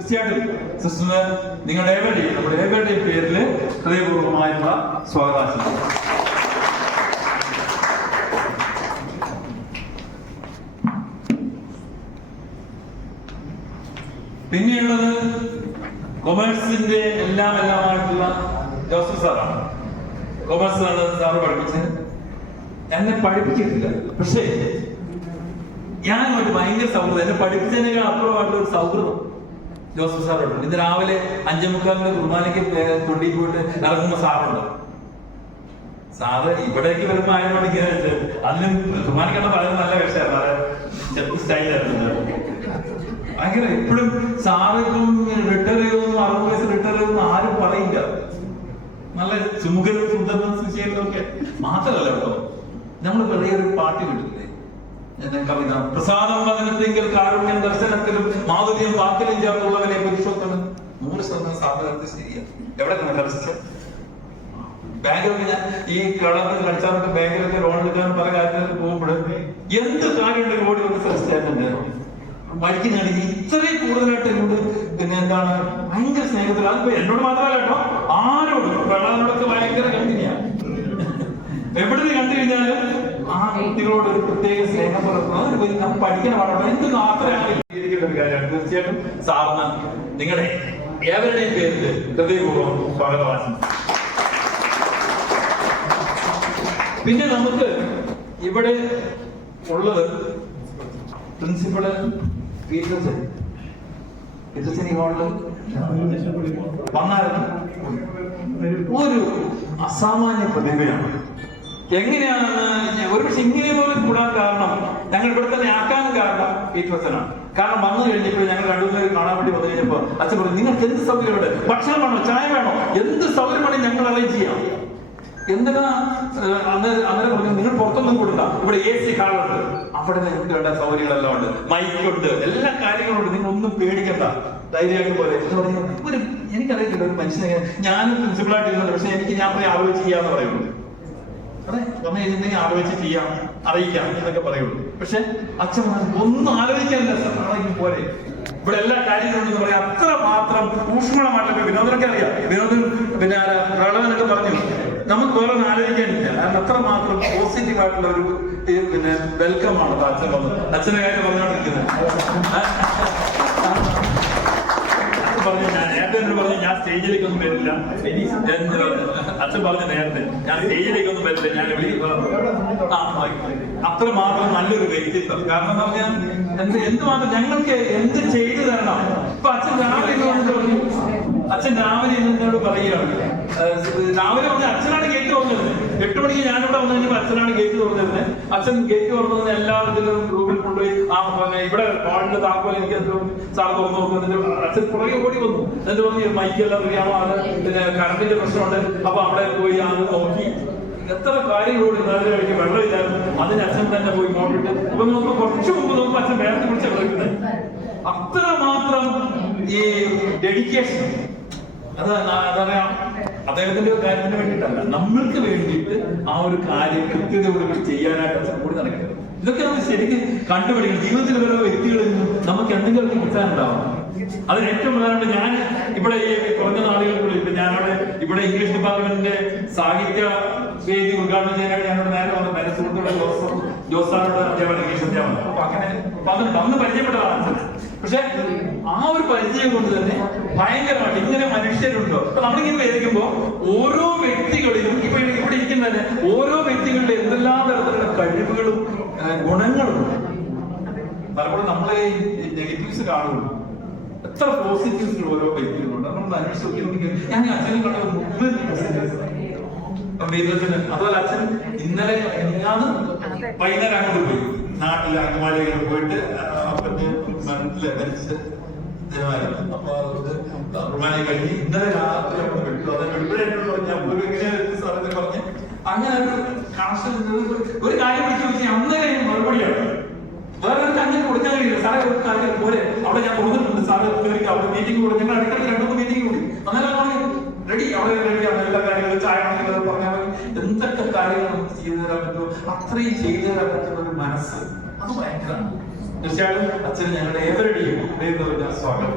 തീർച്ചയായിട്ടും സിസ്റ്ററിന് നിങ്ങളുടെ നമ്മുടെ ഏവരുടെയും പേരിൽ ഹൃദയപൂർവ്വമായുള്ള സ്വാഗതാശംസ. പിന്നെയുള്ളത് കൊമേഴ്സിന്റെ എല്ലാമായിട്ടുള്ള ജോസഫ് സാറാണ്. കൊമേഴ്സ് ആണ് സാറ് പഠിപ്പിച്ചത്. എന്നെ പഠിപ്പിച്ചിട്ടില്ല, പക്ഷേ ഞാനുമായിട്ട് ഭയങ്കര സൗഹൃദം. എന്നെ പഠിപ്പിച്ചതിനേക്കാൾ അപ്പുറമായിട്ടുള്ള ഒരു സൗഹൃദം ജോസഫ് സാറുണ്ട്. ഇന്ന് രാവിലെ 5:45 കുർബാനയ്ക്ക് തൊണ്ടി പോയിട്ട് ഇറങ്ങുമ്പോ സാറുണ്ട്. സാറ് ഇവിടേക്ക് വരുമ്പോ ആയതുകൊണ്ട് ഇങ്ങനെ അതിനും കുർബാനയ്ക്കെന്ന് പറയുന്നത് നല്ല വിഷയമാണ്, സ്റ്റൈലായിരുന്നു. ഭയങ്കര എപ്പോഴും സാറ് ഇപ്പം റിട്ടയർ ചെയ്യുമെന്നും 60 വയസ്സ് റിട്ടയർ ചെയ്യുമെന്നും ആരും പറയില്ല. നല്ല സുമുഖനും സുന്ദരനും സുശീലനും ഒക്കെ മാത്രമല്ല കേട്ടോ. നമ്മൾ വെറിയ ഒരു പാട്ട് കിട്ടില്ലേ, കവിത പ്രസാദം വചനത്തെങ്കിൽ കാരുണ്യം ദർശനത്തിലും മാധുര്യം വാക്കിലും ചേർന്നുള്ളവനെ പുരുഷോത്തമൻ 100% സാധനത്തിൽ ശരിയാണ്. എവിടെ കളിച്ചത് ബാങ്കിലൊക്കെ ഞാൻ ഈ കളറിൽ കളിച്ചാൽ ബാങ്കിലൊക്കെ ലോൺ എടുക്കാൻ പല കാര്യത്തിലൊക്കെ പോകുമ്പോൾ എന്ത് കാര്യമുണ്ടെങ്കിൽ ഓടി വന്ന് ശ്രദ്ധിച്ചാലുണ്ട് പഠിക്കുന്നുണ്ടെങ്കിൽ ഇത്രയും കൂടുതലായിട്ട് എന്നോട് പിന്നെ എന്താണ് ഭയങ്കര സ്നേഹത്തിൽ. അതിപ്പോ എന്നോട് മാത്രമല്ല കേട്ടോ, ആരോടും വെള്ളാനോടൊക്കെ ഭയങ്കര കണ്ടിന്യാണ്. എവിടെ നിന്ന് കണ്ടു കഴിഞ്ഞാലും ആ കുട്ടികളോട് ഒരു പ്രത്യേക സ്നേഹം പുലർത്തുന്നത് പഠിക്കാൻ പാടുള്ളൂ. എന്ത് മാത്രമാണ് ഒരു കാര്യമാണ്. തീർച്ചയായിട്ടും സാറിന് നിങ്ങളുടെ ഏവരുടെയും പേരിൽ ഹൃദയപൂർവ്വം സ്വാഗതം. പിന്നെ നമുക്ക് ഇവിടെ ഉള്ളത് പ്രിൻസിപ്പള് പീറ്റർസൺ ഈ ഹാളില് വന്നായിരുന്നു. ഒരു അസാമാന്യ പ്രതിഭയാണ്. എങ്ങനെയാണെന്ന് ഒരുപക്ഷെ ഇങ്ങനെ പോലും കൂടാൻ കാരണം ഞങ്ങൾ ഇവിടെ തന്നെ ആക്കാൻ കാരണം പീറ്റർസനാണ്. കാരണം വന്നു കഴിഞ്ഞപ്പോൾ ഞങ്ങൾ രണ്ടുപേരും കാണാൻ വേണ്ടി വന്നു കഴിഞ്ഞപ്പോ അച്ഛൻ പറഞ്ഞു, നിങ്ങൾക്ക് എന്ത് സൗകര്യം ഇവിടെ, ഭക്ഷണം വേണോ, ചായ വേണോ, എന്ത് സൗകര്യം വേണം ഞങ്ങൾ അറേഞ്ച് ചെയ്യാം. എന്തിനാ അന്നേരം പറഞ്ഞു, നിങ്ങൾ പുറത്തൊന്നും കൊടുത്ത ഇവിടെ AC ഹാളുണ്ട്, അവിടെ നിങ്ങൾക്ക് വേണ്ട സൗകര്യങ്ങളെല്ലാം ഉണ്ട്, മൈക്കുണ്ട്, എല്ലാ കാര്യങ്ങളും ഉണ്ട്, നിങ്ങൾ ഒന്നും പേടിക്കണ്ട, ധൈര്യമായിട്ട് പോലെ. ഒരു എനിക്കറിയത്തില്ല ഒരു മനുഷ്യനെ, ഞാനും പ്രിൻസിപ്പളായിട്ട് ഇരുന്നുണ്ട്, പക്ഷെ ഞാൻ പോയി ആലോചിച്ച് ചെയ്യാന്ന് പറയുള്ളൂ. അതെ നമ്മൾ എന്തെങ്കിലും ആലോചിച്ച് ചെയ്യാം, അറിയിക്കാം എന്നൊക്കെ പറയുള്ളൂ. പക്ഷെ അച്ഛൻ ഒന്നും ആലോചിക്കാനില്ല പോലെ ഇവിടെ എല്ലാ കാര്യങ്ങളുണ്ടെന്ന് പറയാം. അത്ര മാത്രം ഊഷ്മളമായിട്ടൊക്കെ വിനോദനൊക്കെ അറിയാം. വിനോദൻ പിന്നെ പ്രളവനൊക്കെ പറഞ്ഞു നമുക്ക് വേറെ ആലോചിക്കാനില്ല. കാരണം അത്ര മാത്രം പോസിറ്റീവ് ആയിട്ടുള്ള ഒരു പിന്നെ വെൽക്കമാണ് അച്ഛൻ വന്നത്. അച്ഛനെ കാര്യം പറഞ്ഞുകൊണ്ടിരിക്കുന്നത് പറഞ്ഞു, ഞാൻ നേരത്തെ പറഞ്ഞു ഞാൻ സ്റ്റേജിലേക്കൊന്നും വരില്ല. അച്ഛൻ പറഞ്ഞു നേരത്തെ ഞാൻ സ്റ്റേജിലേക്കൊന്നും വരില്ല, ഞാൻ അത്ര മാത്രം നല്ലൊരു വ്യക്തിത്വം. കാരണം എന്താ പറഞ്ഞാൽ എന്തുമാത്രം ഞങ്ങൾക്ക് എന്ത് ചെയ്തു തരണം. ഇപ്പൊ അച്ഛൻ രാവിലെ എന്നോട് പറയുകയാണ്, രാവിലെ പറഞ്ഞ അച്ഛനാണ് ഗേറ്റ് തുറന്നിരുന്നത്. 8 മണിക്ക് ഞാനിവിടെ വന്നു കഴിഞ്ഞപ്പോൾ അച്ഛനാണ് ഗേറ്റ് തുറന്നിരുന്നത്. അച്ഛൻ ഗേറ്റ് തുറന്നതിന് എല്ലായിടത്തിലും റൂമിൽ കൊണ്ടുപോയി ഇവിടെ ഹാളിന്റെ താക്കോൽ എനിക്ക് സാർ തുറന്നു നോക്കുന്നത്. അച്ഛൻ പുറകെ ഓടി വന്നു. എന്നിട്ട് പറഞ്ഞു മൈക്കെല്ലാം അറിയാമോ, അത് പിന്നെ കറണ്ടിന്റെ പ്രശ്നമുണ്ട്, അപ്പൊ അവിടെ പോയി അത് നോക്കി. എത്ര കാര്യങ്ങളോട് ഇന്നലെ കഴിക്കും വെള്ളമില്ലായിരുന്നു, അതിന് അച്ഛൻ തന്നെ പോയി നോക്കിയിട്ട് ഇപ്പൊ നോക്കുമ്പോ കുറച്ചു മുമ്പ് നോക്കുമ്പോ അച്ഛൻ വേറെ കുറിച്ച് വിളിക്കുന്നത്. അത്ര മാത്രം ഈ ഡെഡിക്കേഷൻ. അതറിയാം, അദ്ദേഹത്തിന്റെ കാര്യത്തിന് വേണ്ടിയിട്ടല്ല, നമ്മൾക്ക് വേണ്ടിയിട്ട് ആ ഒരു കാര്യം കൃത്യതയോട് ചെയ്യാനായിട്ട് അച്ഛൻ കൂടി നടക്കുന്നത്. ഇതൊക്കെ നമ്മൾ ശരിക്കും കണ്ടുപിടിക്കണം. ജീവിതത്തിൽ ഓരോ വ്യക്തികളിൽ നിന്നും നമുക്ക് എന്തെങ്കിലുമൊക്കെ കിട്ടാനുണ്ടാവണം. അതിന് ഏറ്റവും പ്രധാനമായിട്ട് ഞാൻ ഇവിടെ ഈ കുറഞ്ഞ നാളുകൾക്കുള്ളിൽ ഇപ്പൊ ഞാനവിടെ ഇവിടെ ഇംഗ്ലീഷ് ഡിപ്പാർട്ട്മെന്റിന്റെ സാഹിത്യ വേദി ഉദ്ഘാടനം ചെയ്യാനായിട്ട് ഞാനോട് നേരെ വന്നു. എന്റെ സുഹൃത്തുക്കളുടെ ജോസാനോട് അധ്യാപനം ഇംഗ്ലീഷ് അധ്യാപനം. അപ്പൊ അങ്ങനെ അന്ന് പരിചയപ്പെട്ടതാണ്. പക്ഷെ ആ ഒരു പരിചയം കൊണ്ട് തന്നെ ഭയങ്കരമായിട്ട് ഇങ്ങനെ മനുഷ്യരുണ്ടോ. അപ്പൊ നമ്മളിങ്ങനെ വേദിക്കുമ്പോ ഓരോ വ്യക്തികളിലും ഇപ്പൊ ഇവിടെ ഇരിക്കുന്നതന്നെ ഓരോ വ്യക്തികളുടെ എന്തെല്ലാം തരത്തിലുള്ള കഴിവുകളും ഗുണങ്ങളും പലപ്പോഴും നമ്മളെ നെഗറ്റീവ്സ് കാണുള്ളൂ. എത്ര പോസിറ്റീവ്സ് ഓരോ വ്യക്തികളുണ്ട്. നമ്മൾ അന്വേഷിച്ച് നോക്കി. ഞാൻ അച്ഛനെ കണ്ട മുഴുവൻ അതുപോലെ അച്ഛൻ ഇന്നലെ വൈകുന്നേരം അങ്ങോട്ട് പോയി, നാട്ടിൽ അങ്കമാലികൾ പോയിട്ട് അപ്പൊ കുർബാനയെ കഴിഞ്ഞ് ഇന്നലെ രാത്രി അവിടെ വിട്ടു. അത് വെളിപ്പെടുത്തി പറഞ്ഞ് അങ്ങനെ ഒരു കണക്ഷൻ. ഒരു കാര്യം പിടിച്ചു വെച്ചാൽ അന്നേരം മറുപടിയാണ്. വേറെ ഒരു കാര്യം കൊടുക്കാൻ കഴിയില്ല. സാറേ ഒരു കാര്യം പോലെ അവിടെ ഞാൻ കൊടുത്തിട്ടുണ്ട്, സാറ് അവിടെ മീറ്റിംഗ് കൂടി, ഞങ്ങൾ ഇടയ്ക്കിടയ്ക്ക് 2-3 മീറ്റിംഗ് കൂടി. അന്നേരം റെഡി, അവിടെ റെഡിയാണ് എല്ലാ കാര്യങ്ങളും, ചായ പറഞ്ഞാൽ എന്തൊക്കെ കാര്യങ്ങൾ നമുക്ക് ചെയ്തു തരാൻ പറ്റുമോ അത്രയും ചെയ്തു തരാൻ പറ്റുന്ന ഒരു മനസ്സ്, അത് ഭയങ്കരമാണ്. തീർച്ചയായിട്ടും അച്ഛന് ഞങ്ങളുടെ ഏവരുടെയും സ്വാഗതം.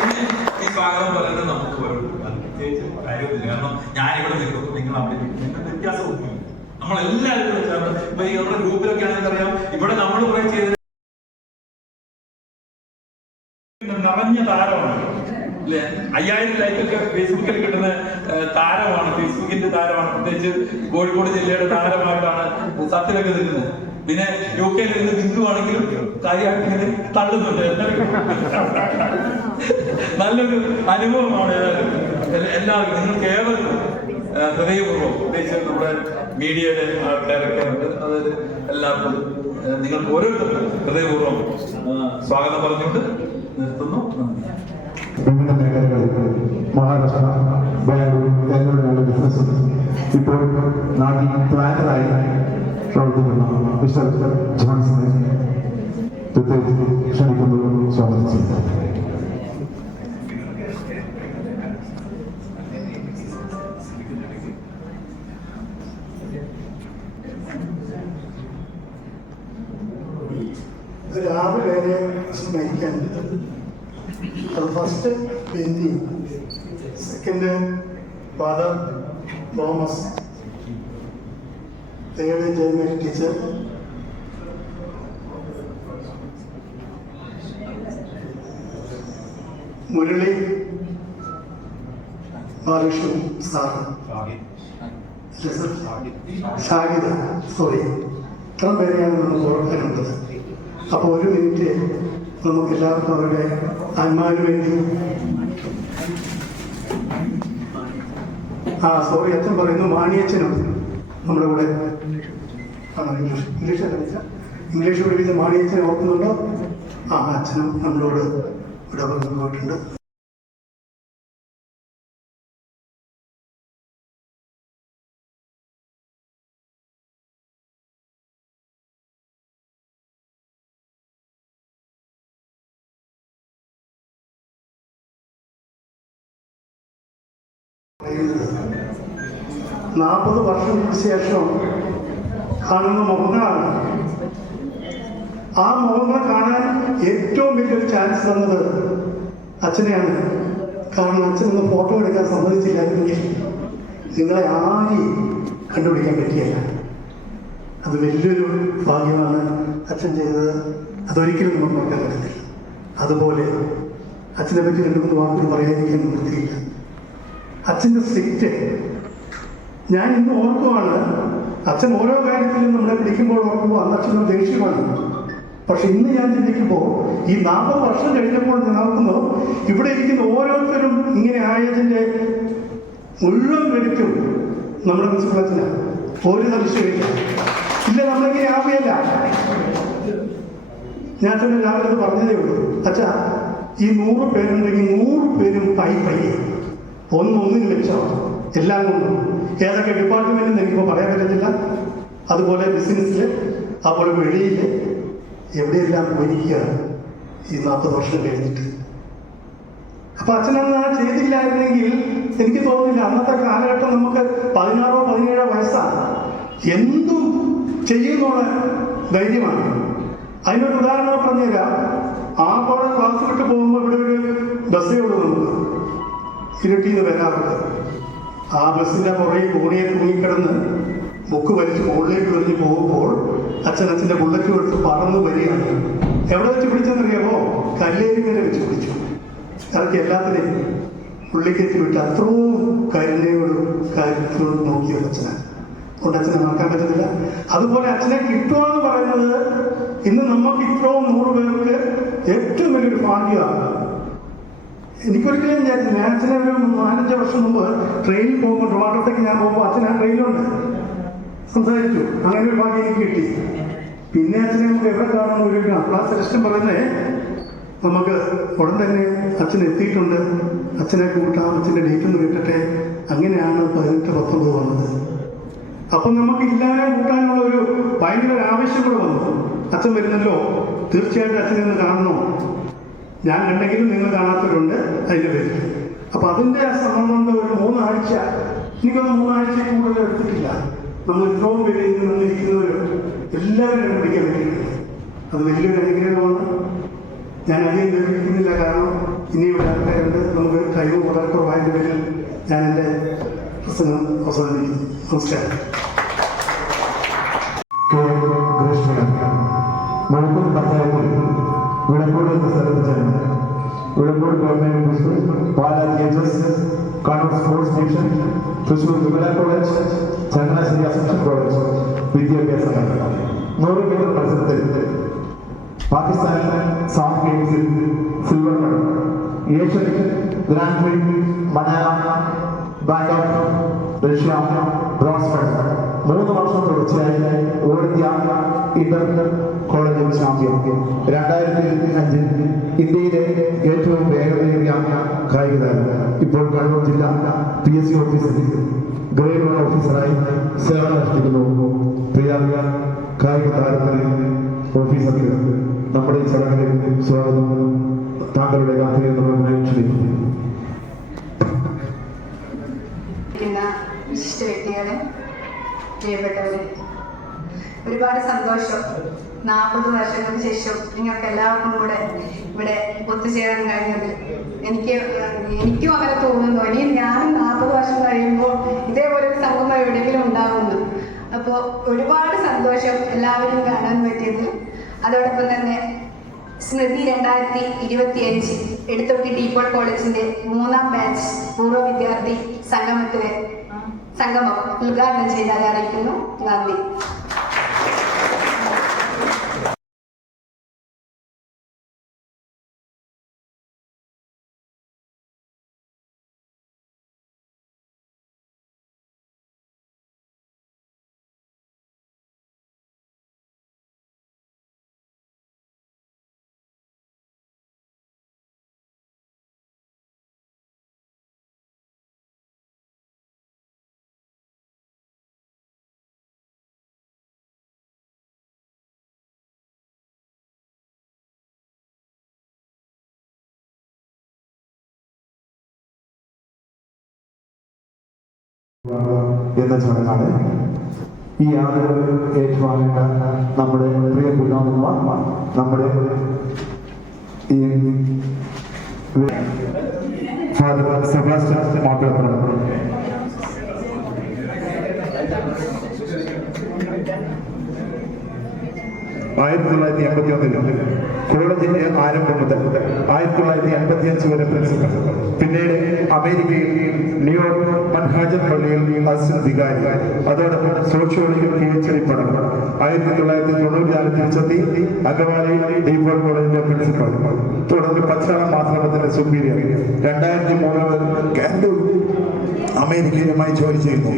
ഈ സ്വാഗതം പറയുന്നത് നമുക്ക് പ്രത്യേകിച്ച് കാര്യമൊന്നുമില്ല. കാരണം ഞാനിവിടെ നിൽക്കുന്നു, നിങ്ങൾ അവിടെ നിങ്ങൾക്ക് വ്യത്യാസമൊന്നുമില്ല. നമ്മളെല്ലാവരും ചേർന്ന് ഇപ്പൊ ഈ നമ്മുടെ ഗ്രൂപ്പിലൊക്കെ ആണെങ്കിൽ അറിയാം, ഇവിടെ നമ്മൾ കുറെ ചെയ്ത് നിറഞ്ഞ താരമാണ് അല്ലെ. 5000 ലൈക്കൊക്കെ ഫേസ്ബുക്കിൽ കിട്ടുന്ന താരമാണ്, ഫേസ്ബുക്കിന്റെ താരമാണ്. പ്രത്യേകിച്ച് കോഴിക്കോട് ജില്ലയുടെ താരമായിട്ടാണ് സത്യനൊക്കെ നിൽക്കുന്നത്. പിന്നെ UK നിന്ന് ബിന്ദു ആണെങ്കിലും കാര്യമായിട്ട് തള്ളുന്നുണ്ട്. നല്ലൊരു അനുഭവമാണ് എല്ലാവർക്കും. നിങ്ങൾക്ക് ഏവർക്കും ഹൃദയപൂർവ്വം, പ്രത്യേകിച്ച് നമ്മുടെ മീഡിയയുടെ ആൾക്കാരൊക്കെ ഉണ്ട്, അതായത് എല്ലാവർക്കും നിങ്ങൾക്ക് ഓരോരുത്തർക്കും ഹൃദയപൂർവ്വം സ്വാഗതം പറഞ്ഞുകൊണ്ട് നിർത്തുന്നു. വിവിധ മേഖലകളിൽ മഹാരാഷ്ട്ര, ബാംഗ്ലൂർ എന്നിവിടങ്ങളിലെ ബിസിനസ് ഇപ്പോൾ നാട്ടിൽ പ്ലാനറായി പ്രവർത്തിക്കുന്ന മിസ്റ്റർ ജോൺസനെ പ്രത്യേകിച്ച് ക്ഷണിക്കുന്നു, സ്വാഗതം ചെയ്യുന്നു. രാവിലെ സ്മരിക്കാനുണ്ട്. അത് first Benny, second father Thomas, third Jayamary teacher, Murali Balakrishnan sir, Shahida, sorry, ഇത്ര പേരെയാണ് നമുക്ക് ഓർക്കാനുള്ളത്. അപ്പോൾ ഒരു മിനിറ്റ് നമുക്ക് എല്ലാവർക്കും അവരുടെ ആത്മാവിന് വേണ്ടി. സോറി, അച്ഛൻ പറയുന്നു മാണിയച്ഛനും നമ്മുടെ കൂടെ ഇംഗ്ലീഷ് പഠിപ്പിച്ച മാണിയച്ഛനെ ഓർക്കുന്നുണ്ടോ? അച്ഛനും നമ്മളോട് ഇവിടെ പറഞ്ഞു പോയിട്ടുണ്ട്. നാൽപ്പത് വർഷത്തിന് ശേഷം കാണുന്ന മുഖങ്ങളാണ്. ആ മുഖങ്ങൾ കാണാൻ ഏറ്റവും വലിയൊരു ചാൻസ് തന്നത് അച്ഛനെയാണ്. കാരണം അച്ഛനൊന്ന് ഫോട്ടോ എടുക്കാൻ സമ്മതിച്ചില്ലായിരുന്നെങ്കിൽ നിങ്ങളെ ആരെയും കണ്ടുപിടിക്കാൻ പറ്റിയല്ല. അത് വലിയൊരു ഭാഗ്യമാണ് അച്ഛൻ ചെയ്തത്. അതൊരിക്കലും നമുക്ക് നോക്കാൻ പറ്റത്തില്ല. അതുപോലെ അച്ഛനെ പറ്റി 2-3 വാക്കുകൾ പറയാതിരിക്കാൻ നിർത്തിയില്ല. അച്ഛൻ്റെ സ്ട്രിക്റ്റ് ഞാൻ ഇന്ന് ഓർക്കുവാണ്. അച്ഛൻ ഓരോ കാര്യത്തിലും നമ്മളെ പിടിക്കുമ്പോൾ ഓർക്കുമ്പോൾ അന്ന് അച്ഛനും ദേഷ്യമാണ്. പക്ഷെ ഇന്ന് ഞാൻ ചിന്തിക്കുമ്പോൾ ഈ 40 വർഷം കഴിഞ്ഞപ്പോൾ ഞാൻ ഓർക്കുന്നു, ഇവിടെ ഇരിക്കുന്ന ഓരോരുത്തരും ഇങ്ങനെ ആയതിൻ്റെ മുഴുവൻ ക്രെഡിറ്റും നമ്മുടെ പ്രിൻസിപ്പലച്ഛനാണ്. ഒരു സംശയമില്ല. ഇല്ല, നമ്മളിങ്ങനെ ആവുകയല്ല. ഞാൻ അച്ഛനെ രാവിലെ പറഞ്ഞതേ ഉള്ളൂ, അച്ഛാ ഈ 100 പേരുണ്ടെങ്കിൽ 100 പേരും പയ്യെ ഒന്നിന് വെച്ചോ എല്ലാം കൊണ്ടും. ഏതൊക്കെ ഡിപ്പാർട്ട്മെന്റിൽ എനിക്കിപ്പോൾ പറയാൻ പറ്റത്തില്ല. അതുപോലെ ബിസിനസ്സിൽ, അതുപോലെ വെളിയിൽ, എവിടെയെല്ലാം പോയിരിക്കുകയാണ് ഈ 40 വർഷം കഴിഞ്ഞിട്ട്. അപ്പൊ അച്ഛനന്ന് ചെയ്തില്ലായിരുന്നെങ്കിൽ എനിക്ക് തോന്നുന്നില്ല. അന്നത്തെ കാലഘട്ടം നമുക്ക് 16-17 വയസ്സാണ്. എന്തും ചെയ്യുന്നുള്ള ധൈര്യമാണ്. അതിനൊരു ഉദാഹരണം പറഞ്ഞുതരാം. കോള ക്ലാസ് വിട്ട് പോകുമ്പോൾ ഇവിടെ ഒരു ബസ്സേ ഉള്ളൂ നമുക്ക്, ഇരട്ടിന്ന് വരാറുണ്ട്. ആ ബസ്സിന്റെ പുറകെ കോണിയെ തൂങ്ങിക്കിടന്ന് ബുക്ക് വലിച്ച് മുകളിലേക്ക് വലിഞ്ഞ് പോകുമ്പോൾ അച്ഛൻ്റെ ബുള്ളറ്റ് എടുത്ത് പറന്ന് വരികയാണ്. എവിടെ വെച്ച് പിടിച്ചെന്നറിയാമോ? കല്ലേരി വരെ വെച്ച് പിടിച്ചു. ഇറക്കി എല്ലാത്തിനെയും ഉള്ളിക്കയറ്റി വിട്ട് അത്രയും കരുണയോടും കാര്യത്തോടും നോക്കിയ അച്ഛനാണ്. അതുകൊണ്ട് അച്ഛനെ മറക്കാൻ പറ്റത്തില്ല. അതുപോലെ അച്ഛനെ കിട്ടുകയെന്ന് പറയുന്നത് ഇന്ന് നമുക്ക് ഇത്രയും 100 പേർക്ക് ഏറ്റവും വലിയൊരു ഭാഗ്യമാണ്. എനിക്കൊരിക്കലും വിചാരിച്ചു, ഞാൻ അച്ഛനെ ഒരു 4-5 വർഷം മുമ്പ് ട്രെയിനിൽ പോകുമ്പോൾ, ട്രിവാൻഡ്രത്തേക്ക് ഞാൻ പോകുമ്പോൾ അച്ഛൻ ആ ട്രെയിനിലുണ്ട്, സംസാരിച്ചു. അങ്ങനെ ഒരു ഭാഗ്യം എനിക്ക് കിട്ടി. പിന്നെ അച്ഛനെ നമുക്ക് എവിടെ കാണാൻ ഒരു ക്ലാസ് സെലക്ഷൻ പറയുന്നത് നമുക്ക് ഉടൻ തന്നെ അച്ഛൻ എത്തിയിട്ടുണ്ട്, അച്ഛനെ കൂട്ടാം, അച്ഛൻ്റെ ഡേറ്റ് ഒന്ന് കിട്ടട്ടെ. അങ്ങനെയാണ് 18-19 വന്നത്. അപ്പം നമുക്ക് എല്ലാവരെയും കൂട്ടാനുള്ള ഒരു ഭയങ്കര ആവശ്യം കൂടെ വന്നു. അച്ഛൻ വരുന്നല്ലോ, തീർച്ചയായിട്ടും അച്ഛനെ ഒന്ന് കാണണോ. ഞാൻ കണ്ടെങ്കിലും നിങ്ങൾ കാണാത്തവരുണ്ട് അതിൻ്റെ പേരിൽ. അപ്പം അതിൻ്റെ ആ ശ്രമം കൊണ്ട് ഒരു 3 ആഴ്ച, എനിക്കൊന്ന് 3 ആഴ്ചയ്ക്ക് കൂടുതൽ എടുത്തിട്ടില്ല. നമ്മൾ ഇത്രയും പേര് ഇന്ന് വന്നിരിക്കുന്നവരും എല്ലാവരും കണ്ടുപിടിക്കാൻ പറ്റിയിട്ടുണ്ട്. അത് വലിയൊരു അനുഗ്രഹമാണ്. ഞാൻ അധികം ദീർഘിക്കുന്നില്ല. കാരണം ഇനി ഇവിടെ ആൾക്കാരുണ്ട്. നമുക്ക് കഴിവ് വളരെ കുറവായതിൻ്റെ പേരിൽ ഞാൻ എൻ്റെ പ്രസംഗം അവസാനിപ്പിക്കുന്നു. നമസ്കാരം. മലപ്പുറം പഞ്ചായത്തിൽ വിളക്കോട് എന്ന സ്ഥലത്ത് ചേർന്ന് Vilakkode government school, Pala THS, Kannur sports division, Thrissur Vimala college, Changanassery assumption college വിദ്യാഭ്യാസ 100 മീറ്റർ മത്സരത്തിൽ പാകിസ്ഥാനിൽ സാഫ് ഗെയിംസിൽ silver medal, Asian grand pre Malayalam Bangkok Russia bronze medal, 3 വർഷം തുടർച്ചയായി all India Inter college champion, 2025 ഇന്ത്യയിലെ ഏറ്റവും വേഗതയേറിയ കായിക താരം, ഇപ്പോൾ കണ്ണൂർ ജില്ലാ PSC ഓഫീസിൽ ഗ്രേഡ് 1 ഓഫീസറായി സേവനമനുഷ്ഠിക്കുന്നു. പ്രിയ കായിക താരത്തിന് ഓഫീസർക്ക് നമ്മുടെ ഈ ചടങ്ങിലേക്ക് സ്വാഗതം. താങ്കളുടെ യാത്രയെ നമ്മൾ ക്ഷണിക്കുന്നു. വിശിഷ്ട വ്യക്തികളെ, പ്രിയപ്പെട്ടവരെ, ഒരുപാട് സന്തോഷം. 40 വർഷങ്ങൾക്ക് ശേഷം നിങ്ങൾക്ക് എല്ലാവർക്കും കൂടെ ഇവിടെ ഒത്തുചേരാൻ കഴിഞ്ഞത് എനിക്കും അങ്ങനെ തോന്നുന്നു. ഇനി ഞാനും 40 വർഷം കഴിയുമ്പോൾ ഇതേപോലെ ഒരു സംഗമം എവിടെയെങ്കിലും ഉണ്ടാകുന്നു. അപ്പോൾ ഒരുപാട് സന്തോഷം എല്ലാവരും കാണാൻ പറ്റിയത്. അതോടൊപ്പം തന്നെ സ്മൃതി 2025 എടത്തൊട്ടി ഡീപോൾ കോളേജിന്റെ 3ാം ബാച്ച് പൂർവ്വ വിദ്യാർത്ഥി സംഗമം ഉദ്ഘാടനം ചെയ്താൽ അറിയിക്കുന്നു. നന്ദി. എന്ന ചടങ്ങാണ്. ഈ ആളുകൾ ഏറ്റുവാങ്ങേണ്ട നമ്മുടെ പ്രിയ ഗുരുനാഥന്മാർ, നമ്മുടെ ഫാദർ സെബാസ്റ്റ്യൻ മാപ്പിളപ്പുറം, കോളേജിന്റെ ആരംഭം മുതൽ 1985 വരെ പ്രിൻസിപ്പൽ, പിന്നീട് അമേരിക്കയിൽ ന്യൂയോർക്ക് മൻഹാജൻ പള്ളിയിൽ അസിസ്റ്റന്റ് വികാരി, അതോടൊപ്പം സോഷ്യോളജിയിൽ PhD പഠനം, 1994 തിരിച്ചെത്തി അങ്കമാലി ഡീപോൾ കോളേജിന്റെ പ്രിൻസിപ്പൽ, തുടർന്ന് പച്ചാളം മാധ്യമത്തിന്റെ സുപ്പീരിയർ, 2003 അമേരിക്കയിലുമായി ജോലി ചെയ്യുന്നു.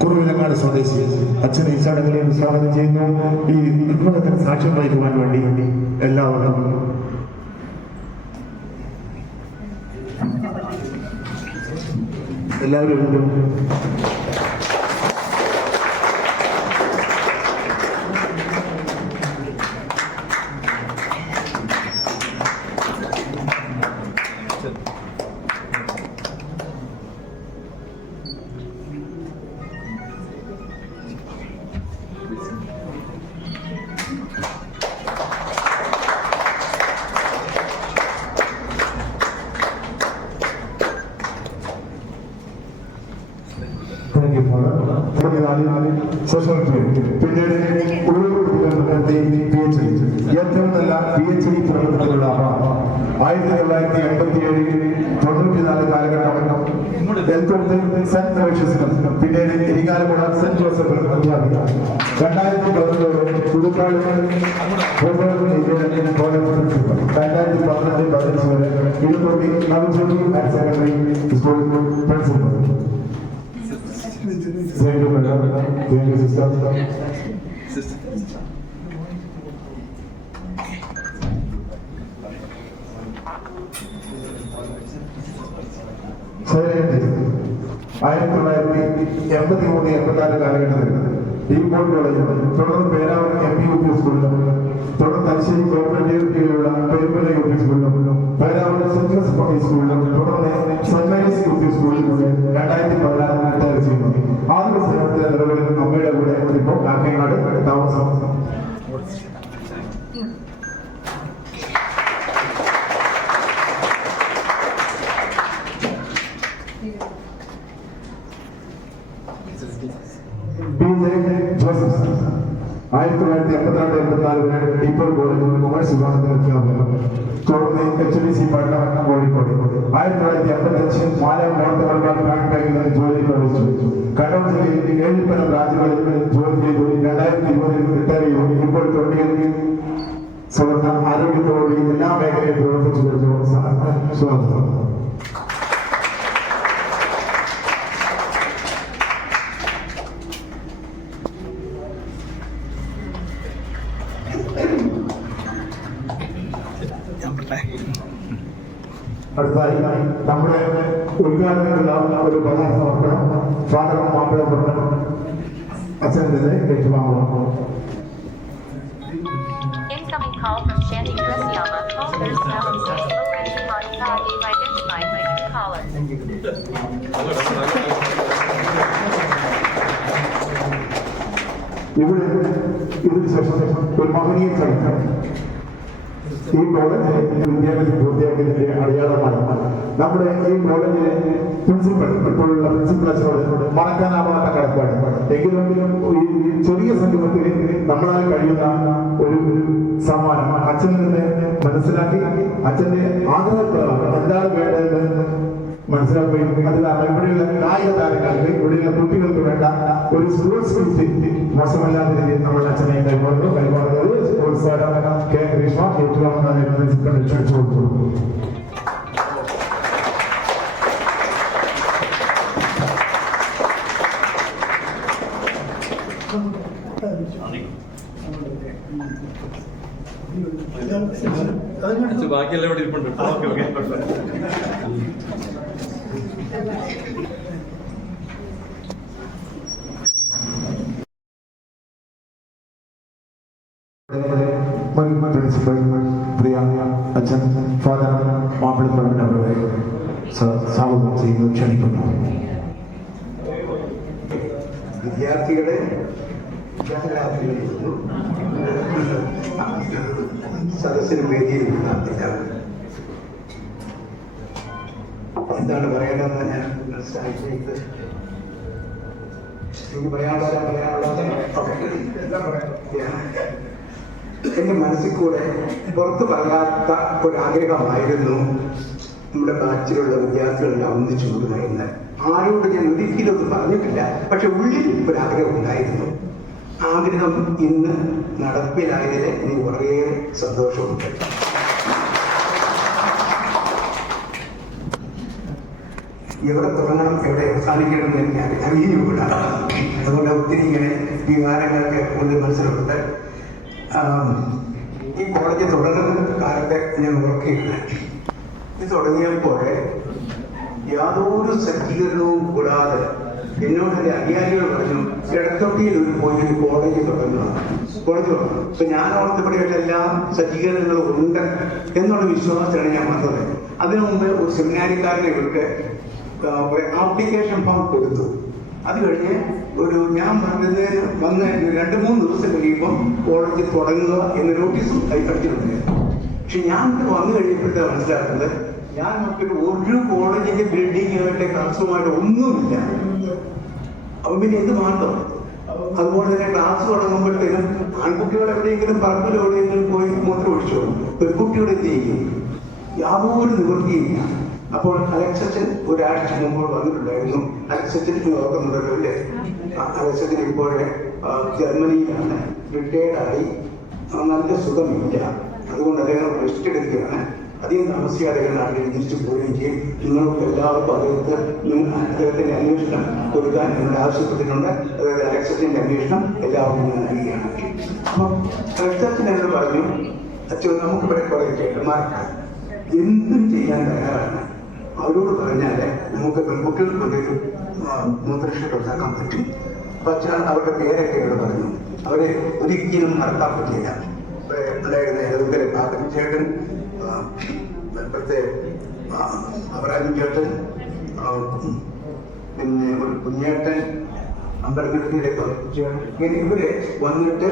കുറുവിലങ്ങാട് സ്വദേശി. അച്ഛനെ ഈ ചടങ്ങിൽ സ്വാഗതം ചെയ്യുന്നു. ഈ നിർമ്മാണത്തിന് സാക്ഷ്യം വഹിക്കുവാൻ വേണ്ടി എല്ലാവരും പിന്നീട് ഏറ്റവും നല്ല PhD പ്രവർത്തനത്തിലുള്ള 1987 94 കാലഘട്ടം സെന്റ് ത്രേഷ്യസിലും, പിന്നീട് ഇരിങ്ങാലക്കുട സെന്റ് ജോസഫിലും അധ്യാപിക. 2011 പുതുക്കാട് 2015 വരെ Edathotty Navajyothi higher secondary school principal. Thank you, madam. Thank you, sister. ആയിരത്തി 1983-84 കാലഘട്ടത്തിൽ ഡീപോൾ കോളേജിൽ, തുടർന്ന് പേരാവൂർ MPUP സ്കൂളിലും, തുടർന്ന് തലശ്ശേരി കോർപ്പറേറ്റീവ് കീഴിലുള്ള പെരുമ്പല UP സ്കൂളിലും, പേരാവൂർ സെന്റ് ജോസഫ് പബ്ലിക് സ്കൂളിലും, തുടർന്ന് സെന്റ് മേരീസ് UP സ്കൂളിലും 2016 റിട്ടയർ ചെയ്യുന്നു. ആദ്യ സേവനത്തിലെ നിലവിൽ അമ്മയുടെ കൂടെ ഇപ്പോൾ കാക്കയങ്ങാട് താമസം. 1982-84 ഡീപ്പോൾ കോളേജിൽ കൊമേഴ്സ് വിഭാഗത്തിൽ അധ്യാപകൻ. തുടർന്ന് HDC പഠനം കോഴിക്കോട്. 1985 മാല മോർത്തമൽബാർ ബാങ്ക് ബാങ്കിൽ ജോലി പ്രവേശിച്ചു. കണ്ണൂർ ജില്ലയിൽ 7 ബ്രാഞ്ചുകളിൽ ജോലി ചെയ്തു. 2020 റിട്ടയർ ചെയ്തു. ഇപ്പോൾ തൊണ്ടിയിൽ സ്വന്തം ആരോഗ്യത്തോടുകൂടി എല്ലാ മേഖലയും പ്രവർത്തിച്ചു വരുന്നു. സ്വാഗതം. അടുത്തായി നമ്മുടെ ഉദ്ഘാടനത്തിനുള്ള ഒരു പ്രധാന സമർപ്പണം ഫാദർ മാപ്പിളപ്പുറം അച്ഛൻ്റെ ഏറ്റുവാങ്ങണം. Incoming call from Shanti Prasiyama. Call there's now in state already on Saturday identified by each caller. ഇതിന് ശേഷം ഒരു മഹനീയ ചരിത്രം ഈ കോളേജിലെ വിദ്യാഭ്യാസം പൂർത്തിയാക്കിയതിന്റെ അടയാളമായി നമ്മുടെ ഈ കോളേജിലെ പ്രിൻസിപ്പൽ ഇപ്പോഴുള്ള പ്രിൻസിപ്പൽ അച്ഛനോട് മറക്കാനാവാത്ത കടപ്പാട്. എങ്കിലും ഈ ചെറിയ സംഗമത്തിൽ നമ്മളാൽ കഴിയുന്ന ഒരു സമ്മാനം അച്ഛനിൽ നിന്ന് മനസ്സിലാക്കി അച്ഛന്റെ ആഗ്രഹപ്രകാരം എന്താണ് വേണ്ടതെന്ന് മനസ്സിലാക്കുകയും അത് കാരണം ഇവിടെയുള്ള കായിക താരങ്ങൾക്ക് ഇവിടെയുള്ള കുട്ടികൾക്ക് വേണ്ട ഒരു സ്പോർട്സ് കിറ്റ് മോശമല്ലാത്ത രീതിയിൽ നമ്മൾ അച്ഛനെ കൈമാറുന്നത് സ്പോർട്സ് താരം കെ ഗ്രീഷ്മ ഏറ്റുവാങ്ങുന്ന പ്രിൻസിപ്പൽ ക്ഷണിച്ചു കൊടുത്തു. ബാക്കിയെല്ലാം ഇവിടെ ഇരിപ്പുണ്ട്. ഓക്കെ ഓക്കെ പ്രിൻസിപ്പൽ പ്രിയ അച്ഛൻ ഫാദർ മാപ്പിളപ്പുറം അവരെ സ്വാഗതം ചെയ്യുന്നു, ക്ഷണിക്കുന്നു. വിദ്യാർത്ഥികളെ സദസ്സിന് വേദിയിലിരുന്ന എന്താണ് പറയേണ്ടതെന്ന് ഞാൻ മനസ്സിലാക്കിയത് എനിക്ക് പറയാനുള്ളത് എന്റെ മനസ്സിൽ കൂടെ പുറത്തു പറയാത്ത ഒരാഗ്രഹമായിരുന്നു നമ്മുടെ ബാച്ചിലുള്ള വിദ്യാർത്ഥികളെല്ലാം ഒന്നിച്ചു കൂടുന്നത്. ആരോട് ഞാൻ ഒരിക്കലൊന്നും പറഞ്ഞിട്ടില്ല, പക്ഷെ ഉള്ളിൽ ഒരാഗ്രഹം ഉണ്ടായിരുന്നു. ആഗ്രഹം ഇന്ന് നടപ്പിലായതിൽ എനിക്ക് വളരെയേറെ സന്തോഷമുണ്ട്. എവിടെ തുടങ്ങണം എവിടെ അവസാനിക്കണം എന്ന് എനിക്ക് അറിയുകൂട. അതുകൊണ്ട് ഒത്തിരി ഇങ്ങനെ വികാരങ്ങളൊക്കെ ഉള്ളിൽ മനസ്സിലുണ്ട്. ഈ കോളേജ് തുടങ്ങുന്ന കാലത്തെ ഞാൻ ഓർക്കുകയാണ്. ഇത് തുടങ്ങിയപ്പോൾ യാതൊരു സജ്ജീകരണവും കൂടാതെ എന്നോട് എൻ്റെ അധികാരികൾ പറഞ്ഞു ഇടത്തൊട്ടിയിൽ പോയി ഒരു കോളേജ് തുടങ്ങണം. ഇപ്പൊ ഞാൻ ഓർത്തപ്പെടുകയുള്ള എല്ലാ സജ്ജീകരണങ്ങളും ഉണ്ട് എന്നുള്ള വിശ്വാസത്തിലാണ് ഞാൻ വന്നത്. അതിനു മുമ്പ് ഒരു സെമിനാരിക്കാരനെ വിട്ട് ആപ്ലിക്കേഷൻ ഫോം കൊടുത്തു. അത് കഴിഞ്ഞ് ഞാൻ വന്ന് 2-3 ദിവസം കഴിയുമ്പം കോളേജ് തുടങ്ങുക എന്ന നോട്ടീസും അടിച്ചിട്ടുണ്ട്. പക്ഷെ ഞാൻ വന്നു കഴിഞ്ഞപ്പോഴത്തെ മനസ്സിലാക്കുന്നത് ഞാൻ ഒരു കോളേജിന്റെ ബിൽഡിങ്ങുകളുടെ ക്ലാസ്സുമായിട്ട് ഒന്നുമില്ല. അപ്പൊ പിന്നെ എന്ത് മാറ്റം? അതുപോലെ തന്നെ ക്ലാസ് തുടങ്ങുമ്പോഴത്തേനും ആൺകുട്ടികൾ എവിടെയെങ്കിലും പറമ്പിൽ എവിടെയെങ്കിലും പോയി മൂത്രം ഒഴിച്ചോ, പെൺകുട്ടികൾ എന്ത് ചെയ്യും? യാതൊരു നിവൃത്തിയില്ല. അപ്പോൾ അലക്സച്ചൻ ഒരാഴ്ച മുമ്പ് വന്നിട്ടുണ്ടായിരുന്നു. അലക്സച്ചൻ ഓർക്കുന്നുണ്ടല്ലോ അല്ലേ? അലക്സച്ചൻ ഇപ്പോൾ ജർമ്മനിയിലാണ്, റിട്ടയർഡായി, നല്ല സുഖമില്ല. അതുകൊണ്ട് അദ്ദേഹം റെസ്റ്റ് എടുക്കുകയാണ്. അധികം താമസിയാതെ നാട്ടിൽ തിരിച്ചു പോവുകയും ചെയ്യും. നിങ്ങൾക്ക് എല്ലാവർക്കും അദ്ദേഹത്തിന്റെ അന്വേഷണം കൊടുക്കാൻ എന്നോട് ആവശ്യപ്പെട്ടിട്ടുണ്ട്. അതായത് അലക്സച്ചന്റെ അന്വേഷണം എല്ലാവർക്കും ഞാൻ നൽകുകയാണ്. അപ്പം അലക്സച്ചൻ എന്നോട് പറഞ്ഞു, അച്ഛൻ നമുക്ക് ഇവിടെ കുറെ ചേട്ടന്മാർക്ക് എന്തും ചെയ്യാൻ തയ്യാറാണ്. അവരോട് പറഞ്ഞാൽ നമുക്ക് പെൺകുട്ടികൾക്ക് കൊണ്ടൊരു മൂത്രശീലം ഉണ്ടാക്കാൻ പറ്റും. അപ്പൊ അച്ഛൻ അവരുടെ പേരൊക്കെ എന്നോട് പറഞ്ഞു. അവരെ ഒരിക്കലും നടത്താൻ പറ്റില്ല. ഉണ്ടായിരുന്ന ഏതൊക്കെ പാപൻ ചേട്ടൻ, ഇപ്പോഴത്തെ അവരാജൻ ചേട്ടൻ, പിന്നെ ഒരു കുഞ്ഞേട്ടൻ, അമ്പലത്തിലെ ഇങ്ങനെ ഇവര് വന്നിട്ട്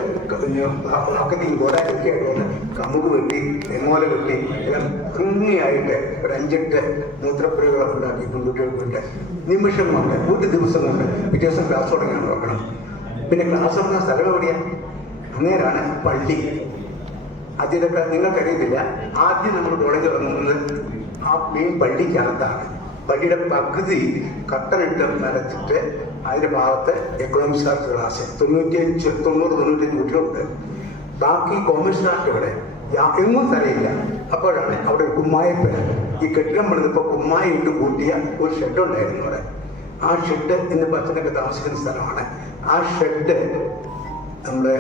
അക്കത്തേക്ക് ഗോഡാക്കൊക്കെ ആയിട്ട് കമുക് വെട്ടി, തെങ്ങോല വെട്ടി എല്ലാം ഭംഗിയായിട്ട് ഒരു 5-8 മൂത്രപ്പുരകൾ ഉണ്ടാക്കി പെൺകുട്ടികൾക്കുണ്ട്. നിമിഷം കൊണ്ട്, ഒരു ദിവസം കൊണ്ട് പിറ്റേ ദിവസം ക്ലാസ് തുടങ്ങാൻ നോക്കണം. പിന്നെ ക്ലാസ് തുടങ്ങുന്ന സ്ഥലം എവിടെയാണ്? അങ്ങനെയാണ് പള്ളി. ആദ്യത്തെ നിങ്ങൾക്കറിയത്തില്ല, ആദ്യം നമ്മൾ കോളേജ് തുടങ്ങുന്നത് ആ മെയിൻ പള്ളിക്കകത്താണ്. പള്ളിയുടെ പകുതി കട്ടനിട്ട് നിറച്ചിട്ട് അതിന്റെ ഭാഗത്ത് എക്കണോമിക്സ് ആർട്സ് ക്ലാസ് 90-95 കുട്ടികളുണ്ട്. ബാക്കി കോമേഴ്സ് ആർട്ടുകളെ എങ്ങും തരയില്ല. അപ്പോഴാണ് അവിടെ കുമ്മായപ്പുര, ഈ കെട്ടിടം പണിതപ്പോൾ കുമ്മായ ഇട്ട് കൂട്ടിയ ഒരു ഷെഡ് ഉണ്ടായിരുന്നു അവിടെ. ആ ഷെഡ് ഇന്നിപ്പോൾ അച്ഛനൊക്കെ താമസിക്കുന്ന സ്ഥലമാണ്. ആ ഷെഡ് നമ്മുടെ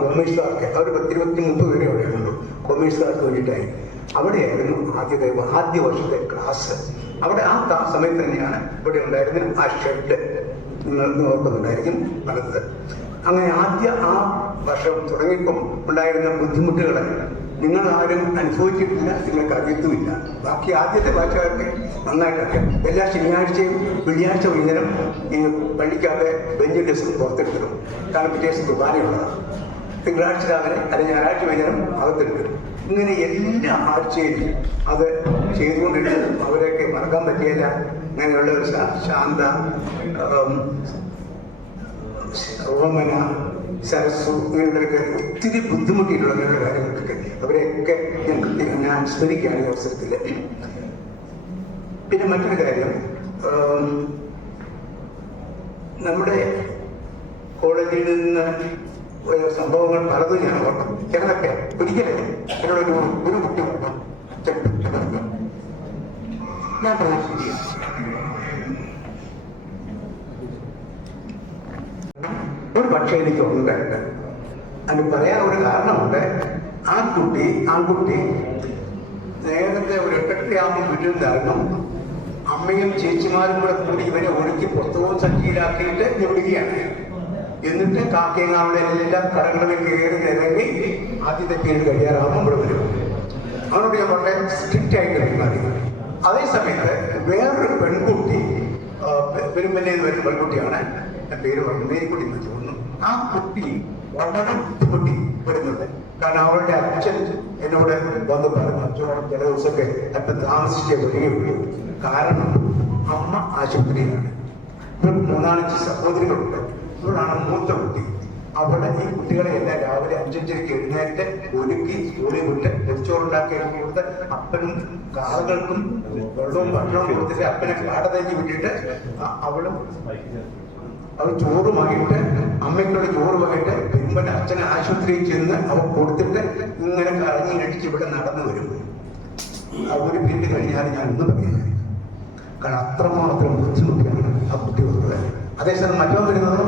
കോമേഴ്സുകാർക്ക് അവർ 10-20-30 പേരെ അവിടെയുള്ളൂ. കോമേഴ്സുകാർക്ക് വേണ്ടിയിട്ടായി അവിടെയായിരുന്നു ആദ്യ വർഷത്തെ ക്ലാസ്. അവിടെ ആ സമയത്ത് തന്നെയാണ് ഇവിടെ ഉണ്ടായിരുന്ന ആ ഷെഡ്, നിങ്ങൾ ഓർക്കുന്നുണ്ടായിരിക്കും പലത്. അങ്ങനെ ആ വർഷം തുടങ്ങിയപ്പം ഉണ്ടായിരുന്ന ബുദ്ധിമുട്ടുകളെ നിങ്ങൾ ആരും അനുഭവിച്ചിട്ടില്ല, നിങ്ങൾക്ക് അറിയത്തുമില്ല. ബാക്കി ആദ്യത്തെ ഭാഷകാർക്ക് നന്നായിട്ട് അറിയാം. എല്ലാ ശനിയാഴ്ചയും വെള്ളിയാഴ്ച വൈകുന്നേരം ഈ പള്ളിക്കകത്തെ ബെഞ്ച് ഡെസ്ക് പുറത്തെടുത്തിടും. കാരണം പിറ്റേ ദിവസം കുർബാനയുള്ളതാണ്. തിങ്കളാഴ്ച രാവിലെ അല്ലെങ്കിൽ ഞായറാഴ്ച വൈകുന്നേരം അകത്തെടുക്കും. ഇങ്ങനെ എല്ലാ ആഴ്ചയിലും അത് ചെയ്തുകൊണ്ടിട്ട് അവരെയൊക്കെ മറക്കാൻ പറ്റിയില്ല. അങ്ങനെയുള്ള ഒരു ശാന്ത, ഓമന, സരസ്സു, ഇങ്ങനെയൊക്കെ ഒത്തിരി ബുദ്ധിമുട്ടിയിട്ടുള്ള അങ്ങനെയുള്ള കാര്യങ്ങൾക്കൊക്കെ അവരെയൊക്കെ ഞാൻ സ്മരിക്കുകയാണ് ഈ അവസരത്തിൽ. പിന്നെ മറ്റൊരു കാര്യം, നമ്മുടെ കോളേജിൽ നിന്ന് സംഭവങ്ങൾ പലതും ഞാൻ ഓർക്കും. ചിലതൊക്കെ ഒരിക്കലും എന്നോടൊരു ഒരു കുട്ടി ഞാൻ പറഞ്ഞു ഒരു പക്ഷേ എനിക്ക് ഉണ്ടായിട്ട് അതിന് പറയാൻ ഒരു കാരണമുണ്ട്. ആൺകുട്ടി നേരത്തെ ഒരു 8-8 വീട്ടിൽ നിന്ന് ഇറങ്ങും. അമ്മയും ചേച്ചിമാരും കൂടെ കൂടി ഇവനെ ഒരുക്കി പുസ്തകവും സഞ്ചിയിലാക്കിയിട്ട് വിടുകയാണ്. എന്നിട്ട് കാക്കയങ്ങാവിടെ എല്ലാ കടകളിലും കയറി ഇറങ്ങി ആദ്യത്തെ പേര് കഴിയാറാകുമ്പോൾ ഇവിടെ വരും. അവനോട് ഞാൻ വളരെ സ്ട്രിക്റ്റ് ആയിട്ട് പെരുമാറി. അതേസമയത്ത് വേറൊരു പെൺകുട്ടി പെരുമ്പല്ലേന്ന് വരുന്ന പെൺകുട്ടിയാണ്, പേര് പറഞ്ഞു മേരിക്കുട്ടി എന്ന് തോന്നുന്നു. ആ കുട്ടി വളരെ ബുദ്ധിമുട്ടി വരുന്നുണ്ട്. കാരണം അവളുടെ അച്ഛൻ എന്നോട് വന്ന് പറഞ്ഞു, അച്ഛനോട് ചില ദിവസമൊക്കെ അല്പം താമസിച്ചേ വരികയുള്ളൂ. കാരണം അമ്മ ആശുപത്രിയിലാണ്. ഇവർക്ക് 3-4 സഹോദരികളുണ്ട്. ഇവളാണ് മൂത്ത കുട്ടി. അവിടെ ഈ കുട്ടികളെ എല്ലാം രാവിലെ 5:30 എഴുന്നേറ്റ് ഒരുക്കി സ്കൂളിൽ വിട്ട് പൊതിച്ചോറുണ്ടാക്കി കൊടുത്ത് അപ്പനും കാളുകൾക്കും വെള്ളവും ഭക്ഷണവും കൊടുത്തിട്ട് അപ്പനെ കാടതേക്ക് വിട്ടിട്ട് അവൾ ചോറുമായിട്ട് അമ്മയ്ക്കുള്ള ചോറുമായിട്ട് പെരുമ്പൻ അച്ഛനെ ആശുപത്രിയിൽ ചെന്ന് അവൾ കൊടുത്തിട്ട് ഇങ്ങനെ കറങ്ങി അടിച്ച് ഇവിടെ നടന്നു വരും. ഒരു പിന്നീട് കഴിഞ്ഞാൽ ഞാൻ ഒന്നും പറയുന്നത്. കാരണം അത്രമാത്രം ബുദ്ധിമുട്ടിയാണ് ആ കുട്ടികളുള്ളത്. അതേസമയം മറ്റോ വരുന്നത്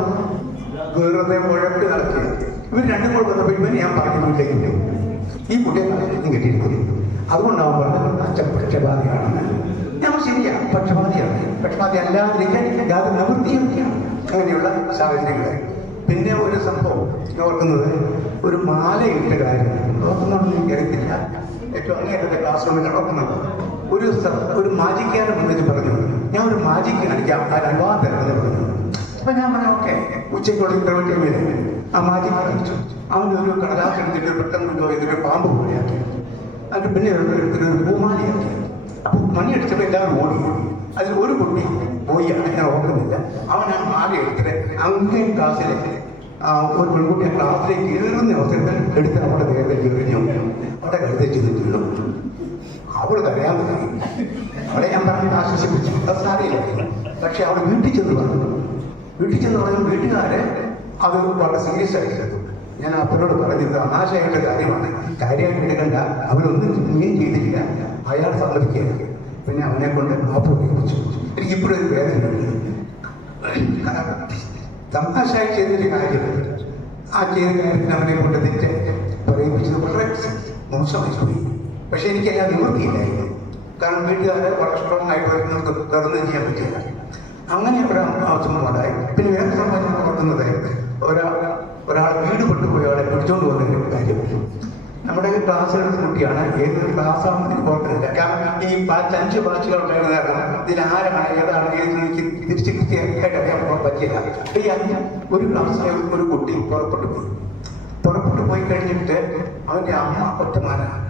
വെറുതെ മുഴക്കി നടക്കുക. ഇവർ രണ്ടും കൂടെ വന്നപ്പോൾ ഇവന് ഞാൻ പറഞ്ഞു വീട്ടിലേക്ക് ഈ കുട്ടിയെ തലയിലും കെട്ടിയിരിക്കുന്നു. അതുകൊണ്ടാവും പറഞ്ഞത് അച്ഛൻ പക്ഷപാതിയാണെന്ന്. ഞാൻ ശരിയാ, പക്ഷപാതി അല്ലാതിരിക്കാൻ യാതൊരു നിവൃത്തിയൊക്കെയാണ് അങ്ങനെയുള്ള സാഹചര്യങ്ങളെ. പിന്നെ ഒരു സംഭവം ഓർക്കുന്നത്, ഒരു മാലയിട്ട കാര്യം ഓർക്കുന്നതൊന്നും എനിക്കറിയത്തില്ല. ഏറ്റവും അങ്ങേറ്റത്തെ ക്ലാസ് റൂമിൽ നടക്കുന്നത് ഒരു മാജിക്കാരൻ വന്നിട്ട് പറഞ്ഞു, ഞാൻ ഒരു മാജിക്ക് കാണിക്കാം, ആ 2-ാം തരമെന്ന് പറഞ്ഞു. അപ്പൊ ഞാൻ പറഞ്ഞു ഓക്കെ. ഉച്ചയ്ക്കുള്ള ഇന്റർവ്യൂവിൽ ആ മാജിക്ക് കാണിച്ചു. അവനൊരു കടലാസ് എടുത്തിട്ട് പെട്ടെന്ന് ഇതിന്റെ പാമ്പ് പോലെയാക്കി. അതിന് പിന്നെ എടുത്തിട്ട് ഒരു പൂമാലയാക്കി. അപ്പൊ മണി അടിച്ചപ്പോൾ എല്ലാവരും ഓടി. അതിൽ ഒരു കുട്ടി പോയാണ്, ഞാൻ ഓർക്കുന്നില്ല. അവൻ ആ മാല എടുത്തിട്ട് അങ്ങേ ക്ലാസ്സിലേക്ക് ഒരു പെൺകുട്ടി ക്ലാസ്സിലേക്ക് കയറുന്ന അവസരത്തിൽ എടുത്ത് അവിടെ നേരത്തെ എറിഞ്ഞു. അവിടെ കരുതി ചെയ്തിട്ടുള്ളൂ. അവൾ കരയാൻ തുടങ്ങി. അവളെ ഞാൻ പറഞ്ഞ് ആശ്വസിപ്പിച്ചു, അത് സാരയില്ല. പക്ഷെ അവൾ വീട്ടിൽ ചെന്ന് പറഞ്ഞു. വീട്ടുകാരെ അത് വളരെ സീരിയസ് ആയിട്ട് എടുത്തു. ഞാൻ അപ്പനോട് പറഞ്ഞത് തമാശയായിട്ട് കാര്യമാണ്, കാര്യമായിട്ട് എടുക്കണ്ട, അവനൊന്നും ചെയ്തിട്ടില്ല, അയാൾ സമ്മതിക്കുകയാണ്. പിന്നെ അവനെ കൊണ്ട് മാപ്പ് ഉപയോഗിച്ചു. എനിക്കിപ്പോഴും ഒരു വേദനയുണ്ട്. തമാശയായി ചെയ്തൊരു കാര്യം, ആ ചെയ്ത കാര്യത്തിന് അവനെ കൊണ്ട് തെറ്റ് പറയിപ്പിച്ചത് വളരെ മോശമായി പോയി. പക്ഷെ എനിക്കതിനെ നിവൃത്തിയില്ലായിരുന്നു. കാരണം വീട്ടുകാരെ വളരെ സ്ട്രോങ് ആയിട്ട് വരുന്നത് തുറന്നു ചെയ്യാൻ പറ്റില്ല. അങ്ങനെ ഒരു അവസരം ഉണ്ടായി. പിന്നെ വേറെ സംഭവം ഞാൻ ഓർക്കുന്നത്, ഒരാൾ വീട് കൊണ്ടുപോയി അവളെ പിടിച്ചോണ്ട് പോകുന്ന കാര്യം. നമ്മുടെ ക്ലാസ്സിലുള്ള കുട്ടിയാണ്, ഏതൊരു ക്ലാസ്സാണെന്ന് എനിക്ക് ഓർക്കുന്നില്ല. കാരണം ഈ 5 ബാച്ചുകൾ ഉണ്ടായിരുന്ന കാരണം ഇതിൽ ആരാണ് ഏതാണ് എനിക്ക് തിരിച്ച് കൃത്യമായിട്ട് അറിയാൻ പറ്റില്ല. ഈ ഒരു ക്ലാസ്സിലെ ഒരു കുട്ടി പുറപ്പെട്ടു പോയി കഴിഞ്ഞിട്ട് അവൻ്റെ അമ്മ ഒറ്റ മകനാണ്.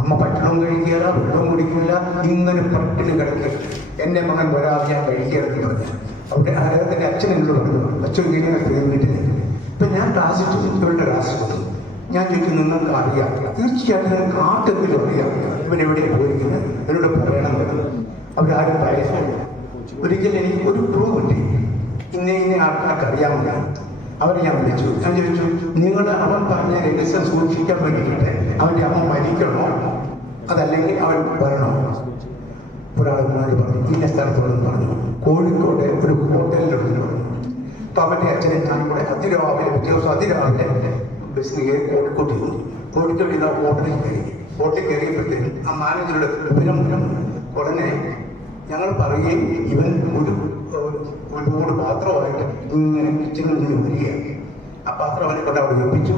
അമ്മ ഭക്ഷണം കഴിക്കുകയില്ല, വെള്ളവും കുടിക്കില്ല, ഇങ്ങനെ പട്ടിണി കിടക്കുക. എൻ്റെ മകൻ വരാതെ ഞാൻ കഴിക്കുകയെന്ന് പറഞ്ഞു. അവിടെ അദ്ദേഹത്തിൻ്റെ അച്ഛൻ എന്നോട് പറഞ്ഞു, അച്ഛൻ വീട്ടിൽ ഇപ്പം ഞാൻ ക്ലാസ്സിൽ ചെന്നു, ഇവരുടെ ക്ലാസ്സിൽ വന്നു. ഞാൻ ചോദിക്കും, നിങ്ങൾക്ക് അറിയാം? തീർച്ചയായിട്ടും നിങ്ങൾക്ക് ആർക്കെങ്കിലും അറിയാം ഇവൻ എവിടെയാണ് പോയിരിക്കുന്നത്, എന്നോട് പറയണം എന്ന്. അവരാരും പറയുന്നില്ല. ഒരിക്കലും എനിക്ക് ഒരു പ്രൂവ് കിട്ടി, ഇന്ന ആൾക്കാർക്ക് അറിയാമെന്ന്. അവരെ ഞാൻ വിളിച്ചു. ഞാൻ ചോദിച്ചു, നിങ്ങൾ അവൻ പറഞ്ഞ രഹസ്യം സൂക്ഷിക്കാൻ വേണ്ടിയിട്ട് അവൻ്റെ അമ്മ മരിക്കണോ അതല്ലെങ്കിൽ അവൻ വരണോ? ഒരാൾ മുന്നാടി പറഞ്ഞു, ഇന്ന സ്ഥലത്തോടെന്ന് പറഞ്ഞു. കോഴിക്കോട് ഒരു ഹോട്ടലിലെടുത്തു പറഞ്ഞു. അപ്പം അവൻ്റെ അച്ഛനെ ഞാൻ കൂടെ അതിരാവിലെ പിറ്റേ ദിവസം അതിരാവിലെ ബസ്സിന് കയറി കോഴിക്കോട്ട് ഇരുന്നു. കോഴിക്കോട്ട് ഇരുന്ന ഹോട്ടലിൽ കയറി. ഹോട്ടലിൽ കയറിയപ്പോഴത്തേക്കും ആ മാനേജറുടെ വിവരം ഉടനെ ഞങ്ങൾ പറയുകയും ഇവൻ ഒരുപാട് പാത്രമായിട്ട് ഇങ്ങനെ കിച്ചണിൽ നിന്ന് വരികയാണ്. ആ പാത്രം അവനെ കൊണ്ട് അവിടെ ഏൽപ്പിച്ചു.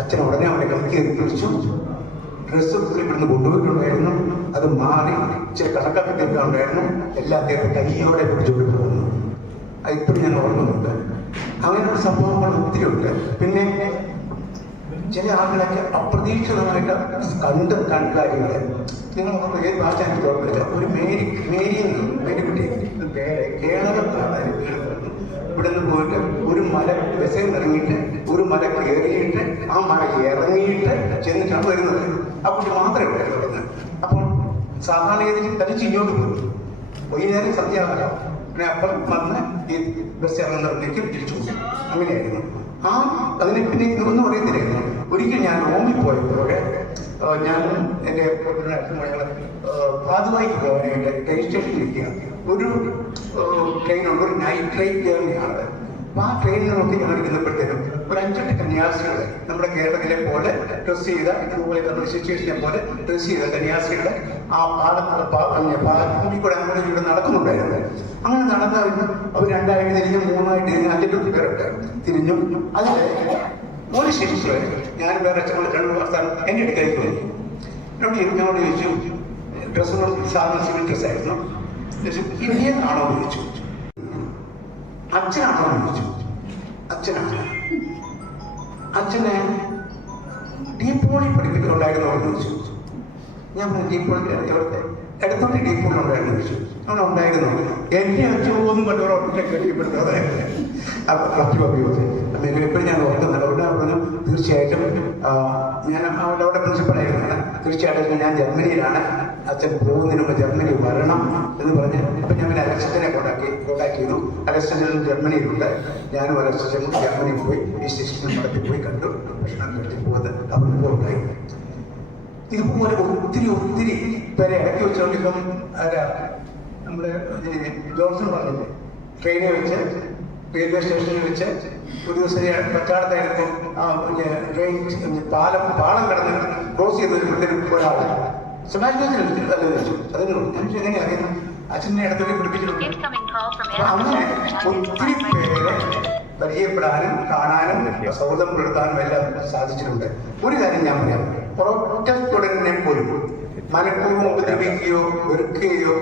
അച്ഛൻ ഉടനെ അവനെ കൈക്ക് പിടിച്ചു. ഡ്രസ്സ് ഇവിടുന്ന് കൊണ്ടുപോയിട്ടുണ്ടായിരുന്നു. അത് മാറി ഇച്ചിരി കണക്കാക്കി തീർക്കാനുണ്ടായിരുന്നു. എല്ലാം അദ്ദേഹം കൈയോടെ പിടിച്ചുകൊണ്ട് പോകുന്നു. അത് ഇപ്പോഴും ഞാൻ ഓർക്കുന്നുണ്ട്. അങ്ങനെയുള്ള സംഭവങ്ങൾ ഒത്തിരി ഉണ്ട്. പിന്നെ ചില ആളുകളൊക്കെ അപ്രതീക്ഷിതമായിട്ട് കണ്ട കാര്യങ്ങൾ നിങ്ങൾ ഏത് ഭാഷ എനിക്ക് ഓർമ്മില്ല. ഒരു മേരിക്കുട്ടി കേരളത്തിലാണ് ഇവിടെ നിന്ന് പോയിട്ട് ഒരു മല ബസ്സിൽ ഇറങ്ങിയിട്ട് ഒരു മല കയറിയിട്ട് ആ മല ഇറങ്ങിയിട്ട് ചെന്നിട്ടാണ് വരുന്നത്. ആ കുട്ടി മാത്രമേ വരുന്നത്. അപ്പോൾ സാധാരണ രീതിയിൽ തനിച്ച് ഇങ്ങോട്ട് പോകും. വൈകുന്നേരം സന്ധ്യാകാലം പിന്നെ അപ്പം വന്ന് ഈ ബസ് ഇറങ്ങുന്നവരിലേക്ക് തിരിച്ചു പോകും. അങ്ങനെയായിരുന്നു. അതിനെ പിന്നെ ഇതൊന്നും അറിയത്തില്ലായിരുന്നു. ഒരിക്കൽ ഞാൻ റോമിൽ പോയപ്പോഴേ ഞാൻ എൻ്റെ പാതുവായിക്ക് പോകാനായിട്ട് ട്രെയിൻ സ്റ്റേഷനിലിരിക്കുക. ഒരു ട്രെയിനുണ്ട്, ഒരു നൈറ്റ് ട്രെയിൻ ജേർണിയാണ്. അപ്പോൾ ആ ട്രെയിനിനൊക്കെ ഞങ്ങൾ ഇരുന്നപ്പോഴത്തേനും ഒരു 5-8 കന്യാസ്ത്രീകളെ നമ്മുടെ കേരളത്തിലെ പോലെ ഡ്രസ് ചെയ്ത ഇതുപോലെ നമ്മുടെ സിറ്റുവേഷനെ പോലെ ഡ്രസ് ചെയ്ത കന്യാസ്ത്രീകളെ ആ പാലത്തിൽ കൂടെ നമ്മുടെ ഇവിടെ നടക്കുന്നുണ്ടായിരുന്നു. അങ്ങനെ നടന്നു അവർ 2 തിരിഞ്ഞു 3 തിരിഞ്ഞു 5 പേരുണ്ട് തിരിഞ്ഞു. അതിൽ ഒരു ശിശു ഞാൻ വേറെ അച്ഛനോട് 2 വർഷം എൻ്റെ അടുത്തേക്ക് വന്നു. എന്നോട് ചോദിച്ചു, ഡ്രസ്സുകൾ സാധാരണ സിവിൽ ഡ്രസ്സായിരുന്നു. ഇന്ത്യൻ ആണോ എന്ന് ചോദിച്ചു. അച്ഛനാണോ എന്ന് ചോദിച്ചു. അച്ഛനാണ്. അച്ഛനെ ഡീപ്പോളി പഠിപ്പിക്കുന്നുണ്ടായിരുന്നു എന്ന് ചോദിച്ചു. ഞാൻ ഡീപ്പോളി എടുത്തോണ്ട് ഡീപ്പോളിലുണ്ടായിരുന്നു ചോദിച്ചു. അവിടെ ഉണ്ടായിരുന്നു. എന്നെ അച്ഛനൊന്നും കണ്ടോടെ ഒറ്റ കഴിയപ്പെടുന്നത് എപ്പോഴും ഞാൻ ഓർക്കുന്നുണ്ട്. അവിടെ പറഞ്ഞു, തീർച്ചയായിട്ടും ഞാൻ അവിടെ പ്രിൻസിപ്പളായിരുന്നാണ്. തീർച്ചയായിട്ടും ഞാൻ ജർമ്മനിയിലാണ്. അച്ഛൻ പോകുന്നതിന് മുമ്പ് ജർമ്മനി വരണം എന്ന് പറഞ്ഞ് ഇപ്പം ഞാൻ പിന്നെ അലക്സത്തിനെ കോണ്ടാക്ട് ചെയ്തു. അലക്സൻ ജർമ്മനിയിലുണ്ട്. ഞാനും അലക്സൻ ജർമ്മനിയിൽ പോയി ഈ സ്റ്റേഷനിൽ നടത്തി പോയി കണ്ടു. ഭക്ഷണം കഴിച്ച് പോകുന്നത് അവർക്ക് ഉണ്ടായി. ഇതുപോലെ ഒത്തിരി പേരെ ഇടയ്ക്ക് വെച്ചോണ്ടിപ്പം നമ്മുടെ ജോൺസൺ പറഞ്ഞില്ലേ, ട്രെയിനിൽ വെച്ച് റെയിൽവേ സ്റ്റേഷനിൽ വെച്ച് ഒരു ദിവസം പച്ചാടത്തായിരുന്നു ട്രെയിൻ പാളം കടന്ന് ക്രോസ് ചെയ്ത് വരുമ്പോഴത്തേക്കും ഒരാൾ സുഭാഷ് ചോദിച്ചു. അതിന് എങ്ങനെ അറിയുന്നു? അച്ഛനെ ഇടത്തോട്ട് പിടിപ്പിച്ചിട്ടുണ്ട്. അങ്ങനെ ഒത്തിരി പേരെ പരിചയപ്പെടാനും കാണാനും സൗഹൃദം പുലർത്താനും എല്ലാം സാധിച്ചിട്ടുണ്ട്. ഒരു കാര്യം ഞാൻ പറയാം, ഒരൊറ്റ സ്റ്റുഡന്റിനെ പോലും മനഃപൂർവ്വം ഉപദ്രവിക്കുകയോ വെറുക്കുകയോ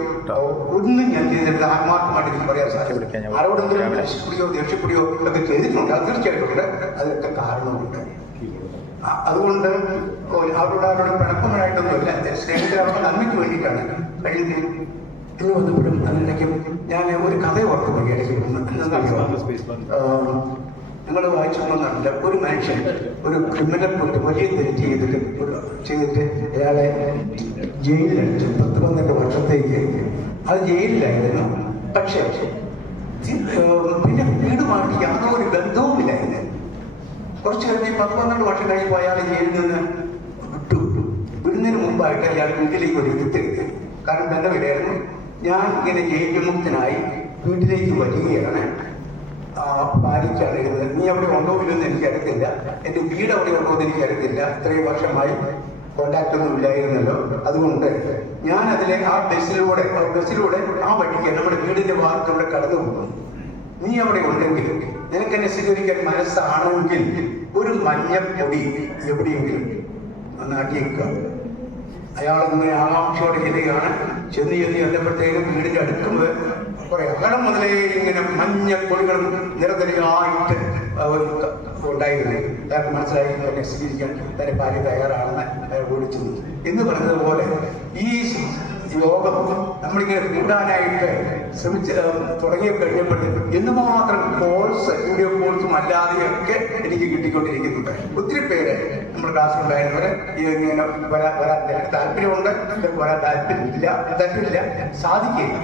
ഒന്നും ഞാൻ ചെയ്തിട്ട് ആത്മാർത്ഥമായിട്ട് എനിക്ക് പറയാൻ സാധിക്കും. ആരോടെങ്കിലും നശിപ്പെടുകയോ ദേഷ്യപ്പെടുകയോ ഒക്കെ ചെയ്തിട്ടുണ്ട്. അത് തീർച്ചയായിട്ടുണ്ട്. അതിനൊക്കെ കാരണമുണ്ട്. അതുകൊണ്ട് അവരോട് പിണക്കങ്ങളായിട്ടൊന്നുമില്ല. സ്നേഹത്തിൽ അവരുടെ നന്മയ്ക്ക് വേണ്ടിയിട്ടാണ് കഴിയുന്നത്. എന്ന് വന്നപ്പോഴും അതിനിടയ്ക്ക് ഞാൻ ഒരു കഥ ഓർത്തു പോയി. ഇടയ്ക്ക് നിങ്ങൾ വായിച്ചിട്ടുണ്ടെന്നറിയില്ല. ഒരു മനുഷ്യൻ ഒരു ക്രിമിനൽ പോയിട്ട് വലിയ തെറ്റ് ചെയ്തിട്ട് അയാളെ ജയിലിലടിച്ചു 10-12 വർഷത്തേക്ക്. അത് ജയിലിലായിരുന്നു. പക്ഷേ പിന്നെ വീടുമായിട്ട് യാതൊരു ബന്ധവുമില്ലായിരുന്നു. കുറച്ച് കഴിഞ്ഞ് 10-12 വർഷം കഴിയുമ്പോൾ അയാൾ ജയിലിൽ നിന്ന് വിടുന്നതിന് മുമ്പായിട്ട് അയാൾ വീട്ടിലേക്ക് ഒരു എത്തിയെത്തി. കാരണം ബന്ധമില്ലായിരുന്നു. ഞാൻ ഇങ്ങനെ ജയിൽ വിമുക്തനായി വീട്ടിലേക്ക് വരികയാണ്. പാലിച്ചാണ് ഇരുന്നത്. നീ അവിടെ ഉണ്ടോ ഇല്ലെന്ന് എനിക്കറിയത്തില്ല. എൻ്റെ വീട് അവിടെ ഉണ്ടോ എന്ന് എനിക്കറിയത്തില്ല. ഇത്രയും വർഷമായി കോണ്ടാക്ട് ഒന്നും ഇല്ലായിരുന്നല്ലോ. അതുകൊണ്ട് ഞാൻ അതിലെ ആ ബസ്സിലൂടെ ആ വഴിക്ക് നമ്മുടെ വീടിന്റെ ഭാഗത്തൂടെ കടന്നു പോകും. നീ അവിടെ ഉണ്ടെങ്കിൽ നിനക്കെന്നെ സ്വീകരിക്കാൻ മനസ്സാണെങ്കിൽ ഒരു മഞ്ഞപ്പൊടി എവിടെയെങ്കിലും നാട്ടിയേക്കുക. അയാളിങ്ങനെ ആകാംക്ഷയോടെ ചെല്ലുകയാണ്. ചെന്ന് ചെല്ലുമ്പോഴത്തേക്കും വീടിന്റെ അടുക്കുമ്പോൾ കുറെ അകലം മുതലേ ഇങ്ങനെ മഞ്ഞപ്പൊടികളും നിരനിരയായിട്ട് ഉണ്ടായിരുന്നു. അയാൾക്ക് മനസ്സിലായി തന്നെ സ്വീകരിക്കാൻ തന്റെ ഭാര്യ തയ്യാറാണെന്ന് അയാൾ ഓടിച്ചു എന്ന് പറഞ്ഞതുപോലെ യോഗം നമ്മളിങ്ങനെ കൂടാനായിട്ട് ശ്രമിച്ച് തുടങ്ങി കഴിഞ്ഞപ്പോൾ എന്തുമാത്രം കോഴ്സ് വീഡിയോ കോഴ്സും അല്ലാതെയൊക്കെ എനിക്ക് കിട്ടിക്കൊണ്ടിരിക്കുന്നുണ്ട്. ഒത്തിരി പേര് നമ്മുടെ ക്ലാസ്സിലുണ്ടായിരുന്നവര് ഇങ്ങനെ വരാൻ താല്പര്യമുണ്ട്, വരാൻ താല്പര്യമില്ല, സാധിക്കില്ല.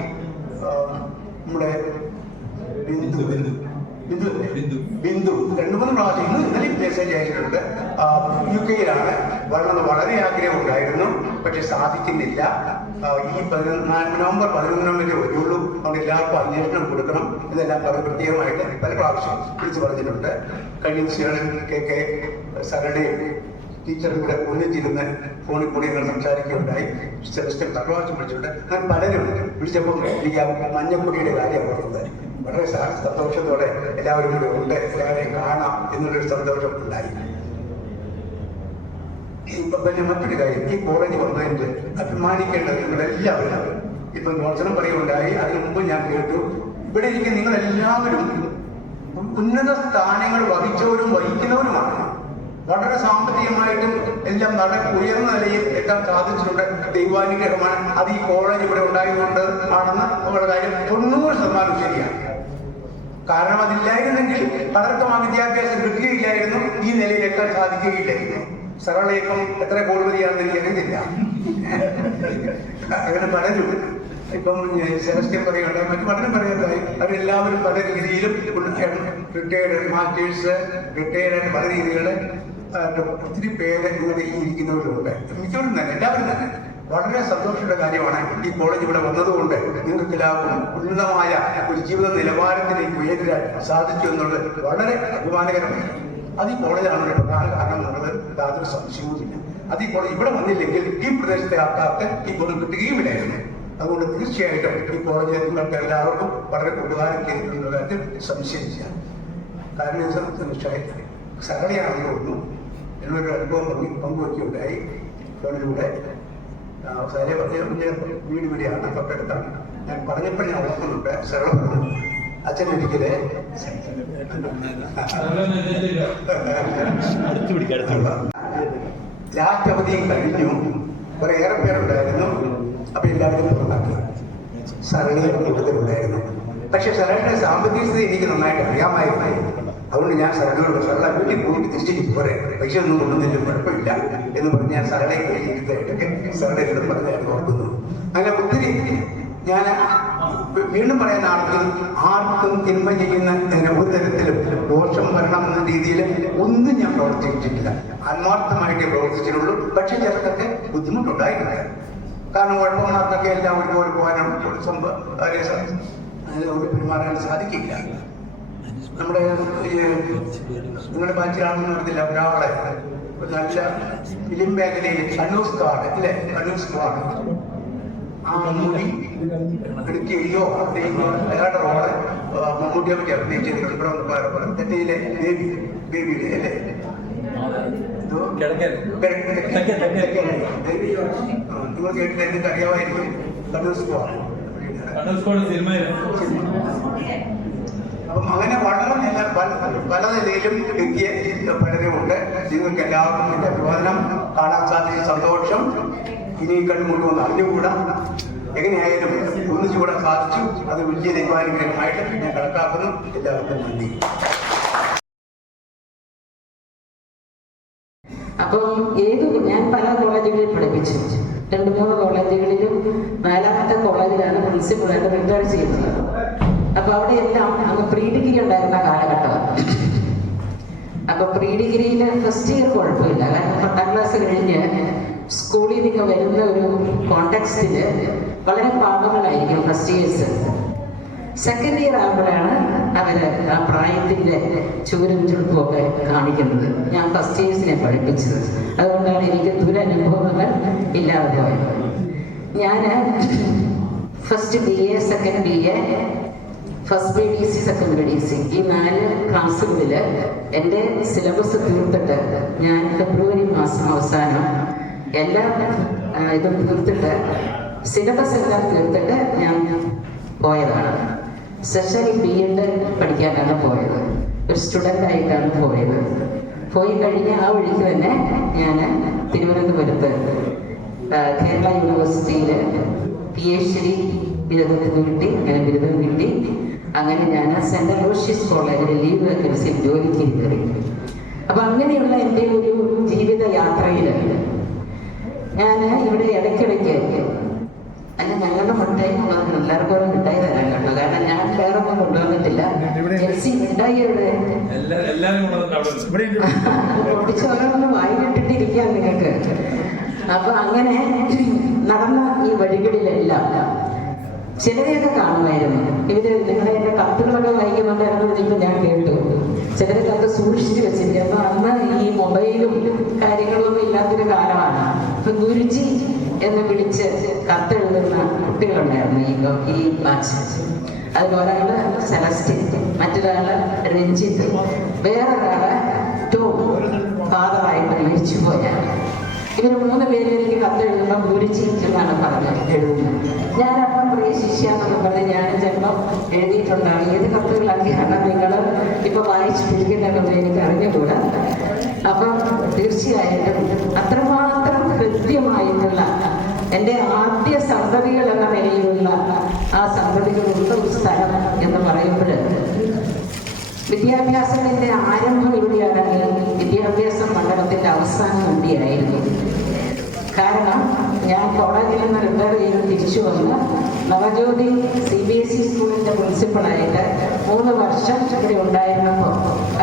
നമ്മുടെ ബിന്ദു 2-3 പ്രാവശ്യം ഇന്നലെ മെസ്സേജ് അയച്ചിട്ടുണ്ട്. UK-യിലാണ്. വളരെ ആഗ്രഹമുണ്ടായിരുന്നു, പക്ഷെ സാധിക്കുന്നില്ല. ഈ നവംബർ 11 വരെ വരുള്ളൂ. അതുകൊണ്ട് എല്ലാവർക്കും അന്വേഷണം കൊടുക്കണം ഇതെല്ലാം പ്രത്യേകമായിട്ട് പല പ്രാവശ്യം വിളിച്ചു പറഞ്ഞിട്ടുണ്ട്. കഴിഞ്ഞ ദിവസങ്ങളിൽ KK സരടയും ടീച്ചറും കൂടെ ഒന്നിച്ചിരുന്ന് ഫോണിൽ കൂടി ഞങ്ങൾ സംസാരിക്കുകയുണ്ടായി. സെലസ്റ്റൻ പ്രാവശ്യം വിളിച്ചിട്ടുണ്ട്. അങ്ങനെ പലരും വിളിച്ചപ്പോൾ എനിക്ക് മഞ്ഞപ്പൊടിയുടെ കാര്യം ഓർക്കുന്നത്. വളരെ സന്തോഷത്തോടെ എല്ലാവരും കൂടെ ഉണ്ട്, എല്ലാവരെയും കാണാം എന്നുള്ളൊരു സന്തോഷം ഉണ്ടായി. ഇപ്പൊ പിന്നെ മറ്റൊരു കാര്യം, ഈ കോളേജ് വന്നതിന് അഭിമാനിക്കേണ്ടത് നിങ്ങളെല്ലാവരും. ഇപ്പൊ മോചനം പറയുകയുണ്ടായി. അതിനു മുമ്പ് ഞാൻ കേട്ടു, ഇവിടെ ഇരിക്കുന്ന നിങ്ങളെല്ലാവരും ഉന്നത സ്ഥാനങ്ങൾ വഹിച്ചവരും വഹിക്കുന്നവരുമാണ്. വളരെ സാമ്പത്തികമായിട്ടും എല്ലാം ഉയർന്ന നിലയിൽ എത്താൻ സാധിച്ചിട്ടുണ്ട്. ദൈവാനുഗ്രഹമാണ്. അത് ഈ കോളേജ് ഇവിടെ ഉണ്ടായതുകൊണ്ട് ആണെന്ന് ഉള്ള കാര്യം 90% ശരിയാണ്. കാരണം അതില്ലായിരുന്നെങ്കിൽ പലർക്കും ആ വിദ്യാഭ്യാസം കിട്ടുകയില്ലായിരുന്നു, ഈ നിലയിൽ എത്താൻ സാധിക്കുകയില്ലായിരുന്നു. സരളയിപ്പം എത്ര കോടിപതിയാണെന്ന് എനിക്ക് അറിയുന്നില്ല. അങ്ങനെ പലരും ഇപ്പം സെലസ്റ്റ്യൻ പറയുകയുണ്ടായി, മറ്റു പലരും പറയുകയുണ്ടായി. അവരെല്ലാവരും പല രീതിയിലും റിട്ടയർഡ് മാസ്റ്റേഴ്സ്, റിട്ടയർഡ് പല രീതികൾ ഒത്തിരി പേര് ഇവിടെ ഈ ഇരിക്കുന്നവരുണ്ട്. മിക്കവരും തന്നെ, എല്ലാവരും തന്നെ. വളരെ സന്തോഷമുള്ള കാര്യമാണ് ഈ കോളേജ് ഇവിടെ വന്നതുകൊണ്ട് നിങ്ങൾക്ക് എല്ലാവർക്കും ഉന്നതമായ ഒരു ജീവിത നിലവാരത്തിലേക്ക് ഉയരാൻ സാധിച്ചു എന്നുള്ളത് വളരെ അഭിമാനകരമാണ്. അത് ഈ കോളേജാണ് ഒരു പ്രധാന കാരണം എന്നുള്ളത് യാതൊരു സംശയവുമില്ല. അത് ഈ കോളേജ് ഇവിടെ വന്നില്ലെങ്കിൽ ഈ പ്രദേശത്തെ ആൾക്കാർക്ക് ഈ കോളേജ് കിട്ടുകയുമില്ലായിരുന്നു. അതുകൊണ്ട് തീർച്ചയായിട്ടും ഈ കോളേജ് നിങ്ങൾക്ക് എല്ലാവർക്കും വളരെ ഉപകാരം ചെയ്തിട്ടുള്ള കാര്യത്തിൽ സംശയില്ല. കാരണം സരളയാണെന്ന് തോന്നുന്നു എന്നൊരു അനുഭവം പങ്കുവയ്ക്കുകയുണ്ടായി ഫോണിലൂടെ. സാരെ പറഞ്ഞ വീട് ഇവിടെയാണ്, തൊട്ടടുത്താണ്. ഞാൻ പറഞ്ഞപ്പോൾ ഞാൻ ഓർക്കുന്നുണ്ട്. സരള പറഞ്ഞു, അച്ഛൻ ഒരിക്കല് ലാസ്റ്റ് അവധിയും കഴിഞ്ഞു, കുറെ ഏറെ പേരുണ്ടായിരുന്നു. അപ്പൊ എല്ലാവരും പുറത്താക്കി. സരളയുടെ കൂട്ടത്തിലുണ്ടായിരുന്നു. പക്ഷെ സരളയുടെ സാമ്പത്തിക സ്ഥിതി എനിക്ക് നന്നായിട്ട് അറിയാമായിരുന്നു. അതുകൊണ്ട് ഞാൻ സരളയോട് സരള വീട്ടിൽ പോയിട്ട് തിരിച്ചിട്ട് പോരെ, പൈസ ഒന്നും കൊണ്ടുവന്നിട്ട് കുഴപ്പമില്ല എന്ന് പറഞ്ഞ് ഞാൻ സരളയെ പോയിട്ടൊക്കെ സരളയോട് പറഞ്ഞ് ഞാൻ ഓർക്കുന്നു. അങ്ങനെ ഒത്തിരി ഞാൻ വീണ്ടും പറയാൻ ആർക്കും തിന്മ ചെയ്യുന്ന ഒരു തരത്തിലും ദോഷം വരണം എന്ന രീതിയിൽ ഒന്നും ഞാൻ പ്രവർത്തിച്ചിട്ടില്ല. ആത്മാർത്ഥമായിട്ടേ പ്രവർത്തിച്ചിട്ടുള്ളൂ. പക്ഷെ ചിലർക്കൊക്കെ ബുദ്ധിമുട്ടുണ്ടായിട്ടുണ്ട്. കാരണം കുഴപ്പമാർക്കൊക്കെ എല്ലാം ഒരുപോലെ പോകാനും പെരുമാറാൻ സാധിക്കില്ല. നമ്മുടെ നിങ്ങളുടെ ബാച്ചിലാണെന്ന് പറഞ്ഞില്ല, ഒരാളെ നല്ല ഫിലിം മേഖലയിൽ കണ്ണൂസ് കാർഡ് അല്ലേ, കണ്ണൂസ് കാർഡ് ആ മുടി എടുക്കുകയോ അയാളുടെ റോള് മമ്മൂട്ടിയെ പറ്റി അഭിനയിച്ചിട്ടുണ്ട്. ഇവിടെ തെറ്റയിലെ ബേബിയുടെ അല്ലേ, നിങ്ങൾ കേട്ടിട്ട് എനിക്ക് അറിയാമായിരിക്കും. കണ്ണൂസ് കാർഡ് അപ്പം അങ്ങനെ വളരെ നല്ല പല നിലയിലും എത്തിയ പലരുമുണ്ട്. നിങ്ങൾക്ക് എല്ലാവർക്കും എന്റെ അഭിവാദനം. കാണാൻ സാധിച്ച സന്തോഷം. ഇനി കണ്ടുമുട്ട് വന്ന് അറിഞ്ഞുകൂടാ. എങ്ങനെയായാലും ഒന്നിച്ചുകൂടാൻ സാധിച്ചു. അത് വലിയ ദൈവാനുഗ്രഹമായിട്ട് ഞാൻ കണക്കാക്കുന്നു. എല്ലാവർക്കും നന്ദി. അപ്പം ഞാൻ പല കോളേജുകളിൽ പഠിപ്പിച്ചു. 2-3 കോളേജുകളിലും 4ാമത്തെ കോളേജിലാണ് പ്രിൻസിപ്പളായിട്ട് റിട്ടയർ ചെയ്യുന്നത്. അപ്പൊ അവിടെ എല്ലാം അന്ന് പ്രീ ഡിഗ്രി ഉണ്ടായിരുന്ന കാലഘട്ടമാണ്. അപ്പൊ പ്രീ ഡിഗ്രിയിൽ ഫസ്റ്റ് ഇയർ കുഴപ്പമില്ല. കാരണം 10ാം ക്ലാസ് കഴിഞ്ഞ് സ്കൂളിൽ നിന്ന് വരുന്ന ഒരു കോണ്ടെക്സ്റ്റില് വളരെ പാവങ്ങളായിരിക്കും ഫസ്റ്റ് ഇയേഴ്സ്. സെക്കൻഡ് ഇയർ ആകുമ്പോഴാണ് അവര് ആ പ്രായത്തിന്റെ ചൂരും ചുരുക്കും ഒക്കെ കാണിക്കുന്നത്. ഞാൻ ഫസ്റ്റ് ഇയേഴ്സിനെ പഠിപ്പിച്ചത്, അതുകൊണ്ടാണ് എനിക്ക് ദുരനുഭവങ്ങൾ ഇല്ലാതെ പോയത്. ഞാൻ first BA, second BA, first BDC, second BDC ഈ 4 ക്ലാസ്സുകളിൽ എൻ്റെ സിലബസ് തീർത്തിട്ട് ഞാൻ ഫെബ്രുവരി മാസം അവസാനം എല്ലാം ഇതും തീർത്തിട്ട് സിലബസ് എല്ലാം തീർത്തിട്ട് ഞാൻ പോയതാണ്. സെഷൻ B.Ed പഠിക്കാനാണ് പോയത്. ഒരു സ്റ്റുഡൻ്റായിട്ടാണ് പോയത്. പോയി കഴിഞ്ഞ് ആ വഴിക്ക് തന്നെ ഞാൻ തിരുവനന്തപുരത്ത് കേരള യൂണിവേഴ്സിറ്റിയിൽ PhD ബിരുദത്തിന് കിട്ടി, അങ്ങനെ ബിരുദം കിട്ടി. അങ്ങനെ ഞാൻ സെന്റ് അലോഷ്യസ് കോളേജിലെ ലീവ് വേക്കൻസിയിൽ ജോലിക്ക് കയറി. അപ്പൊ അങ്ങനെയുള്ള എൻ്റെ ഒരു ജീവിത യാത്രയിൽ ഞാൻ ഇവിടെ ഇടയ്ക്കിടയ്ക്ക് അല്ല ഞങ്ങളുടെ മിഠായി എല്ലാവർക്കും ഓരോ മിഠായി തരാൻ കേട്ടോ, കാരണം ഞാൻ വേറെ ഒന്നും കൊണ്ടുവന്നിട്ടില്ല. മിഠായിയുടെ പൊട്ടിച്ചോരോന്നും വായിലിട്ടിട്ടിരിക്കാം നിങ്ങൾക്ക്. അപ്പൊ അങ്ങനെ നടന്ന ഈ വഴികളിലെല്ലാം ചിലരെയൊക്കെ കാണുമായിരുന്നു. നിങ്ങളുടെ എന്റെ കത്തുകളൊക്കെ വായിക്കുന്നുണ്ടായിരുന്നു. ഞാൻ കേട്ടു ചിലരൊക്കെ അത് സൂക്ഷിച്ചു വെച്ചിരിക്കുന്നു. അന്ന് ഈ മൊബൈലും കാര്യങ്ങളും ഒന്നും ഇല്ലാത്തൊരു കാലമാണ്. അപ്പൊ ഗുരുജി എന്ന് വിളിച്ച് കത്തെഴുതുന്ന കുട്ടികളുണ്ടായിരുന്നു ഈ ബാച്ച്. അതിലൊരാള് സെലസ്റ്റിൻ, മറ്റൊരാള് രഞ്ജിത്ത്, വേറൊരാള് ടോം, ഫാദറായിട്ട് മരിച്ചുപോയാണ്. ഇവര് 3 പേര് എനിക്ക് കത്തെഴുതുമ്പോൾ ഗുരുജി എന്നാണ് പറഞ്ഞത് എഴുതുന്നത്. ഞാനപ്പം പ്രിയ ശിഷ്യ എന്നൊക്കെ പറഞ്ഞ് ഞാൻ ചിലപ്പോൾ എഴുതിയിട്ടുണ്ടാണ്. ഏത് കത്തുകളൊക്കെയാണ് നിങ്ങൾ ഇപ്പൊ വായിച്ചിരിക്കുന്നതെന്ന് എനിക്ക് അറിഞ്ഞുകൂടാ. അപ്പം തീർച്ചയായിട്ടും അത്രമാത്രം കൃത്യമായിട്ടുള്ള എൻ്റെ ആദ്യ സന്തതികൾ എന്ന നിലയിലുള്ള ആ സന്തതികളുള്ള ഒരു സ്ഥലം എന്ന് പറയുമ്പോൾ വിദ്യാഭ്യാസത്തിന്റെ ആരംഭം ഇവിടെയാണെങ്കിൽ വിദ്യാഭ്യാസം മണ്ഡലത്തിന്റെ അവസാനം ഇവിടെയായിരുന്നു. കാരണം ഞാൻ കോളേജിൽ നിന്ന് റിട്ടയർ ചെയ്ത് തിരിച്ചു വന്ന് നവജ്യോതി CBSE സ്കൂളിന്റെ പ്രിൻസിപ്പളായിട്ട് 3 വർഷം ഇവിടെ ഉണ്ടായിരുന്നപ്പോൾ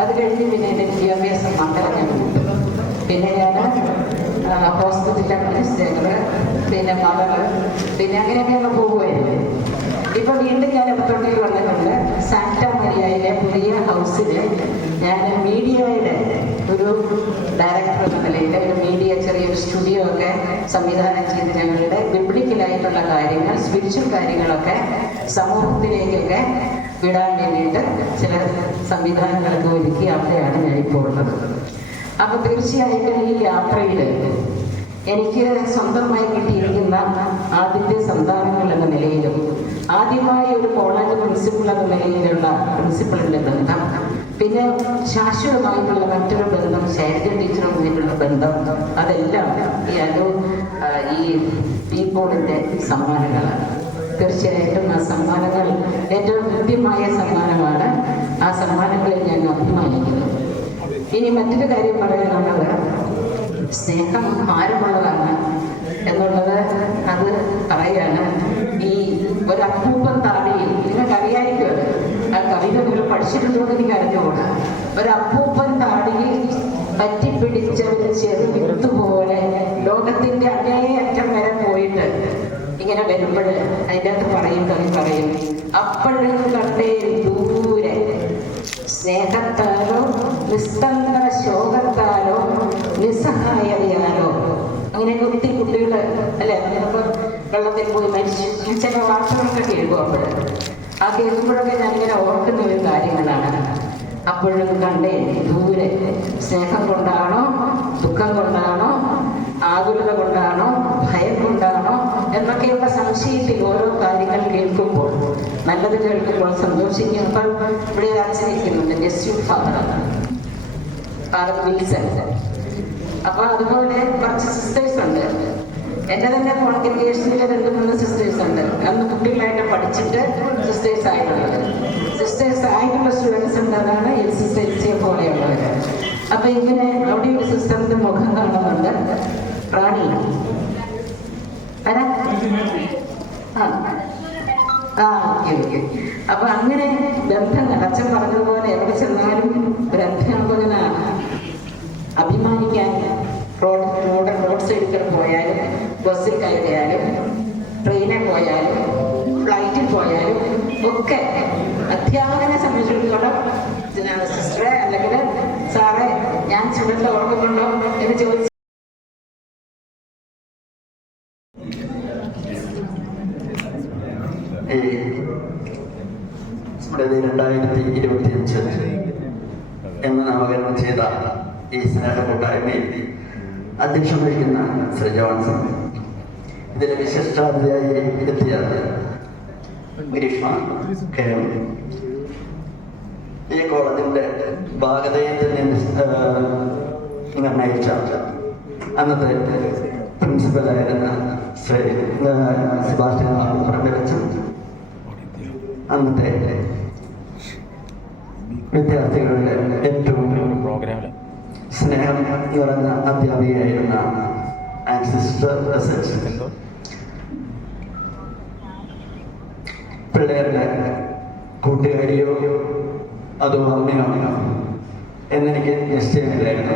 അത് കഴിഞ്ഞ് പിന്നെ എൻ്റെ വിദ്യാഭ്യാസം മണ്ഡലം ഞാൻ വിട്ടു. പിന്നെ ഞാൻ ഹോസ്പിറ്റൽ അഡ്മിനിസ്ട്രേറ്റർ, പിന്നെ മദർ, പിന്നെ അങ്ങനെയൊക്കെ പോകുമായിരുന്നു. ഇപ്പൊ വീണ്ടും ഞാൻ ഇടത്തോട്ടേക്ക് വന്നിട്ടുണ്ട്. സാന്റ മരിയയിലെ പുതിയ ഹൗസില് ഞാൻ മീഡിയയുടെ ഒരു ഡയറക്ടർ എന്ന നിലയിൽ ഒരു മീഡിയ ചെറിയൊരു സ്റ്റുഡിയോ ഒക്കെ സംവിധാനം ചെയ്ത് ഞങ്ങളുടെ ബിബ്ലിക്കലായിട്ടുള്ള കാര്യങ്ങൾ, സ്പിരിച്വൽ കാര്യങ്ങളൊക്കെ സമൂഹത്തിലേക്കൊക്കെ വിടാൻ വേണ്ടിയിട്ട് ചില സംവിധാനങ്ങളൊക്കെ ഒരുക്കി അവിടെയാണ് ഞാനിപ്പോൾ ഉള്ളത്. അപ്പൊ തീർച്ചയായിട്ടും ഈ യാത്രയിൽ എനിക്ക് സ്വന്തമായി കിട്ടിയിരിക്കുന്ന ആദ്യത്തെ സന്താനങ്ങൾ എന്ന നിലയിലും ആദ്യമായി ഒരു കോളേജ് പ്രിൻസിപ്പൾ എന്ന നിലയിലുള്ള പ്രിൻസിപ്പളിന്റെ ബന്ധം, പിന്നെ ശാശ്വതമായിട്ടുള്ള മറ്റൊരു ബന്ധം ശൈലജ ടീച്ചറുമായിട്ടുള്ള ബന്ധം, അതെല്ലാം ഈ പീപ്പോളിന്റെ സമ്മാനങ്ങളാണ്. തീർച്ചയായിട്ടും ആ സമ്മാനങ്ങൾ ഏറ്റവും കൃത്യമായ സമ്മാനമാണ്. ആ സമ്മാനങ്ങളിൽ ഞാൻ അഭിമാനിക്കുന്നു. ഇനി മറ്റൊരു കാര്യം പറയാനുള്ളത്, സ്നേഹം ഭാരമുള്ളതാണ് എന്നുള്ളത് അത് പറയാണ്. ഈ ഒരു അപ്പൂപ്പൻ താടിയിൽ നിങ്ങൾക്ക് അറിയായിരിക്കും, ആ കവിത നിങ്ങൾ പഠിച്ചിട്ടുണ്ടോ എന്ന് എനിക്ക് അറിഞ്ഞുകൂടാ. ഒരു അപ്പൂപ്പൻ താടിയിൽ പറ്റിപ്പിടിച്ച ഒരു ചെറു വിത്തുപോലെ ലോകത്തിന്റെ അങ്ങേയറ്റം വരെ പോയിട്ട് ഇങ്ങനെ വരുമ്പോൾ അതിൻ്റെ അകത്ത് കവി പറയും, അപ്പോഴും കണ്ടേ ദൂരെ സ്നേഹത്താലോ നിസ്തന്ത്ര ശോകത്താലോ നിസ്സഹായതയാലോ അങ്ങനെയൊക്കെ ഒത്തിരി കുട്ടികൾ അല്ലെ ചിലപ്പോൾ വെള്ളത്തിൽ പോയി മരിച്ചു ചില വാർത്തകളൊക്കെ കേൾക്കും. ആ കേൾക്കുമ്പോഴൊക്കെ ഞാനിങ്ങനെ ഓർക്കുന്ന ഒരു കാര്യങ്ങളാണ്. അപ്പോഴും കണ്ടേ ദൂരെ സ്നേഹം കൊണ്ടാണോ ദുഃഖം കൊണ്ടാണോ ആകുലത കൊണ്ടാണോ ഭയം കൊണ്ടാണോ എന്നൊക്കെയുള്ള സംശയത്തിൽ ഓരോ കാര്യങ്ങൾ കേൾക്കുമ്പോൾ, നല്ലത് കേൾക്കുമ്പോൾ സന്തോഷിക്കുമ്പോൾ ഇവിടെ ഒരു അച്ഛനിരിക്കുന്നുണ്ട്, ജസ്റ്റിൻ ഫാദർ വിൽസൺ. അപ്പൊ അതുപോലെ കുറച്ച് സിസ്റ്റേഴ്സ് ഉണ്ട്. എന്റെ തന്നെ കോൺഗ്രിഗേഷനിലെ 2-3 സിസ്റ്റേഴ്സ് ഉണ്ട്. അന്ന് കുട്ടികളായിട്ട് പഠിച്ചിട്ട് സിസ്റ്റേഴ്സ് ആയിട്ടുള്ളത്. സിസ്റ്റേഴ്സ് ആയിട്ടുള്ള സ്റ്റുഡൻസ് ഉണ്ട്. അതാണ് LCCയെ പോലെയുള്ളവര്. അപ്പൊ ഇങ്ങനെ അവിടെ ഒരു സിസ്റ്ററിന്റെ മുഖം കാണുന്നുണ്ട്, റാണി. ഓക്കെ. അപ്പൊ അങ്ങനെ ബന്ധങ്ങൾ അച്ഛൻ പറഞ്ഞതുപോലെ എവിടെ ചെന്നാലും ഗ്രന്ഥാപകനാണ്. അഭിമാനിക്കാൻ റോഡ് സൈഡിൽ കൂടെ പോയാലും ബസ്സിൽ കയറിയാലും ട്രെയിനിൽ പോയാലും ഫ്ലൈറ്റിൽ പോയാലും ഒക്കെ അധ്യാപകനെ സംബന്ധിച്ചിടത്തോളം സിസ്റ്ററെ അല്ലെങ്കിൽ സാറെ ഞാൻ സ്റ്റുഡൻറ്റ് ഓർക്കുന്നുണ്ടോ എന്ന് ചോദിച്ചു. സ്മൃതി 2025 എന്ന് നാമകരണം ചെയ്ത ഈ സ്നേഹ കൂട്ടായ്മയിൽ അധ്യക്ഷം വഹിക്കുന്ന ശ്രീ ജോൺസൺ, ഇതിലെ വിശിഷ്ടാതിഥിയായി എത്തിയ ഗ്രീഷ്മ KM, ഈ കോളേജിന്റെ ഭാഗതയെ തന്നെ നിർണയിച്ച അന്നത്തെ പ്രിൻസിപ്പലായിരുന്ന ശ്രീ സെബാസ്റ്റ്യൻ പ്രകടിച്ചു. അന്നത്തെ വിദ്യാർത്ഥികളുടെ ഏറ്റവും സ്നേഹം നിറഞ്ഞ അധ്യാപികയായിരുന്ന സിസ്റ്റർ പിള്ളേരുടെ കൂട്ടുകാരിയോ അതോ അമ്മയോ എന്നെനിക്ക് നിശ്ചയമില്ലായിരുന്നു.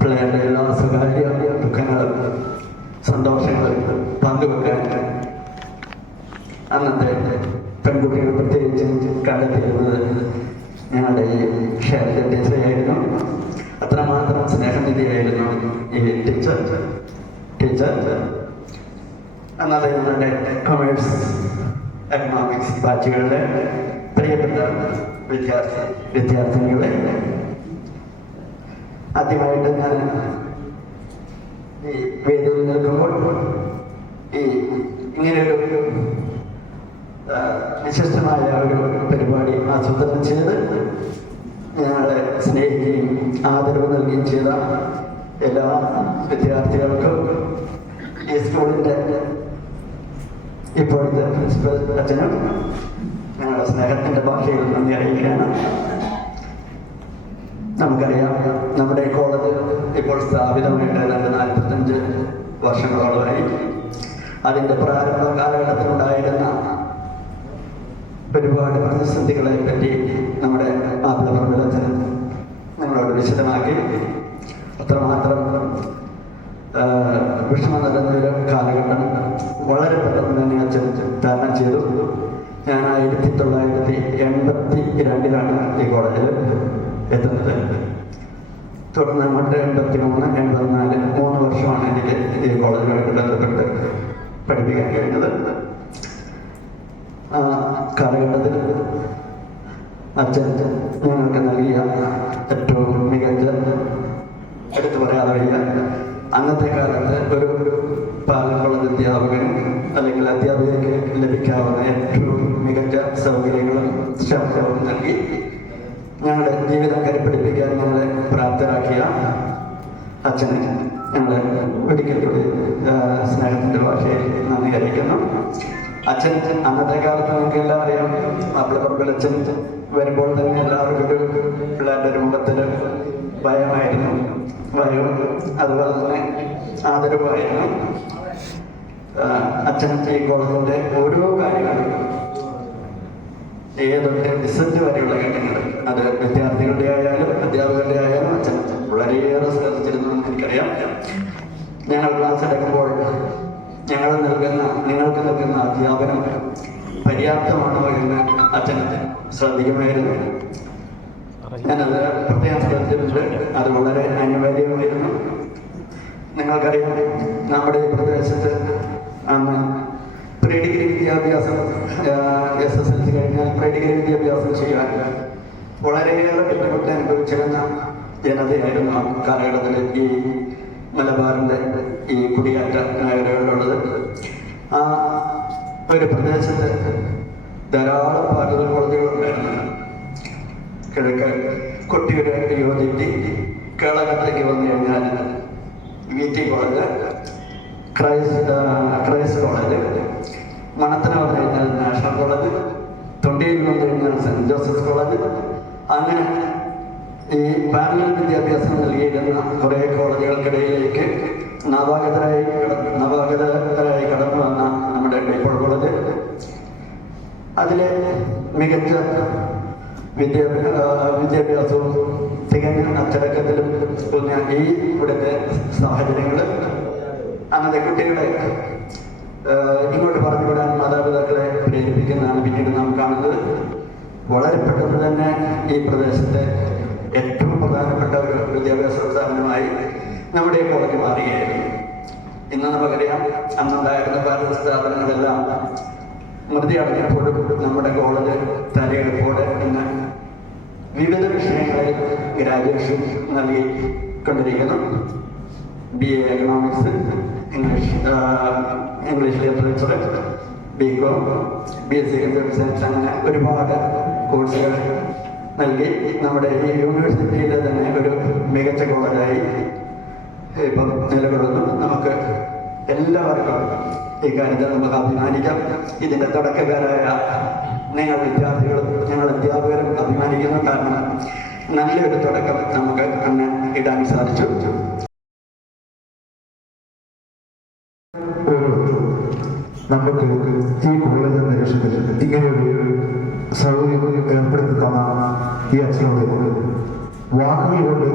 പിള്ളേരുടെ എല്ലാ സ്വകാര്യ ദുഃഖങ്ങളും സന്തോഷങ്ങളും പങ്കുവെക്കാൻ അന്നത്തെ പെൺകുട്ടികൾ പ്രത്യേകിച്ച് കണ്ടെത്തിയിരുന്നത് ഞങ്ങളുടെ ഈ ഷെയറിൻ്റെ ടീച്ചറായിരുന്നു. അത്രമാത്രം സ്നേഹനിധിയായിരുന്നു ഈ ടീച്ചർ. അന്നത്തെ നമ്മുടെ കൊമേഴ്സ് എക്കണോമിക്സ് ബാച്ചുകളുടെ പ്രിയപ്പെട്ട വിദ്യാർത്ഥിനികളെ, ആദ്യമായിട്ട് ഞാൻ ഈ വേദിയിൽ നിൽക്കുമ്പോൾ ഈ ഇങ്ങനെയൊരു വിശിഷ്ടമായ ഒരു പരിപാടി ആസൂത്രണം ചെയ്ത് ഞങ്ങളെ സ്നേഹിക്കുകയും ആദരവ് നൽകുകയും ചെയ്ത എല്ലാ വിദ്യാർത്ഥികൾക്കും ഈ സ്കൂളിൻ്റെ ഇപ്പോഴത്തെ പ്രിൻസിപ്പൽ അച്ഛനും ഞങ്ങളുടെ സ്നേഹത്തിൻ്റെ ഭാഷയിൽ നന്ദി അറിയിക്കുകയാണ്. നമുക്കറിയാം, നമ്മുടെ കോളേജ് ഇപ്പോൾ സ്ഥാപിതമായിട്ട് 45 വർഷങ്ങളോളമായി. അതിൻ്റെ പ്രാരംഭ കാലഘട്ടത്തിലുണ്ടായിരുന്ന ഒരുപാട് പ്രതിസന്ധികളെ പറ്റി നമ്മുടെ മാപ്പിളപ്പറമ്പിലച്ഛൻ നമ്മളോട് വിശദമാക്കി. അത്രമാത്രം വിഷമം നിറഞ്ഞൊരു കാലഘട്ടം വളരെ പെട്ടെന്ന് തന്നെ അച്ഛൻ തരണം ചെയ്തു. ഞാൻ 1982 ഈ കോളേജിൽ എത്തുന്നത്. തുടർന്ന് അങ്ങോട്ട് 83, 84 3 വർഷമാണ് എനിക്ക് ഈ കോളേജുമായിട്ട് ബന്ധപ്പെട്ട് പഠിപ്പിക്കാൻ കഴിഞ്ഞത്. ആ കാലഘട്ടത്തിൽ അച്ഛൻ ഞങ്ങൾക്ക് നൽകിയ ഏറ്റവും മികച്ച, എടുത്തു പറയാതെ വയ്യ, അന്നത്തെ കാലത്ത് ഒരു പാലൻ കോളേജ് അധ്യാപകനും അല്ലെങ്കിൽ അധ്യാപികയ്ക്ക് ലഭിക്കാവുന്ന ഏറ്റവും മികച്ച സൗകര്യങ്ങളും ശമ്പളവും നൽകി ഞങ്ങളുടെ ജീവിതം കരുപ്പിടിപ്പിക്കാൻ ഞങ്ങളെ പ്രാപ്തരാക്കിയ അച്ഛനെ ഞങ്ങൾ ഒരിക്കൽ കൂടി സ്നേഹത്തിൻ്റെ ഭാഷയിൽ നന്ദി അറിയിക്കുന്നു. അച്ഛൻ അന്നത്തെ കാലത്ത് നമുക്ക് എല്ലാം അറിയാം, മാപ്പിളപ്പറമ്പിൽ അച്ഛൻ വരുമ്പോൾ തന്നെ എല്ലാവർക്കും ഒരു പിള്ളേരുടെ രൂപത്തിൽ ഭയമായിരുന്നു, ഭയവും അതുപോലെ തന്നെ ആദരവായിരുന്നു. അച്ഛൻ ഈ കോളേജിൻ്റെ ഓരോ കാര്യങ്ങളും ഏതൊക്കെ റിസൾട്ട് വരെയുള്ള കാര്യങ്ങൾ, അത് വിദ്യാർത്ഥികളുടെ ആയാലും അധ്യാപകരുടെ ആയാലും അച്ഛൻ വളരെയേറെ ശ്രദ്ധിച്ചിരുന്നു എന്ന് എനിക്കറിയാം. ഞങ്ങൾ ക്ലാസ് എടുക്കുമ്പോൾ നിങ്ങൾക്ക് നൽകുന്ന അധ്യാപനം പര്യാപ്തമാണോ എന്ന് അച്ഛൻ ശ്രദ്ധിക്കുമായിരുന്നു. ഞാനത് പ്രത്യേകം ശ്രദ്ധിച്ചിട്ടുണ്ട്. അത് വളരെ അനിവാര്യമായിരുന്നു. നിങ്ങൾക്കറിയാം, നമ്മുടെ ഈ പ്രദേശത്ത് അന്ന് പ്രീ ഡിഗ്രി വിദ്യാഭ്യാസം SSLC കഴിഞ്ഞാൽ പ്രീ ഡിഗ്രി വിദ്യാഭ്യാസം ചെയ്യാൻ വളരെയേറെ ബുദ്ധിമുട്ട് അനുഭവിച്ചിരുന്ന ജനതയായിരുന്നു ആ കാലഘട്ടത്തിൽ ഈ മലബാറിൻ്റെ ഈ കുടിയേറ്റ മേഖലകളിലുള്ളത്. ആ ഒരു പ്രദേശത്ത് ധാരാളം പാട്ടുകൾ കോളേജുകളുണ്ടായിരുന്നു. കിഴക്ക് കൊട്ടിയൂർ UGT, കേളകത്തേക്ക് വന്നു കഴിഞ്ഞാൽ VT കോളേജ്, ക്രൈസ്റ്റ് കോളേജ്, മണത്തന വന്നു കഴിഞ്ഞാൽ നാഷണൽ കോളേജ്, തൊണ്ടിയിൽ വന്നു കഴിഞ്ഞാൽ സെൻറ് ജോസഫ്സ് കോളേജ്. അങ്ങനെ ഈ പാരലൽ വിദ്യാഭ്യാസം നൽകിയിരുന്ന കുറേ കോളേജുകൾക്കിടയിലേക്ക് നവാഗതരായി കടന്നു വന്ന നമ്മുടെ ഡേപ്പോൾ കോളേജ്, അതിലെ മികച്ച വിദ്യാഭ്യാസവും തികഞ്ഞ അച്ചടക്കത്തിലും ഈ ഇവിടുത്തെ സാഹചര്യങ്ങൾ അങ്ങനത്തെ കുട്ടികളെ ഇങ്ങോട്ട് പറഞ്ഞുവിടാൻ മാതാപിതാക്കളെ പ്രേരിപ്പിക്കുന്നതാണ് പിന്നീട് നാം കാണുന്നത്. വളരെ പെട്ടെന്ന് തന്നെ ഈ പ്രദേശത്തെ ഏറ്റവും പ്രധാനപ്പെട്ട ഒരു വിദ്യാഭ്യാസ സ്ഥാപനമായി നമ്മുടെ കോളേജ് മാറുകയായിരുന്നു. ഇന്ന് നമുക്കറിയാം, അന്നുണ്ടായിരുന്ന പല സ്ഥാപനങ്ങളെല്ലാം മൃതി അടഞ്ഞപ്പോഴും നമ്മുടെ കോളേജ് തലയെടുപ്പോടെ ഇന്ന് വിവിധ വിഷയങ്ങളിൽ ഗ്രാജുവേഷൻ നൽകിക്കൊണ്ടിരിക്കുന്നു. BA economics, English literature, BCom, BSc computer science, അങ്ങനെ ഒരുപാട് കോഴ്സുകൾ നൽകി നമ്മുടെ ഈ യൂണിവേഴ്സിറ്റിയിലെ തന്നെ ഒരു മികച്ച കോളേജായി ഇപ്പം നിലകൊള്ളുന്നു. നമുക്ക് എല്ലാവർക്കും ഈ കാര്യത്തിൽ നമുക്ക് അഭിമാനിക്കാം. ഇതിൻ്റെ തുടക്കക്കാരായ നിങ്ങൾ വിദ്യാർത്ഥികളും ഞങ്ങൾ അധ്യാപകരും അഭിമാനിക്കുന്നു. കാരണം നല്ലൊരു തുടക്കം നമുക്ക് അന്ന് ഇടാൻ സാധിച്ചു. നമുക്ക് ഈ കോളേജിന്റെ ലക്ഷ്യത്തിൽ ഇങ്ങനെയൊരു സൗകര്യം ഏർപ്പെടുത്തി തന്ന ഈ അച്ഛനോട് വാക്കുകൾ കൊണ്ട്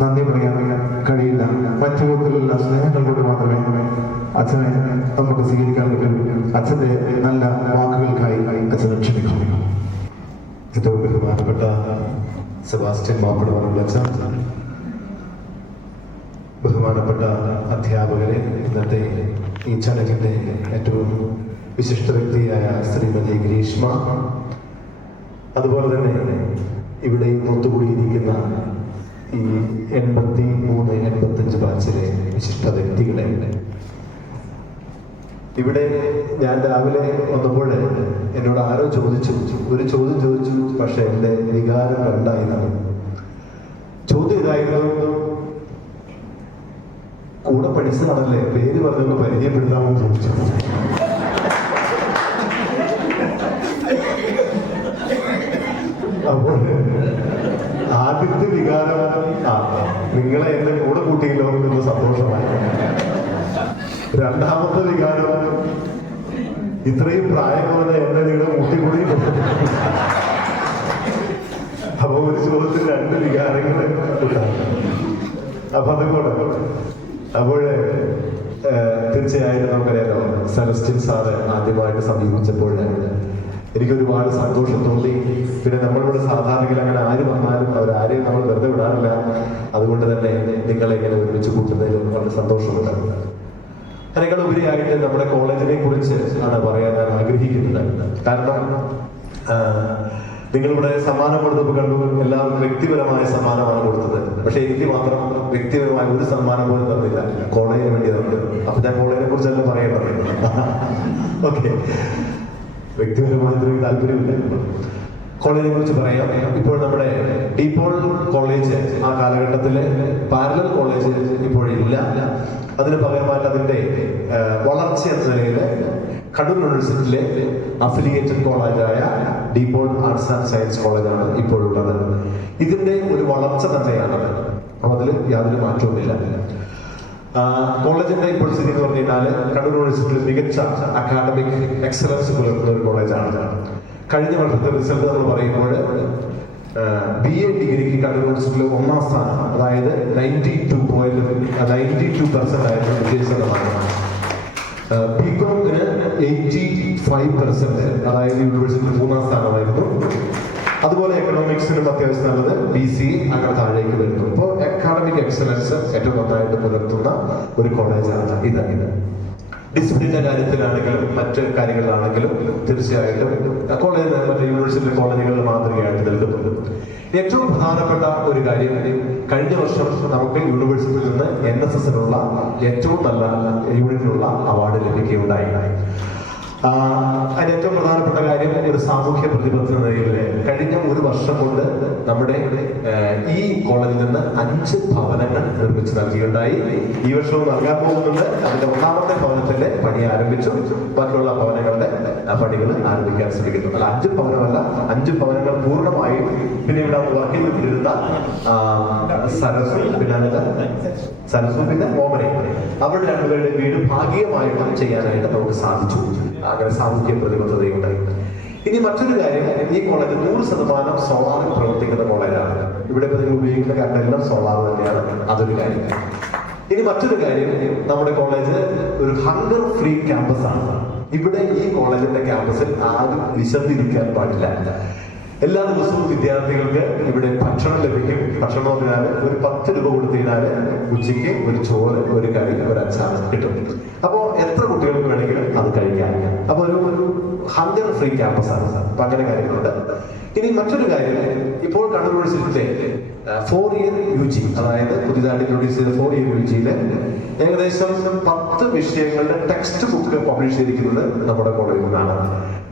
നന്ദി പറയാൻ കഴിയില്ല. മറ്റു വിധത്തിലുള്ള സ്നേഹങ്ങൾ കൊണ്ട് മാത്രമേ അച്ഛനെ നമുക്ക് സ്വീകരിക്കാൻ പറ്റും. അച്ഛൻ്റെ നല്ല വാക്കുകൾക്കായി അച്ഛനെ ക്ഷണിക്കുന്നു. ഏറ്റവും ബഹുമാനപ്പെട്ട സെബാസ്റ്റ്യൻ മാപ്പിളവറമ്പച്ച, ബഹുമാനപ്പെട്ട അധ്യാപകരെ, ഇന്നത്തെ ഈ ചടങ്ങിൻ്റെ ഏറ്റവും വിശിഷ്ട വ്യക്തിയായ ശ്രീമതി ഗ്രീഷ്മ, അതുപോലെ തന്നെ ഇവിടെ ഒത്തുകൂടിയിരിക്കുന്ന ഈ 83-85 ബാച്ചിലെ വിശിഷ്ട വ്യക്തികളെ. ഇവിടെ ഞാൻ രാവിലെ വന്നപ്പോൾ എന്നോട് ആരോ ഒരു ചോദ്യം ചോദിച്ചു. പക്ഷെ എൻ്റെ വികാരം രണ്ടായിരുന്നു. ചോദ്യം ഇതായിരുന്നു, കൂടെ പഠിച്ചതാണല്ലേ, പേര് പറഞ്ഞൊന്ന് പരിചയപ്പെടുത്താമെന്ന് ചോദിച്ചു. അപ്പോൾ ആദ്യത്തെ വികാരം നിങ്ങളെ എന്റെ കൂടെ കൂട്ടിയല്ലോ എന്ന് സന്തോഷമായി. രണ്ടാമത്തെ വികാരം, ഇത്രയും പ്രായമുള്ള എന്നെ നിങ്ങൾ മുട്ടിക്കൂടി. അപ്പൊ ഒരു ചോദ്യത്തിൽ 2 വികാരങ്ങൾ ഉണ്ടാകും. അപ്പൊ അതുകൊണ്ട് തീർച്ചയായും നമുക്കറിയാലോ, സെലസ്റ്റിൻ സാറ് ആദ്യമായിട്ട് സമീപിച്ചപ്പോൾ എനിക്കൊരുപാട് സന്തോഷം തോന്നി. പിന്നെ നമ്മളിവിടെ സാധാരണ അങ്ങനെ ആര് വന്നാലും അവരാരെയും നമ്മൾ വെറുതെ വിടാറില്ല. അതുകൊണ്ട് തന്നെ നിങ്ങളെ ഇങ്ങനെ ഒരുമിച്ച് കൂട്ടുന്നതിൽ വളരെ സന്തോഷമുണ്ട്. അതിനേക്കാൾ ഉപരിയായിട്ട് നമ്മുടെ കോളേജിനെ കുറിച്ച് ആണ് പറയാൻ ഞാൻ ആഗ്രഹിക്കുന്നത്. കാരണം നിങ്ങളിവിടെ സമ്മാനം കൊടുത്തപ്പോൾ കണ്ടു, എല്ലാവർക്കും വ്യക്തിപരമായ സമ്മാനമാണ് കൊടുത്തത്. പക്ഷെ എനിക്ക് മാത്രം വ്യക്തിപരമായ ഒരു സമ്മാനം പോലും തന്നില്ല, കോളേജിന് വേണ്ടി തന്നത്. അപ്പൊ ഞാൻ കോളേജിനെ കുറിച്ചല്ല പറയേണ്ടത്. ഓക്കെ, വ്യക്തിപരമായിട്ടൊരു താല്പര്യമില്ല. കോളേജിനെ കുറിച്ച് പറയാം. ഇപ്പോൾ നമ്മുടെ ഡീപോൾ കോളേജ് ആ കാലഘട്ടത്തിലെ പാരലൽ കോളേജ് ഇപ്പോഴില്ല. അതിന് പകരമായിട്ട് അതിന്റെ വളർച്ച എന്ന നിലയിൽ കണ്ണൂർ യൂണിവേഴ്സിറ്റിയിലെ അഫിലിയേറ്റഡ് കോളേജായ ഡീപോൾ ആർട്സ് ആൻഡ് സയൻസ് കോളേജാണ് ഇപ്പോഴുള്ളത്. ഇതിന്റെ ഒരു വളർച്ച തന്നെയാണത്. അപ്പൊ അതിൽ യാതൊരു മാറ്റവുമില്ല. കോളേജിന്റെ ഇപ്പോൾ സ്ഥിതി എന്ന് പറഞ്ഞു കഴിഞ്ഞാൽ കണ്ണൂർ യൂണിവേഴ്സിറ്റിയിൽ മികച്ച അക്കാഡമിക് എക്സലൻസ് പുലർത്തുന്ന ഒരു കോളേജാണ്. കഴിഞ്ഞ വർഷത്തെ റിസൾട്ട് നമ്മൾ പറയുമ്പോൾ BA ഡിഗ്രിക്ക് കണ്ണൂർ യൂണിവേഴ്സിറ്റിയിൽ 1ാം സ്ഥാനം, അതായത് 92% ആയിരുന്നു വിജയശതമാനം. ബികോമിന് 85%, അതായത് യൂണിവേഴ്സിറ്റിയിൽ 3ാം സ്ഥാനമായിരുന്നു. അതുപോലെ എക്കണോമിക്സിനും അത്യാവശ്യം നല്ലത്, BCA അങ്ങനെ താഴേക്ക് വരുന്നു. ഇപ്പോൾ അക്കാഡമിക് എക്സലൻസ് ഏറ്റവും നന്നായിട്ട് പുലർത്തുന്ന ഒരു കോളേജാണ് ഇത്. ഡിസിപ്ലിന്റെ കാര്യത്തിലാണെങ്കിലും മറ്റ് കാര്യങ്ങളിലാണെങ്കിലും തീർച്ചയായിട്ടും കോളേജ് മറ്റേ യൂണിവേഴ്സിറ്റി കോളേജുകളിൽ മാതൃകയായിട്ട് നിൽക്കുന്നുണ്ട്. ഏറ്റവും പ്രധാനപ്പെട്ട ഒരു കാര്യം, കഴിഞ്ഞ വർഷം നമുക്ക് യൂണിവേഴ്സിറ്റിയിൽ നിന്ന് NSSനുള്ള ഏറ്റവും നല്ല യൂണിറ്റിനുള്ള അവാർഡ് ലഭിക്കുകയുണ്ടായി. അതിന് ഏറ്റവും പ്രധാനപ്പെട്ട കാര്യം, ഒരു സാമൂഹ്യ പ്രതിബദ്ധത നിലയിൽ കഴിഞ്ഞ ഒരു വർഷം കൊണ്ട് നമ്മുടെ ഈ കോളേജിൽ നിന്ന് 5 ഭവനങ്ങൾ നിർമ്മിച്ച് നൽകിയുണ്ടായി. ഈ വർഷവും നൽകാൻ പോകുന്നുണ്ട്. അതിന്റെ 1ാമത്തെ ഭവനത്തിന്റെ പണി ആരംഭിച്ചു. ബാക്കിയുള്ള ഭവനങ്ങളുടെ പണികൾ ആരംഭിക്കാൻ ശ്രമിക്കുന്നു. അല്ല, 5 ഭവനമല്ല, 5 ഭവനങ്ങൾ പൂർണ്ണമായും. പിന്നെ ഇവിടെ വർക്ക് ചെയ്തിരുന്ന സരസു പിന്നെ ഓമനയും അവരുടെ 2 പേരുടെ വീട് ഭാഗികമായിട്ടും ചെയ്യാനായിട്ട് നമുക്ക് സാധിച്ചു. അങ്ങനെ സാമൂഹ്യ പ്രതിബദ്ധതയുണ്ടായി. ഇനി മറ്റൊരു കാര്യം, ഈ കോളേജ് 100% സോളാറിൽ പ്രവർത്തിക്കുന്ന കോളേജാണ്. ഇവിടെ ഇപ്പോൾ നിങ്ങൾ ഉപയോഗിക്കുന്ന കറണ്ടെല്ലാം സോളാർ തന്നെയാണ്. അതൊരു കാര്യം. ഇനി മറ്റൊരു കാര്യം, നമ്മുടെ കോളേജ് ഒരു ഹങ്കർ ഫ്രീ ക്യാമ്പസ് ആണ്. ഇവിടെ ഈ കോളേജിന്റെ ക്യാമ്പസിൽ ആരും വിശന്നിരിക്കാൻ പാടില്ല. എല്ലാ ദിവസവും വിദ്യാർത്ഥികൾക്ക് ഇവിടെ ഭക്ഷണം ലഭിക്കും. ഭക്ഷണം പറഞ്ഞാൽ ഒരു 10 രൂപ കൊടുത്തു കഴിഞ്ഞാൽ ഉച്ചയ്ക്ക് ഒരു ചോറ്, ഒരു കറി, ഒരു അച്ചാറ് കിട്ടും. അപ്പോൾ എത്ര കുട്ടികൾക്ക് വേണമെങ്കിലും അത് കഴിക്കാം. അപ്പൊ ഒരു ഹങ്കർ ഫ്രീ ക്യാമ്പസ് ആണ്. അപ്പൊ അങ്ങനെ കാര്യങ്ങളുണ്ട്. ഇനി മറ്റൊരു കാര്യം, ഇപ്പോൾ കണ്ണൂർ യൂണിവേഴ്സിറ്റിയിലെ 4 ഇയർ UG, അതായത് പുതിയതായിട്ട് ഇൻട്രൊഡ്യൂസ് ചെയ്ത 4 ഇയർ UGയില് ഏകദേശം 10 വിഷയങ്ങളുടെ ടെക്സ്റ്റ് ബുക്ക് പബ്ലിഷ് ചെയ്തിരിക്കുന്നത് നമ്മുടെ കോളേജിൽ നിന്നാണ്.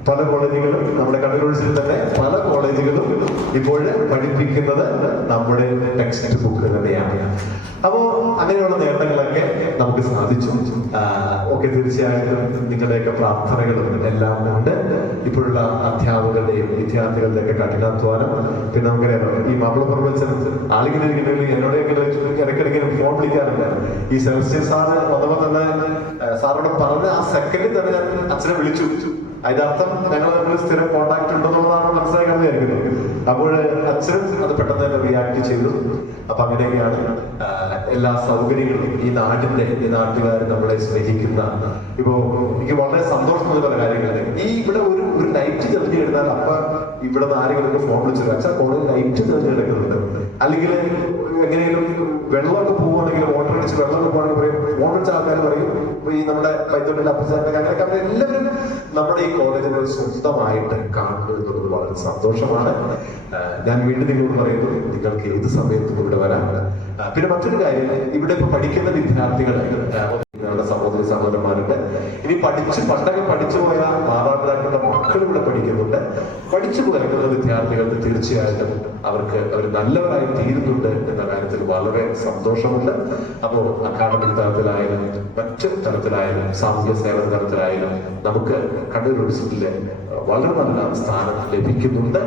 പല കോളേജുകളും നമ്മുടെ കണ്ണൂർ യൂണിവേഴ്സിറ്റിയിൽ തന്നെ പല കോളേജുകളും ഇപ്പോൾ പഠിപ്പിക്കുന്നത് നമ്മുടെ ടെക്സ്റ്റ് ബുക്ക് തന്നെയാണ്. അപ്പോ അങ്ങനെയുള്ള നേട്ടങ്ങളൊക്കെ നമുക്ക് സാധിച്ചു. ഒക്കെ തീർച്ചയായിട്ടും നിങ്ങളുടെയൊക്കെ പ്രാർത്ഥനകളും എല്ലാം കൊണ്ട് ഇപ്പോഴുള്ള അധ്യാപകരുടെയും വിദ്യാർത്ഥികളുടെ ഒക്കെ കഠിനാധ്വാനം, പിന്നെ നമുക്കറിയാം ഈ മാപ്പിളപ്പുറം വെച്ച ആളിങ്ങനെ ഇരിക്കണമെങ്കിൽ എന്നോട് ഇടയ്ക്കിടയ്ക്ക് ഫോൺ വിളിക്കാറുണ്ട്. ഈ സെബസ്റ്റ്യൻ സാറ് വന്നപ്പോൾ തന്നെ സാറിനോട് പറഞ്ഞ ആ സെക്കൻഡിൽ തന്നെ ഞാൻ അച്ഛനെ വിളിച്ചു. അതിന്റെ അർത്ഥം ഞങ്ങൾ തമ്മിൽ സ്ഥിരം കോണ്ടാക്ട് ഉണ്ടെന്നുള്ളതാണ് മനസ്സിലാക്കാൻ വിചാരിക്കുന്നത്. അപ്പോൾ അച്ഛനും അത് പെട്ടെന്ന് തന്നെ റിയാക്ട് ചെയ്തു. അപ്പൊ അങ്ങനെയൊക്കെയാണ് എല്ലാ സൗകര്യങ്ങളും ഈ നാട്ടുകാർ നമ്മളെ സ്നേഹിക്കുന്ന. ഇപ്പോ എനിക്ക് വളരെ സന്തോഷം തോന്നിയ പല കാര്യങ്ങളും. ഈ ഇവിടെ ഒരു ലൈറ്റ് തെളിഞ്ഞെടുത്താൽ അപ്പൊ ഇവിടെ നിന്ന് ആരെങ്കിലും ഫോൺ വിളിച്ചു വെച്ചാൽ കോളേജ് ലൈറ്റ് തെളിഞ്ഞെടുക്കുന്നുണ്ട്. അല്ലെങ്കിൽ എങ്ങനെയും വെള്ളമൊക്കെ പോവുകയാണെങ്കിൽ മോട്ടർ അടിച്ച് വെള്ളമൊക്കെ പോകണമെങ്കിൽ പറയും, ഫോൺ വിളിച്ച ആൾക്കാർ പറയും ഈ നമ്മുടെ പൈത്തോട്ടിൽ അപ്പച്ചാൻ്റെ അങ്ങനെയൊക്കെ അവരെല്ലാവരും നമ്മുടെ ഈ കോളേജുകൾ സ്വന്തമായിട്ട് കാണുന്നു എന്നുള്ളത് വളരെ സന്തോഷമാണ്. ഞാൻ വീണ്ടും നിങ്ങളോട് പറയുന്നു, നിങ്ങൾക്ക് ഏത് സമയത്തും ഇവിടെ വരാം. പിന്നെ മറ്റൊരു കാര്യം, ഇവിടെ ഇപ്പൊ പഠിക്കുന്ന വിദ്യാർത്ഥികൾ ഞങ്ങളുടെ സഹോദരന്മാരുണ്ട്. ഇനി പണ്ടൊക്കെ പഠിച്ചു പോയ മാതാപിതാക്കളുടെ മക്കൾ ഇവിടെ പഠിക്കുന്നുണ്ട്. പഠിച്ചു പോയിരുന്ന വിദ്യാർത്ഥികൾക്ക് തീർച്ചയായിട്ടും അവർ നല്ലവരായി തീരുന്നുണ്ട് എന്ന കാര്യത്തിൽ വളരെ സന്തോഷമുണ്ട്. അപ്പോൾ അക്കാഡമിക് തലത്തിലായാലും മറ്റ് തലത്തിലായാലും സാമൂഹ്യ സേവന തലത്തിലായാലും നമുക്ക് കണ്ണൂർ യൂണിവേഴ്സിറ്റിയിലെ വളരെ നല്ല സ്ഥാനം ലഭിക്കുന്നുണ്ട്.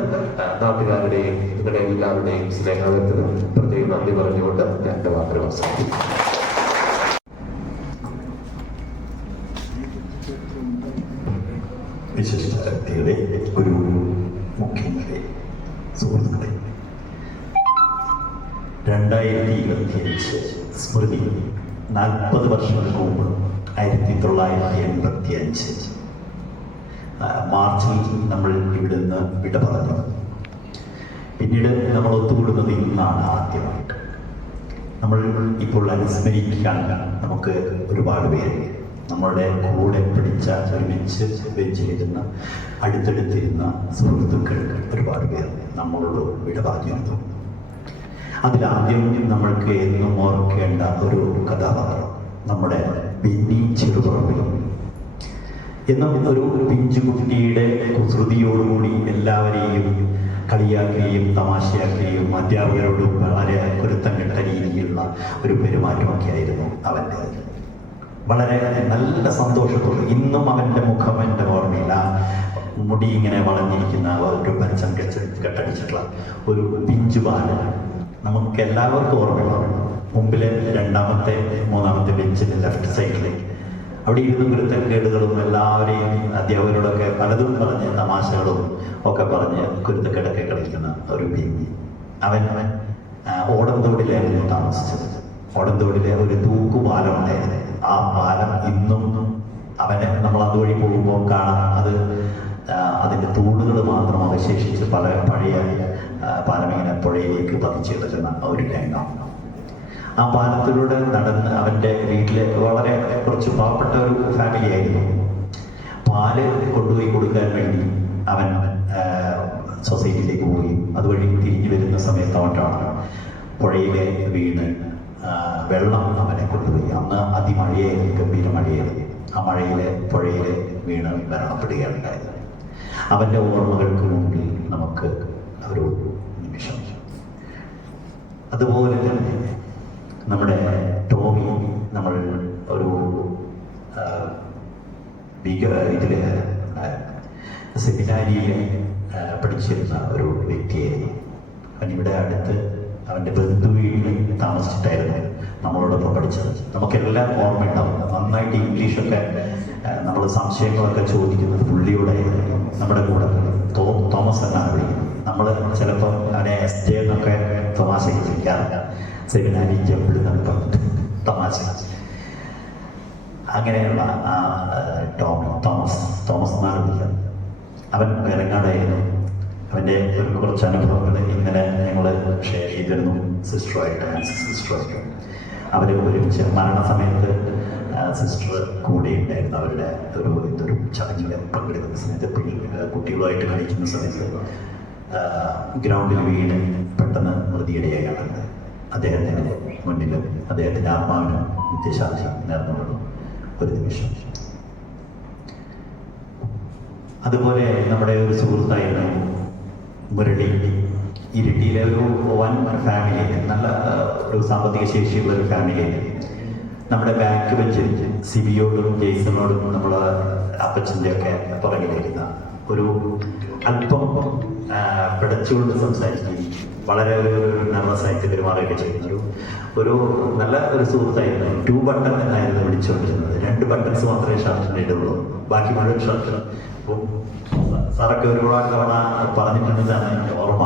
നാട്ടുകാരുടെയും നിങ്ങളുടെ എല്ലാവരുടെയും സ്നേഹത്തിന് പ്രത്യേകം നന്ദി പറഞ്ഞുകൊണ്ട് ഞാൻ എന്റെ വാക്കുകൾ അവസാനിപ്പിക്കും. വിശിഷ്ട വ്യക്തികളെ, ഒരു മുഖ്യമന്ത്രി, സുഹൃത്തുക്കളെ, 2025 സ്മൃതി 40 വർഷങ്ങൾക്ക് മുമ്പ് 1985 മാർച്ചിൽ നമ്മൾ ഇവിടുന്ന് വിട പറഞ്ഞു. പിന്നീട് നമ്മൾ ഒത്തുകൂടുന്നത് ഇന്നാണ് ആദ്യമായിട്ട്. നമ്മൾ ഇപ്പോൾ അനുസ്മരിക്കാൻ നമുക്ക് ഒരുപാട് പേര്, നമ്മളുടെ കൂടെ പിടിച്ച ഒരുമിച്ച് വെച്ചിരുന്ന അടുത്തടുത്തിരുന്ന സുഹൃത്തുക്കൾ ഒരുപാട് പേർ നമ്മളോട് വിട പറഞ്ഞിരുന്നു. അതിലാദ്യം നമ്മൾക്ക് എന്നും ഓർക്കേണ്ട ഒരു കഥാപാത്രം നമ്മുടെ ബെന്നി ചെറുപറമ്പിൽ. എന്നും ഒരു പിഞ്ചുകുട്ടിയുടെ കുസൃതിയോടുകൂടി എല്ലാവരെയും കളിയാക്കുകയും തമാശയാക്കുകയും അധ്യാപകരോടും വളരെ കുരുത്തം കെട്ട രീതിയിലുള്ള ഒരു പെരുമാറ്റമൊക്കെ ആയിരുന്നു അവൻ്റെ. വളരെ നല്ല സന്തോഷത്തോടെ ഇന്നും അവൻ്റെ മുഖം എൻ്റെ ഓർമ്മയില്ല. മുടി ഇങ്ങനെ വളഞ്ഞിരിക്കുന്ന ഒരു പച്ചം കെട്ടടിച്ചിട്ടുള്ള ഒരു പിഞ്ചു ബാലൻ നമുക്ക് എല്ലാവർക്കും ഓർമ്മയുണ്ടാവും. മുമ്പിലെ രണ്ടാമത്തെ മൂന്നാമത്തെ ബെഞ്ചിൻ്റെ ലെഫ്റ്റ് സൈഡിൽ അവിടെ ഇരുന്ന് കുരുത്തക്കേടുകളും എല്ലാവരെയും അധ്യാപകരോടൊക്കെ പലതും പറഞ്ഞ് തമാശകളും ഒക്കെ പറഞ്ഞ് കുരുത്തക്കേടൊക്കെ കളിക്കുന്ന ഒരു ബെന്നി. അവൻ ഓടന്തോടിലായിരുന്നു താമസിച്ചത്. ഓടന്തോടിലെ ഒരു തൂക്കുപാലം ഉണ്ടായിരുന്നു. ആ പാലം ഇന്നും അവനെ നമ്മൾ അതുവഴി പോകുമ്പോൾ കാണാം. അതിൻ്റെ തൂണുകൾ മാത്രം അവശേഷിച്ച് പഴയ പാലം ഇങ്ങനെ പുഴയിലേക്ക് പതിച്ചെടുക്കുന്ന ഒരു രംഗം. ആ പാലത്തിലൂടെ നടന്ന് അവൻ്റെ വീട്ടിലെ വളരെ കുറച്ച് പാവപ്പെട്ട ഒരു ഫാമിലി ആയിരുന്നു. പാല് കൊണ്ടുപോയി കൊടുക്കാൻ വേണ്ടി അവൻ സൊസൈറ്റിയിലേക്ക് പോയി. അതുവഴി തിരിഞ്ഞു വരുന്ന സമയത്തോട്ടാണ് പുഴയിലെ വീണ് വെള്ളം അവനെ കൊണ്ടുപോയി. അന്ന് അതിമഴയായിരുന്നു, ഗംഭീര മഴയായിരുന്നു. ആ മഴയിലെ പുഴയിലെ വീണ് മരണപ്പെടുകയാണ് ഉണ്ടായത്. അവൻ്റെ ഓർമ്മകൾക്ക് മുമ്പിൽ നമുക്ക് ഒരു നിമിഷം. അതുപോലെ തന്നെ നമ്മുടെ ടോമി, നമ്മൾ ഒരു ഇതില് സെമിനാരിയിൽ പഠിച്ചിരുന്ന ഒരു വ്യക്തിയായിരുന്നു. അവനിവിടെ അടുത്ത് അവൻ്റെ ബന്ധുവീട്ടിൽ താമസിച്ചിട്ടായിരുന്നു നമ്മളോടൊപ്പം പഠിച്ചത്. നമുക്കെല്ലാം ഓർമ്മയുണ്ടാവും. നന്നായിട്ട് ഇംഗ്ലീഷൊക്കെ നമ്മൾ സംശയങ്ങളൊക്കെ ചോദിക്കുന്നത് പുള്ളിയോടായിരുന്നു. നമ്മുടെ കൂടെ തോമസ് എന്നാണ് വിളിക്കുന്നത്. നമ്മൾ ചിലപ്പോൾ അവനെ SJ എന്നൊക്കെ തമാശ വിളിക്കാറില്ല. സെമിനാരി ജമ്പിൾ എന്നൊക്കെ പറഞ്ഞിട്ട് തമാശ. അങ്ങനെയുള്ള തോമസ് എന്നാണ് വിളിക്കുക. അവൻ വേലങ്ങാടായിരുന്നു. അവൻ്റെ കുറച്ച് അനുഭവങ്ങൾ ഇന്നലെ ഞങ്ങൾ ഷെയർ ചെയ്തിരുന്നു സിസ്റ്ററുമായിട്ട്. അവർ ഒരുമിച്ച് മരണസമയത്ത് സിസ്റ്റർ കൂടെ ഉണ്ടായിരുന്നു. അവരുടെ ഇതൊരു ചടങ്ങിൽ പങ്കെടുക്കുന്ന സമയത്ത് കുട്ടികളുമായിട്ട് കളിക്കുന്ന സമയത്ത് ഗ്രൗണ്ടിൽ വീണ് പെട്ടെന്ന് മൃതിയിടയാകാറുണ്ട്. അദ്ദേഹത്തിൻ്റെ മുന്നിൽ അദ്ദേഹത്തിൻ്റെ ആത്മാവിന് നിത്യശാന്തി നേർന്നുകൊള്ളും ഒരു നിമിഷം. അതുപോലെ നമ്മുടെ ഒരു സുഹൃത്തായിരുന്നു മുരളി. ഇരിട്ടിയിലെ ഒരു വൻ ഫാമിലി, നല്ല ഒരു സാമ്പത്തിക ശേഷിയുള്ള ഒരു ഫാമിലി. നമ്മുടെ ബാക്ക് ബെഞ്ചിൽ സിബിയോടും ജെയ്സണോടും നമ്മളെ അപ്പച്ചൻ്റെ ഒക്കെ പുറകിലിരുന്ന ഒരു അല്പം പിടച്ചുകൊണ്ട് സംസാരിക്കുകയും വളരെ ഒരു നെർവസ് ആയിട്ട് പെരുമാറുകയൊക്കെ ചെയ്യുന്ന ഒരു നല്ല ഒരു സുഹൃത്തായിരുന്നു. 2 ബട്ടൺ എന്നായിരുന്നു വിളിച്ചുകൊണ്ടിരുന്നത്. 2 ബട്ടൺസ് മാത്രമേ ഷർട്ടിന് ഇടുള്ളൂ, ബാക്കി മുഴുവൻ ഷർട്ട്. സാറൊക്കെ ഒരുപാട് തവണ പറഞ്ഞിട്ടുണ്ടെന്നാണ് എനിക്ക് ഓർമ്മ.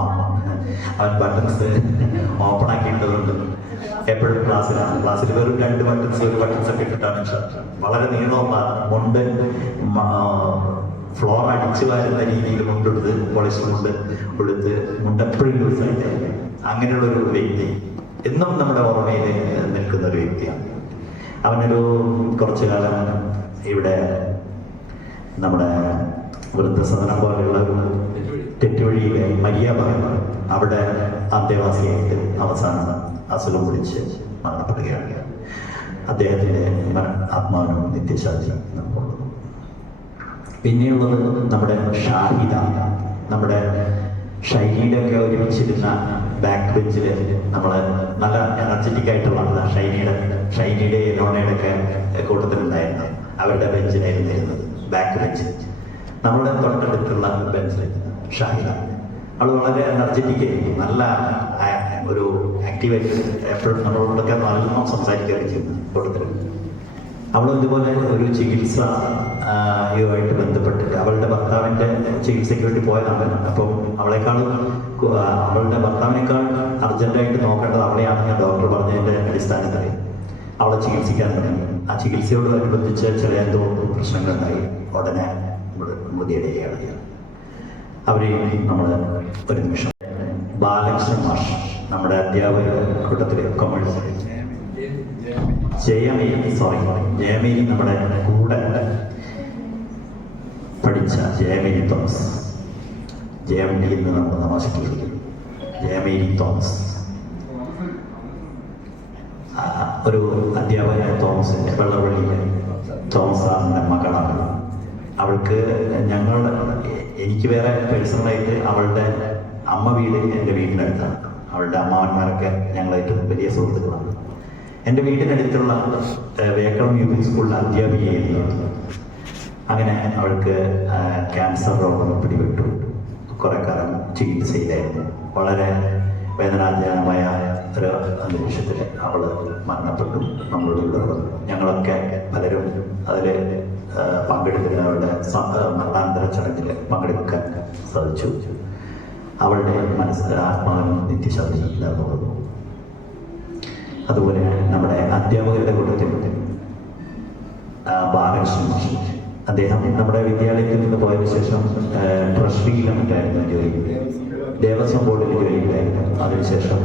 അവൻ ബട്ടൺസ് ഓപ്പൺ ആക്കിയിട്ടതുകൊണ്ട് എപ്പോഴും ക്ലാസ്സിൽ വെറും 2 ബട്ടൺസ് 1 ബട്ടൺസ് ഒക്കെ ഇട്ടിട്ടാണ് ഷർട്ട്. വളരെ നീളമാണ് മുണ്ട്, ഫ്ലോർ അടിച്ചു വരുന്ന രീതിയിൽ മുണ്ടെടുത്ത് പോളിഷ് കൊടുത്ത് മുണ്ടെപ്പോഴും ലൂസായിട്ട് അങ്ങനെയുള്ളൊരു വ്യക്തി എന്നും നമ്മുടെ ഓർമ്മയിൽ നിൽക്കുന്ന ഒരു വ്യക്തിയാണ്. അവനൊരു കുറച്ചു കാലം ഇവിടെ നമ്മുടെ വൃദ്ധസദനം പോലെയുള്ള ഒരു തെറ്റുവഴിയിലെ മരിയാബാഗ് അവിടെ അന്തേവാസിയായിട്ട് അവസാനം അസുഖം പിടിച്ച് മരണപ്പെടുകയാണ്. അദ്ദേഹത്തിൻ്റെ ആത്മാവിനും നിത്യശാന്തി നമുക്കുള്ളത്. പിന്നെയുള്ളത് നമ്മുടെ ഷാഹിദ, നമ്മുടെ ഷൈനിയിലൊക്കെ ഒരുമിച്ചിരുന്ന ബാക്ക് ബെഞ്ചിൽ നമ്മൾ നല്ല എനർജറ്റിക് ആയിട്ടുള്ള ഷൈനിയുടെ ലോണയുടെ ഒക്കെ കൂട്ടത്തിലുണ്ടായിരുന്നു. അവരുടെ ബെഞ്ചിലായിരുന്നു ഇരുന്നത്, ബാക്ക് ബെഞ്ച്. നമ്മുടെ തൊട്ടടുത്തുള്ള ബെഞ്ചിൽ ഷാഹിദ. അവൾ വളരെ എനർജറ്റിക് ആയിരുന്നു, നല്ല ഒരു ആക്റ്റീവായിട്ട് എപ്പോഴും നമ്മളോടൊക്കെ നല്ലോണം സംസാരിക്കുകയൊക്കെ ചെയ്യുന്നു കൂട്ടത്തിൽ. അവളും ഇതുപോലെ ഒരു ചികിത്സയുമായിട്ട് ബന്ധപ്പെട്ടിട്ട് അവളുടെ ഭർത്താവിൻ്റെ ചികിത്സയ്ക്ക് വേണ്ടി പോയതാണ്. അപ്പം അവളുടെ ഭർത്താവിനേക്കാൾ അർജന്റായിട്ട് നോക്കേണ്ടത് അവളെയാണെന്ന് ഡോക്ടർ പറഞ്ഞതിൻ്റെ അടിസ്ഥാനത്തിൽ അവളെ ചികിത്സിക്കാൻ തുടങ്ങി. ആ ചികിത്സയോടനുബന്ധിച്ച് ചില എന്തോ പ്രശ്നങ്ങളുണ്ടായി. ഉടനെ മുതിയടുകയാണ്. അവരെയും നമ്മൾ ഒരു നിമിഷം ബാലകൃഷ്ണൻ മാഷ്, നമ്മുടെ അധ്യാപക കൂട്ടത്തിലെ കൊമേഴ്സ് ജയമേരി നമ്മുടെ കൂടെ പഠിച്ച ജയമേരി തോമസ്, JMD എന്ന് നമ്മൾ തമാശയ്ക്ക് ജയമേരി തോമസ്, ഒരു അധ്യാപകനായ തോമസിൻ്റെ വെള്ളവള്ളിയിലെ തോമസ് സാറിൻ്റെ മകളാണ്. അവൾക്ക് എനിക്ക് വേറെ പേഴ്സണലായിട്ട് അവളുടെ അമ്മ വീട് എൻ്റെ വീടിനടുത്താണ്. അവളുടെ അമ്മാവന്മാരൊക്കെ ഞങ്ങളായിട്ട് വലിയ സുഹൃത്തുക്കളാണ്. എൻ്റെ വീടിനടുത്തുള്ള വേക്കളം UP സ്കൂളിൽ അധ്യാപികയായിരുന്നു. അങ്ങനെ അവൾക്ക് ക്യാൻസർ രോഗം പിടിപെട്ടു. കുറെ കാലം ചികിത്സയിലായിരുന്നു. വളരെ വേദനാജനകമായ ഒരു അന്തരീക്ഷത്തിൽ അവൾ മരണപ്പെട്ടു. ഞങ്ങളൊക്കെ പലരും അതിൽ പങ്കെടുക്കുന്ന അവളുടെ മരണാന്തര ചടങ്ങിൽ പങ്കെടുക്കാൻ സാധിച്ചു. അവളുടെ ആത്മാവിനും നിത്യശാന്തി നേർന്നു. അതുപോലെ നമ്മുടെ അധ്യാപകരുടെ കൂട്ടത്തിൽ ബാലകൃഷ്ണൻ മാഷ്, അദ്ദേഹം നമ്മുടെ വിദ്യാലയത്തിൽ നിന്ന് പോയതിനു ശേഷം ട്രഷറിയിലും മറ്റായിരുന്നു ജോലി, ദേവസ്വം ബോർഡിൽ ജോലിയിലായിരുന്നു. അതിനുശേഷം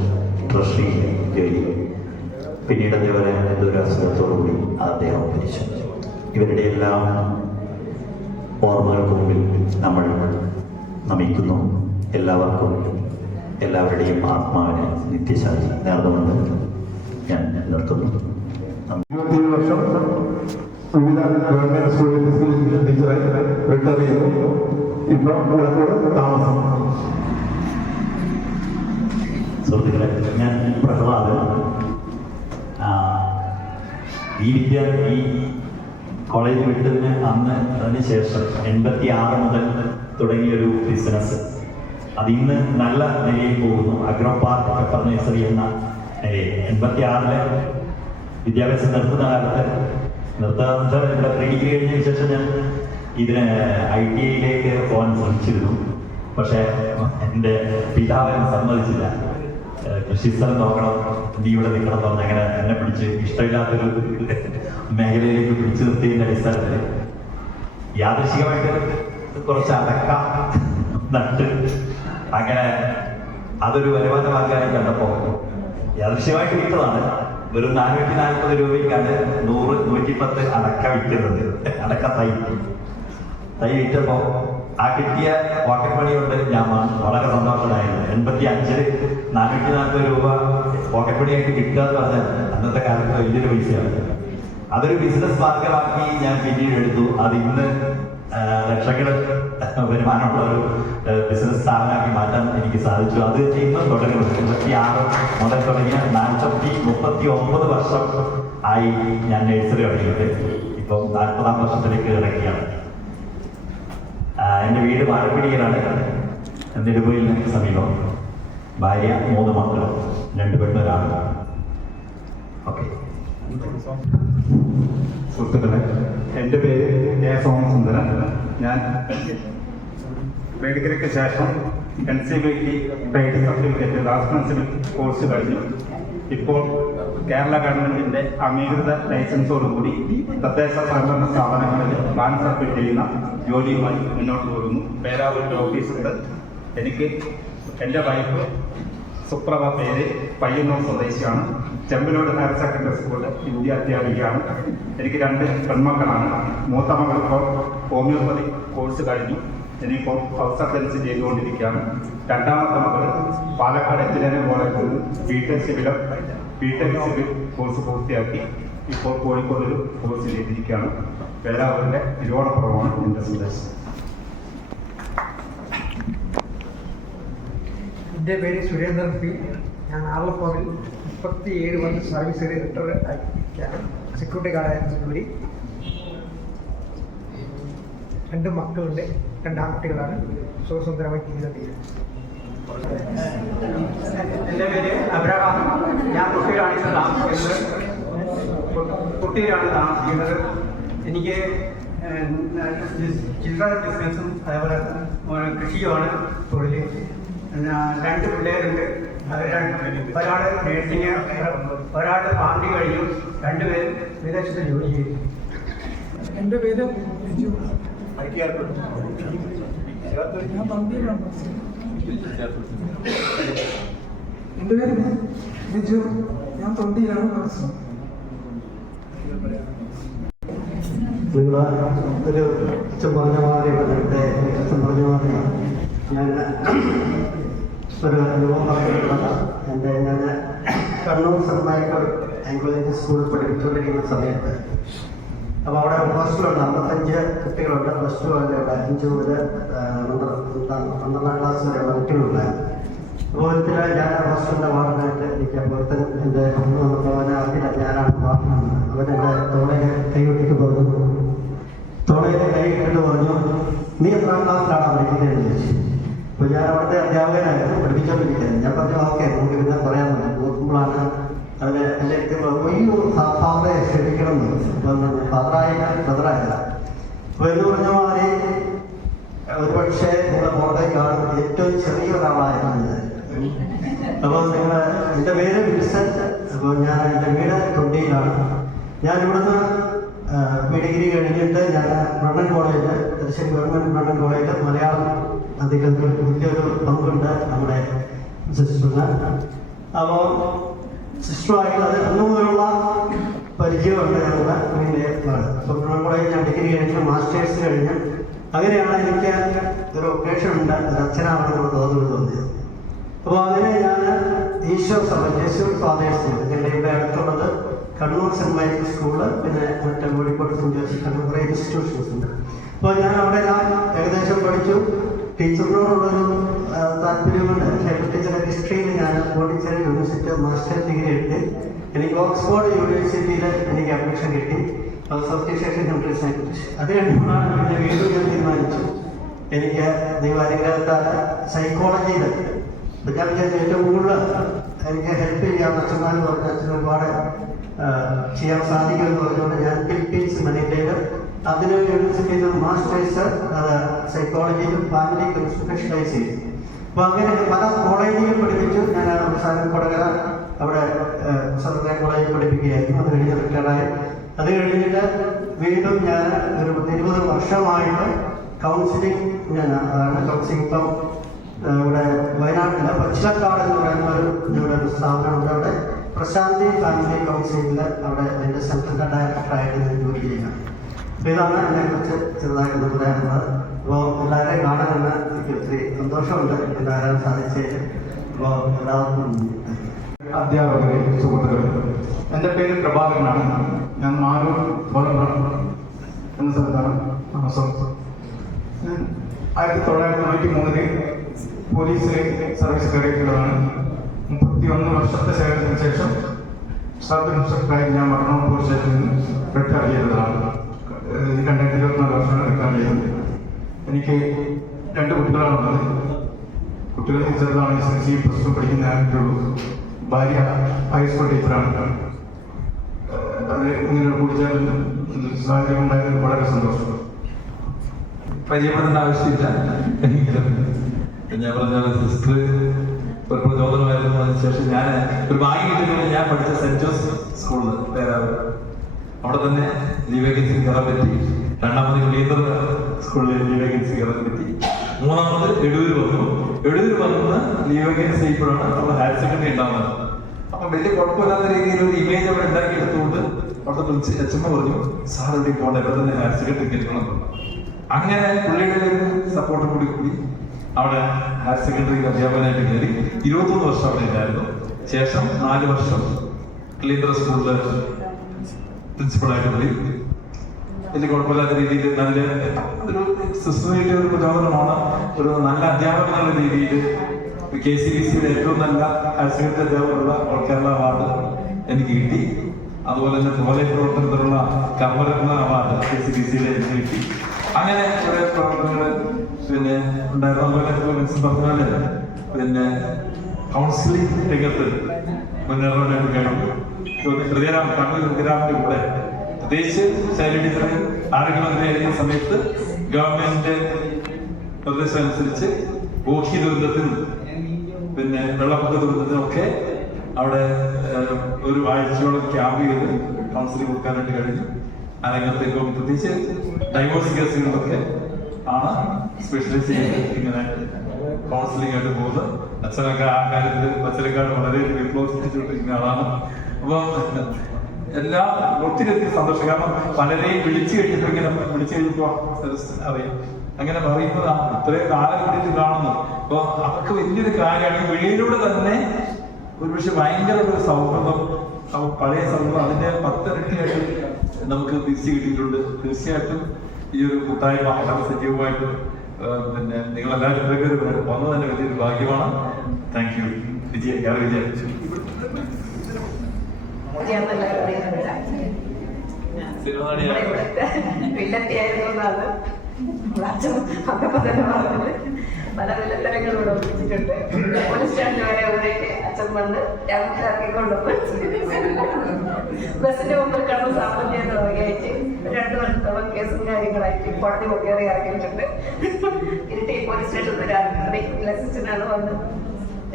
ട്രഷറിയിൽ ജോലി. പിന്നീട് അതേപോലെ എന്തൊരു അസുഖത്തോടുകൂടി അദ്ദേഹം മരിച്ചു. ഇവരുടെ എല്ലാം ഓർമ്മകൾക്ക് മുമ്പിൽ നമ്മൾ നമിക്കുന്നു. എല്ലാവരുടെയും ആത്മാവിന് നിത്യശാന്തി നേർന്നുകൊണ്ട് ഞാൻ നിർത്തുന്നു. 27 വർഷം വിവിധ ഗവൺമെന്റ് സ്കൂളിൽ ടീച്ചറായി റിട്ടയർ ചെയ്തു. ഇപ്പം കോഴിക്കോട് താമസം. സുഹൃത്തുക്കളെ, ഞാൻ പ്രഹ്ലാദ്. ഈ കോളേജ് അതിന് ശേഷം 86 മുതൽ തുടങ്ങിയൊരു ബിസിനസ് അത് ഇന്ന് നല്ല നിലയിൽ പോകുന്നു. അഗ്രോ പാർക്ക് പെപ്പർ നഴ്സറി എന്ന 86-ലെ വിദ്യാഭ്യാസം നിർത്തുന്ന കാലത്ത് ഇവിടെ ഡിഗ്രി കഴിഞ്ഞതിന് ശേഷം ഞാൻ ഇതിന് ITIയിലേക്ക് പോകാൻ ശ്രമിച്ചിരുന്നു. പക്ഷേ എൻ്റെ പിതാവിന് സമ്മതിച്ചില്ല. കൃഷിസ്ഥലം നോക്കണം, നീ ഇവിടെ നിൽക്കണം എന്ന് പറഞ്ഞ് അങ്ങനെ എന്നെ പിടിച്ച് ഇഷ്ടമില്ലാത്തൊരു മേഖലയിലേക്ക് പിടിച്ചു നിർത്തിയതിൻ്റെ അടിസ്ഥാനത്തിൽ യാദൃശികമായിട്ട് കുറച്ച് അടക്ക നട്ട് അങ്ങനെ അതൊരു വരുമാനമാക്കാനായി കണ്ടപ്പോൾ യാദൃശ്യമായിട്ട് വിറ്റതാണ്. വെറും 440 രൂപയ്ക്കാണ് 100-110 അടക്ക വിൽക്കുന്നത്. അടക്ക തൈ വിറ്റപ്പോൾ ആ കിട്ടിയ പോക്കറ്റ് മണി കൊണ്ട് ഞാൻ വളരെ സന്തോഷമായിരുന്നു. 85-ൽ 440 രൂപ പോക്കറ്റ് മണിയായിട്ട് കിട്ടുക എന്ന് പറഞ്ഞാൽ അന്നത്തെ കാലത്ത് വലിയൊരു പൈസയാണ്. അതൊരു ബിസിനസ് മാർഗമാക്കി ഞാൻ പിന്നീട് എടുത്തു. അത് ഇന്ന് ലക്ഷങ്ങൾ വരുമാനമുള്ള ഒരു ബിസിനസ് സ്ഥാപനമാക്കി മാറ്റാൻ എനിക്ക് സാധിച്ചു. അത് ഇന്നും തുടരുന്നു. 26 മുതൽ തുടങ്ങിയ 39 വർഷം ആയി ഞാൻ നഴ്സറി തുടങ്ങിയിട്ട് ഇപ്പം 40ാം വർഷത്തിലേക്ക് ഇറങ്ങിയാണ്. എൻ്റെ വീട് വാഴപ്പിടിയിലാണ്, നെടുമ്പൂരിന് സമീപം. ഭാര്യ 3 മക്കളും, 2 പെണ്ണും 1 ആണും. ഓക്കെ. സുഹൃത്തുക്കളെ, എൻ്റെ പേര് കെ സോമസുന്ദരൻ. ഞാൻ മെഡിക്കലിക്ക് ശേഷം NCBT trade certificate last course കഴിഞ്ഞു. ഇപ്പോൾ കേരള ഗവൺമെന്റിന്റെ അംഗീകൃത ലൈസൻസോടുകൂടി തദ്ദേശ സ്വയംഭരണ സ്ഥാപനങ്ങളിൽ ട്രാൻസ്ഫർ ചെയ്യുന്ന ജോലിയുമായി മുന്നോട്ട് പോകുന്നു. പേരാവൂരിൻ്റെ ഓഫീസുണ്ട്. എനിക്ക് എൻ്റെ വൈഫ് സുപ്രഭ പേര് പയ്യന്നൂർ സ്വദേശിയാണ്. ചെമ്പലോട് ഹയർ സെക്കൻഡറി സ്കൂളിൽ ഹിന്ദി അധ്യാപികയാണ്. എനിക്ക് 2 പെൺമക്കളാണ്. മൂത്ത മകൾ ഇപ്പോൾ ഹോമിയോപ്പതി കോഴ്സ് കഴിഞ്ഞു. ഇനിയിപ്പോൾ ഹൗസ് സർജൻസി ചെയ്തുകൊണ്ടിരിക്കുകയാണ്. രണ്ടാമത്തെ മകൾ പാലക്കാട് എഞ്ചിനീയറിംഗ് കോളേജിൽ ബിടെക് സിവിൽ കോഴ്സ് പൂർത്തിയാക്കി ഇപ്പോൾ കോഴിക്കോടൊരു കോഴ്സ് ചെയ്തിരിക്കുകയാണ്. പേരാവൂരിൻ്റെ തിരുവോണപ്പുറമാണ് എൻ്റെ സ്വദേശം. എൻ്റെ പേര് സുരേന്ദ്രൻ പി. ഞാൻ ആലപ്പുഴയിൽ 37 വർഷം സർവീസ് റിട്ടയർഡ് ആയിരിക്കുകയാണ്. സെക്യൂരിറ്റി ഗാർഡായിരുന്നു ജോലി. 2 മക്കളുണ്ട്. 2 ആൺകുട്ടികളാണ്. സുഖസുന്ദരമായി ജീവിതം തീരും. എൻ്റെ പേര് അബ്രഹാം. ഞാൻ കുട്ടിയിലാണ് താമസിക്കുന്നത്. എനിക്ക് ചില്ലറ ബിസിനസ്സും അതേപോലെ കൃഷിയുമാണ് തൊഴിൽ. 2 പിള്ളേരുണ്ട്. ഒരാൾ നേഴ്സിംഗ്, ഒരാൾ പാണ്ടി കഴിഞ്ഞു. 2 പേരും വിദേശത്ത് ജോലി ചെയ്തു. എൻ്റെ പേര് ബിജു. എൻ്റെ പേര് ബിജു. ഞാൻ തൊണ്ടിയിലാണ് താമസം. നിങ്ങൾ ഒരു പറഞ്ഞ മാതിരി പറഞ്ഞ മാതിരി ഞാൻ ഒരു അനുഭവം പറഞ്ഞിട്ടുള്ളത്. ഞാൻ കണ്ണൂർ സെന്റ് മൈക്കിൾ ആംഗ്ലോ സ്കൂളിൽ പഠിപ്പിച്ചുകൊണ്ടിരിക്കുന്ന സമയത്ത് അപ്പോൾ അവിടെ ഹോസ്റ്റലുണ്ട്. 55 കുട്ടികളുണ്ട്. പ്ലസ് 2 വരെ അവിടെ 5 മുതൽ 12ാം ക്ലാസ് വരെയുള്ള കുട്ടികളുണ്ടായിരുന്നു. അപ്പോൾ ഒരിക്കലും ഞാൻ ഹോസ്റ്റലിൻ്റെ വാർഡനായിട്ട് എനിക്ക് പുറത്ത് എൻ്റെ അവനെ അറിയില്ല ഞാനാണ് വാർഡനാണ്. അവനെൻ്റെ തോളയിൽ കൈവിട്ടിട്ട് പറഞ്ഞു. തോളയിൽ കൈവിട്ടിട്ട് പറഞ്ഞു, നീ എത്രാം ക്ലാസ്സിലാണ് പഠിക്കുന്നതെന്ന് ചോദിച്ചു. അപ്പോൾ ഞാൻ അവിടുത്തെ അധ്യാപകനായിരുന്നു, പഠിപ്പിച്ചുകൊണ്ടിരിക്കുന്നത്. ഞാൻ പറഞ്ഞു ഓക്കെ നമുക്ക് പിന്നെ പറയാൻ പറ്റും. നോക്കുമ്പോഴാണ് അതിന് എൻ്റെ ഫാദറെ ക്ഷണിക്കണം എന്ന് പറഞ്ഞു. ഫാദറായില്ല, ബ്രദറായില്ല. അപ്പോൾ എന്ന് പറഞ്ഞ മാതിരി ഒരുപക്ഷെ നിങ്ങളുടെ മോഡേക്കാണ് ഏറ്റവും ചെറിയ ഒരാളായിരുന്നു. അപ്പോൾ എൻ്റെ പേര് വിൻസെന്റ്. അപ്പോൾ ഞാൻ എൻ്റെ വീട് തൊണ്ടിയിലാണ്. ഞാൻ ഇവിടുന്ന് ഡിഗ്രി കഴിഞ്ഞിട്ട് ഞാൻ ബ്രണ്ണൻ കോളേജിൽ, തലശ്ശേരി ഗവൺമെൻറ് ബ്രണ്ണൻ കോളേജിൽ മലയാളം അധികത്തിൽ വലിയൊരു പങ്കുണ്ട് നമ്മുടെ സിസ്റ്ററിന്. അപ്പോൾ സിസ്റ്ററുമായിട്ട് അത് അന്നുമുള്ള പരിചയമുണ്ട്. ഞങ്ങളുടെ അപ്പോൾ ബ്രണ്ണൻ കോളേജിൽ ഞാൻ ഡിഗ്രി കഴിഞ്ഞ് മാസ്റ്റേഴ്സ് കഴിഞ്ഞ് അങ്ങനെയാണ് എനിക്ക് ഒരു ഒക്കേഷൻ ഉണ്ട്. ഒരു അച്ഛനാണെന്നുള്ള തോന്നിയത്. അപ്പോൾ അതിനെ ഞാൻ ഈശോ സഭ ജേസൂസ് ഫാദേഴ്സ് ഞങ്ങളുടെ ഇവിടെ അടുത്തുള്ളത് കണ്ണൂർ സെന്റ് മൈക്കിൾ സ്കൂള്, പിന്നെ മറ്റേ കോഴിക്കോട് സെന്റ് ജോസഫ് കണ്ണൂർ കുറേ ഇൻസ്റ്റിറ്റ്യൂഷൻസ് ഉണ്ട്. അപ്പോൾ ഞാൻ അവിടെ എല്ലാം ഏകദേശം പഠിച്ചു. ടീച്ചറിനോടുള്ളൊരു താല്പര്യമുണ്ട്. ടീച്ചറെ ഹിസ്റ്ററിയിൽ ഞാൻ പോണ്ടിച്ചേരി യൂണിവേഴ്സിറ്റി മാസ്റ്റർ ഡിഗ്രി എടുത്ത് എനിക്ക് ഓക്സ്ഫോർഡ് യൂണിവേഴ്സിറ്റിയിൽ എനിക്ക് അഡ്മിഷൻ കിട്ടി. സബ്സ്റ്റിറ്റ്യൂഷൻ കൺട്രീസ് ആയിട്ട് അത് കഴിഞ്ഞാണ് പിന്നെ വീണ്ടും ഞാൻ തീരുമാനിച്ചു എനിക്ക് ദൈവാനുഗ്രഹത്താൽ സൈക്കോളജിയിൽ ഞാൻ വിചാരിച്ചു ഏറ്റവും കൂടുതൽ എനിക്ക് ഹെൽപ്പ് ചെയ്യാൻ അച്ഛന്മാർ പറഞ്ഞ അച്ഛൻ ഒരുപാട് ചെയ്യാൻ സാധിക്കുമെന്ന് പറഞ്ഞുകൊണ്ട് ഞാൻ ഫിലിപ്പീൻസ് മനിലയിൽ അതിന് യൂണിവേഴ്സിറ്റിയിൽ മാസ്റ്റേഴ്സ് സൈക്കോളജിയിലും ഫാമിലിക്കും സ്പെഷ്യലൈസ് ചെയ്തു. അപ്പോൾ അങ്ങനെ പല കോളേജിലും പഠിപ്പിച്ചു. ഞാൻ അവസാനം കൊടകര അവിടെ സർക്കാർ കോളേജിൽ പഠിപ്പിക്കുകയായിരുന്നു. അത് കഴിഞ്ഞ് റിട്ടയറായി. അത് കഴിഞ്ഞിട്ട് വീണ്ടും ഞാൻ ഒരു 20 വർഷമായിട്ട് കൗൺസിലിംഗ് അതാണ് കൗൺസിലിംഗ്. ഇപ്പം ഇവിടെ വയനാട്ടിലെ പച്ചിലക്കാട് എന്ന് പറയുന്ന ഇവിടെ ഒരു സ്ഥാപനമുണ്ട്. അവിടെ പ്രശാന്തി ഫാമിലി കൗൺസിലിംഗിൽ അവിടെ എൻ്റെ സെൻട്രൽ ഡയറക്ടറായിട്ട് ഞാൻ ജോലി ചെയ്യുകയാണ്. അപ്പോൾ ഇതാണ് എന്നെക്കുറിച്ച് ചെറുതായിട്ട് പറയാനുള്ളത്. അപ്പോൾ എല്ലാവരെയും കാണാനെന്ന് എനിക്ക് ഒത്തിരി സന്തോഷമുണ്ട്. എല്ലാവരും സാധിച്ചതിൽ. അപ്പോൾ എല്ലാവർക്കും അധ്യാപകരെ, സുഹൃത്തുക്കളെ, എൻ്റെ പേര് പ്രഭാകരനാണ്. ഞാൻ മാരൂർ എന്ന സ്ഥലത്താണ് താമസം. 1993 പോലീസിലെ സർവീസ് കയറിയിട്ടുള്ളതാണ്. 31 വർഷത്തെ സേവനത്തിന് ശേഷം സബ് ഇൻസ്പെക്ടറായി ഞാൻ മറണൂർ പോലീസ് സ്റ്റേഷനിൽ നിന്ന് റിട്ടയർ ചെയ്തതാണ്. 2024 വർഷമാണ് റിട്ടയർ ചെയ്തത്. എനിക്ക് 2 കുട്ടികളാണുള്ളത്. കുട്ടികൾ ചെറുതാണ്, SSLC +2 പഠിക്കുന്ന ആയിട്ടുള്ളൂ. ഭാര്യ ഹൈസ്കൂൾ ടീച്ചറാണ്. അത് ഇങ്ങനെ കൂടിച്ചേർന്ന് സാഹചര്യം ഉണ്ടായതിൽ വളരെ സന്തോഷം. പരിചയപ്പെടേണ്ട ആവശ്യമില്ല. എങ്കിലും ഞാൻ പറഞ്ഞ സിസ്റ്റർ ഒരു പ്രചോദനമായിരുന്നു. അതിനുശേഷം ഞാൻ ഒരു ഭാഗ്യം കിട്ടിയപ്പോൾ ഞാൻ പഠിച്ച സെന്റ് ജോസഫ് സ്കൂളിൽ പേരാവ്, അവിടെ തന്നെ ലീവ് വേക്കൻസി കയറാൻ പറ്റി. രണ്ടാമത് ലീഡർ സ്കൂളിൽ ലീവ് വേക്കൻസി കയറാൻ പറ്റി. മൂന്നാമത് എടൂര് വന്നു. എടൂര് വന്ന് ലീവ് വേക്കൻസി ചെയ്യുമ്പോഴാണ് നമ്മൾ ഹയർ സെക്കൻഡറി ഉണ്ടാകുന്നത്. അപ്പൊ വലിയ കുഴപ്പമില്ലാത്ത രീതിയിൽ ഒരു ഇമേജ് അവിടെ ഉണ്ടാക്കിയെടുത്തുകൊണ്ട് അവിടുത്തെ HM പറഞ്ഞു, സാർ എവിടെ പോകണ്ട, ഇവിടെ തന്നെ ഹയർ സെക്കൻഡറി കിട്ടണം. അങ്ങനെ പുള്ളിയുടെ ഒരു സപ്പോർട്ട് കൂടി അവിടെ ഹയർ സെക്കൻഡറി അധ്യാപകനായിട്ട് കയറി. 21 വർഷം അവിടെ ഉണ്ടായിരുന്നു. ശേഷം 4 വർഷം ലീഡർ സ്കൂളിൽ പ്രിൻസിപ്പളായിട്ട് പോയി. വലിയ കുഴപ്പമില്ലാത്ത രീതിയിൽ നല്ല ഒരു സിസ്റ്റമായിട്ട് ഒരു പ്രചോദനമാണ്. ഒരു നല്ല അധ്യാപകൻ എന്നുള്ള രീതിയിൽ KCBCയുടെ ഏറ്റവും നല്ല ഹയർ സെക്കൻഡറി അധ്യാപകരുള്ള ഓൾ കേരള അവാർഡ് എനിക്ക് കിട്ടി. അതുപോലെ തന്നെ കോളേജ് പ്രവർത്തനത്തിലുള്ള കർമ്മരത്ന അവാർഡ് KCBCയിലെ എനിക്ക് കിട്ടി. അങ്ങനെ കുറെ പ്രവർത്തനങ്ങൾ പിന്നെ ഉണ്ടായിരുന്നു. അതുപോലെ പറഞ്ഞാല് പിന്നെ കൗൺസിലിംഗ് രംഗത്ത് മുന്നേറാനായിട്ട് കഴിഞ്ഞു. ഹൃദയരാം കണ്ണൂർ ഹൃദയരാമിന്റെ കൂടെ പ്രത്യേകിച്ച് ശൈലി ടീച്ചർ ആരോഗ്യമന്ത്രിയായിരുന്ന സമയത്ത് ഗവൺമെന്റ് നിർദ്ദേശം അനുസരിച്ച് ഓഖി ദുരന്തത്തിനും പിന്നെ വെള്ളപ്പൊക്ക ദുരന്തത്തിനൊക്കെ അവിടെ ഒരു ആഴ്ചയോളം ക്യാമ്പ് ചെയ്ത് കൗൺസിലിംഗ് കൊടുക്കാനായിട്ട് കഴിഞ്ഞു. ആ രംഗത്തേക്കും പ്രത്യേകിച്ച് ഡൈവോഴ്സ് കേസുകളിലൊക്കെ ആണ് സ്പെഷ്യലൈസ് ചെയ്ത് ഇങ്ങനെ കൗൺസിലിംഗ് ആയിട്ട് പോകുന്നത്. അച്ഛനൊക്കെ ആ കാര്യത്തിൽ അച്ഛനേക്കാൾ വളരെ വിപ്ലവിച്ചുകൊണ്ടിരിക്കുന്ന ആളാണ്. അപ്പൊ എല്ലാം ഒത്തിരി സന്തോഷം. കാരണം പലരെയും വിളിച്ചു കഴിഞ്ഞിട്ട് ഇങ്ങനെ വിളിച്ചു കഴിഞ്ഞപ്പോ അറിയാം അങ്ങനെ പറയുന്നത് ഇത്രയും കാലം കൂടിയിട്ട് കാണുന്നു. അപ്പൊ അതൊക്കെ വലിയൊരു കാര്യമാണ്. ഈ വെളിയിലൂടെ തന്നെ ഒരുപക്ഷെ ഭയങ്കര ഒരു സൗഹൃദം, പഴയ സൗഹൃദം അതിന്റെ 10 ഇരട്ടിയായിട്ട് നമുക്ക് തിരിച്ചു കിട്ടിയിട്ടുണ്ട്. തീർച്ചയായിട്ടും ഈ ഒരു കൂട്ടായ്മ വളരെ സജീവമായിട്ട് പിന്നെ നിങ്ങളെല്ലാവരും വന്നത് തന്നെ വലിയൊരു ഭാഗ്യമാണ്. താങ്ക് യു വിജയ. പല വിലത്തരങ്ങളും ഇവിടെ ഒപ്പിച്ചിട്ടുണ്ട്. പോലീസ് സ്റ്റേഷനിൽ വരെ ഇവിടേക്ക് അച്ഛൻ വന്ന് രാമത്തിലാക്കി കൊണ്ടുപോയി ബസ്സിന്റെ മുമ്പിൽ കിടന്ന് സാമ്പത്തികം തുടങ്ങിയായിട്ട് 2 വർഷത്തോളം കേസും കാര്യങ്ങളായിട്ട് കോടതി കയറി ഇറങ്ങിയിട്ടുണ്ട്. ഇരുട്ടി പോലീസ് സ്റ്റേഷനിൽ അസിസ്റ്റന്റാണ് വന്ന്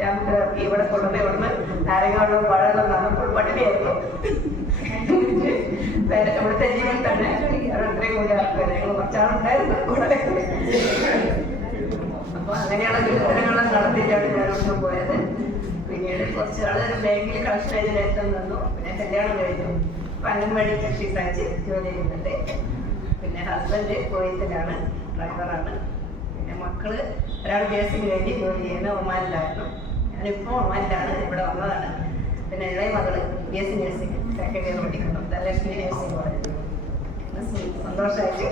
രാമത്തിലാക്കി ഇവിടെ കൊണ്ടുപോയി. ഇവിടുന്ന് നാരങ്ങാവെള്ളം പഴവെള്ളം നടന്നപ്പോൾ പട്ടിണിയായിരുന്നു. ഇവിടുത്തെ ജീവൻ തന്നെ അത്രയും കൂടി ആൾക്കാർ ഞങ്ങൾ കുറച്ചാളുണ്ടായിരുന്നു കൂടെ. അപ്പൊ അങ്ങനെയുള്ള വിൽപ്പനകളും നടത്തിയിട്ടാണ് ഞാനൊന്നും പോയത്. പിന്നീട് കുറച്ചാള് ബാങ്കിൽ കളക്ഷൻ ഏജന്റായിട്ട് നിന്നു. പിന്നെ കല്യാണം കഴിഞ്ഞു. അപ്പൊ അംഗൻവാടി ടീച്ചറായിട്ട് ജോലി ചെയ്യുന്നുണ്ട്. പിന്നെ ഹസ്ബൻഡ് കോയത്തിലാണ്, ഡ്രൈവറാണ്. പിന്നെ മക്കള് ഒരാൾ BSc കഴിഞ്ഞ് ജോലി ചെയ്യുന്ന ഒമാനിലായിരുന്നു. ഞാനിപ്പോൾ ഒമാനിലാണ്, ഇവിടെ വന്നതാണ്. പിന്നെ ഇളയ മകള് BSc നഴ്സിംഗ് സെക്കൻഡ് ഇയർ പഠിക്കുന്നു, ധനലക്ഷ്മി നഴ്സിംഗ് കോളേജ്. സന്തോഷമായിട്ട്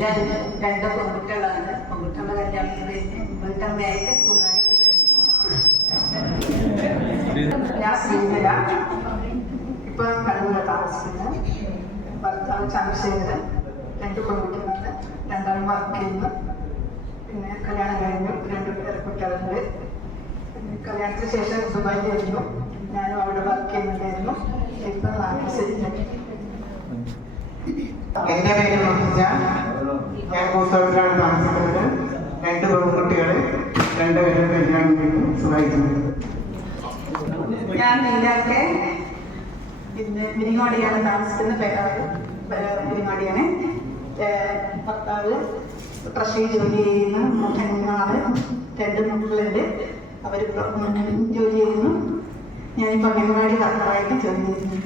ഞാൻ 2 പെൺകുട്ടികളാണ്. പെൺകുട്ടികളുടെ കല്യാണത്തിന് വീട്ടമ്മയായിട്ട് സുഖമായിട്ട് കഴിഞ്ഞു. ഞാൻ ശ്രീമല, ഇപ്പൊ കണ്ണൂര് താമസിക്കുന്നത്. ഭർത്താവ് ചന്ദ്രശേഖരൻ. 2 പെൺകുട്ടികളാണ്, 2 വർക്ക് ചെയ്യുന്നു. പിന്നെ കല്യാണം കഴിഞ്ഞു, 2 കുട്ടികളുണ്ട്. കല്യാണത്തിന് ശേഷം ദുബായിലായിരുന്നു. ഞാനും അവിടെ വർക്ക് ചെയ്യുന്നുണ്ടായിരുന്നു. ഇപ്പൊ നാട്ടിൽ ശരിയാക്കി. എന്റെ പേര് മഹിജ. ഞാൻ കൂത്തോട്ടിലാണ് താമസിക്കുന്നത്. 2 പെൺകുട്ടികള്, 2 പേരും കല്യാണം കഴിഞ്ഞു സുഖമായിട്ടുണ്ട്. ഞാൻ നിങ്ങളൊക്കെ പിന്നെ മിനിങ്ങോടിയാണ് താമസിക്കുന്ന. പേരാണ് മിനിങ്ങോടിയാണ്. ഭർത്താവ് ട്രഷറി ജോലി ചെയ്യുന്ന 3 മക്കളുണ്ട്. അവർ ജോലി ചെയ്യുന്നു. ഞാനിപ്പോൾ അംഗൻവാടി വർക്കറായിട്ട് ജോലി ചെയ്യുന്നു.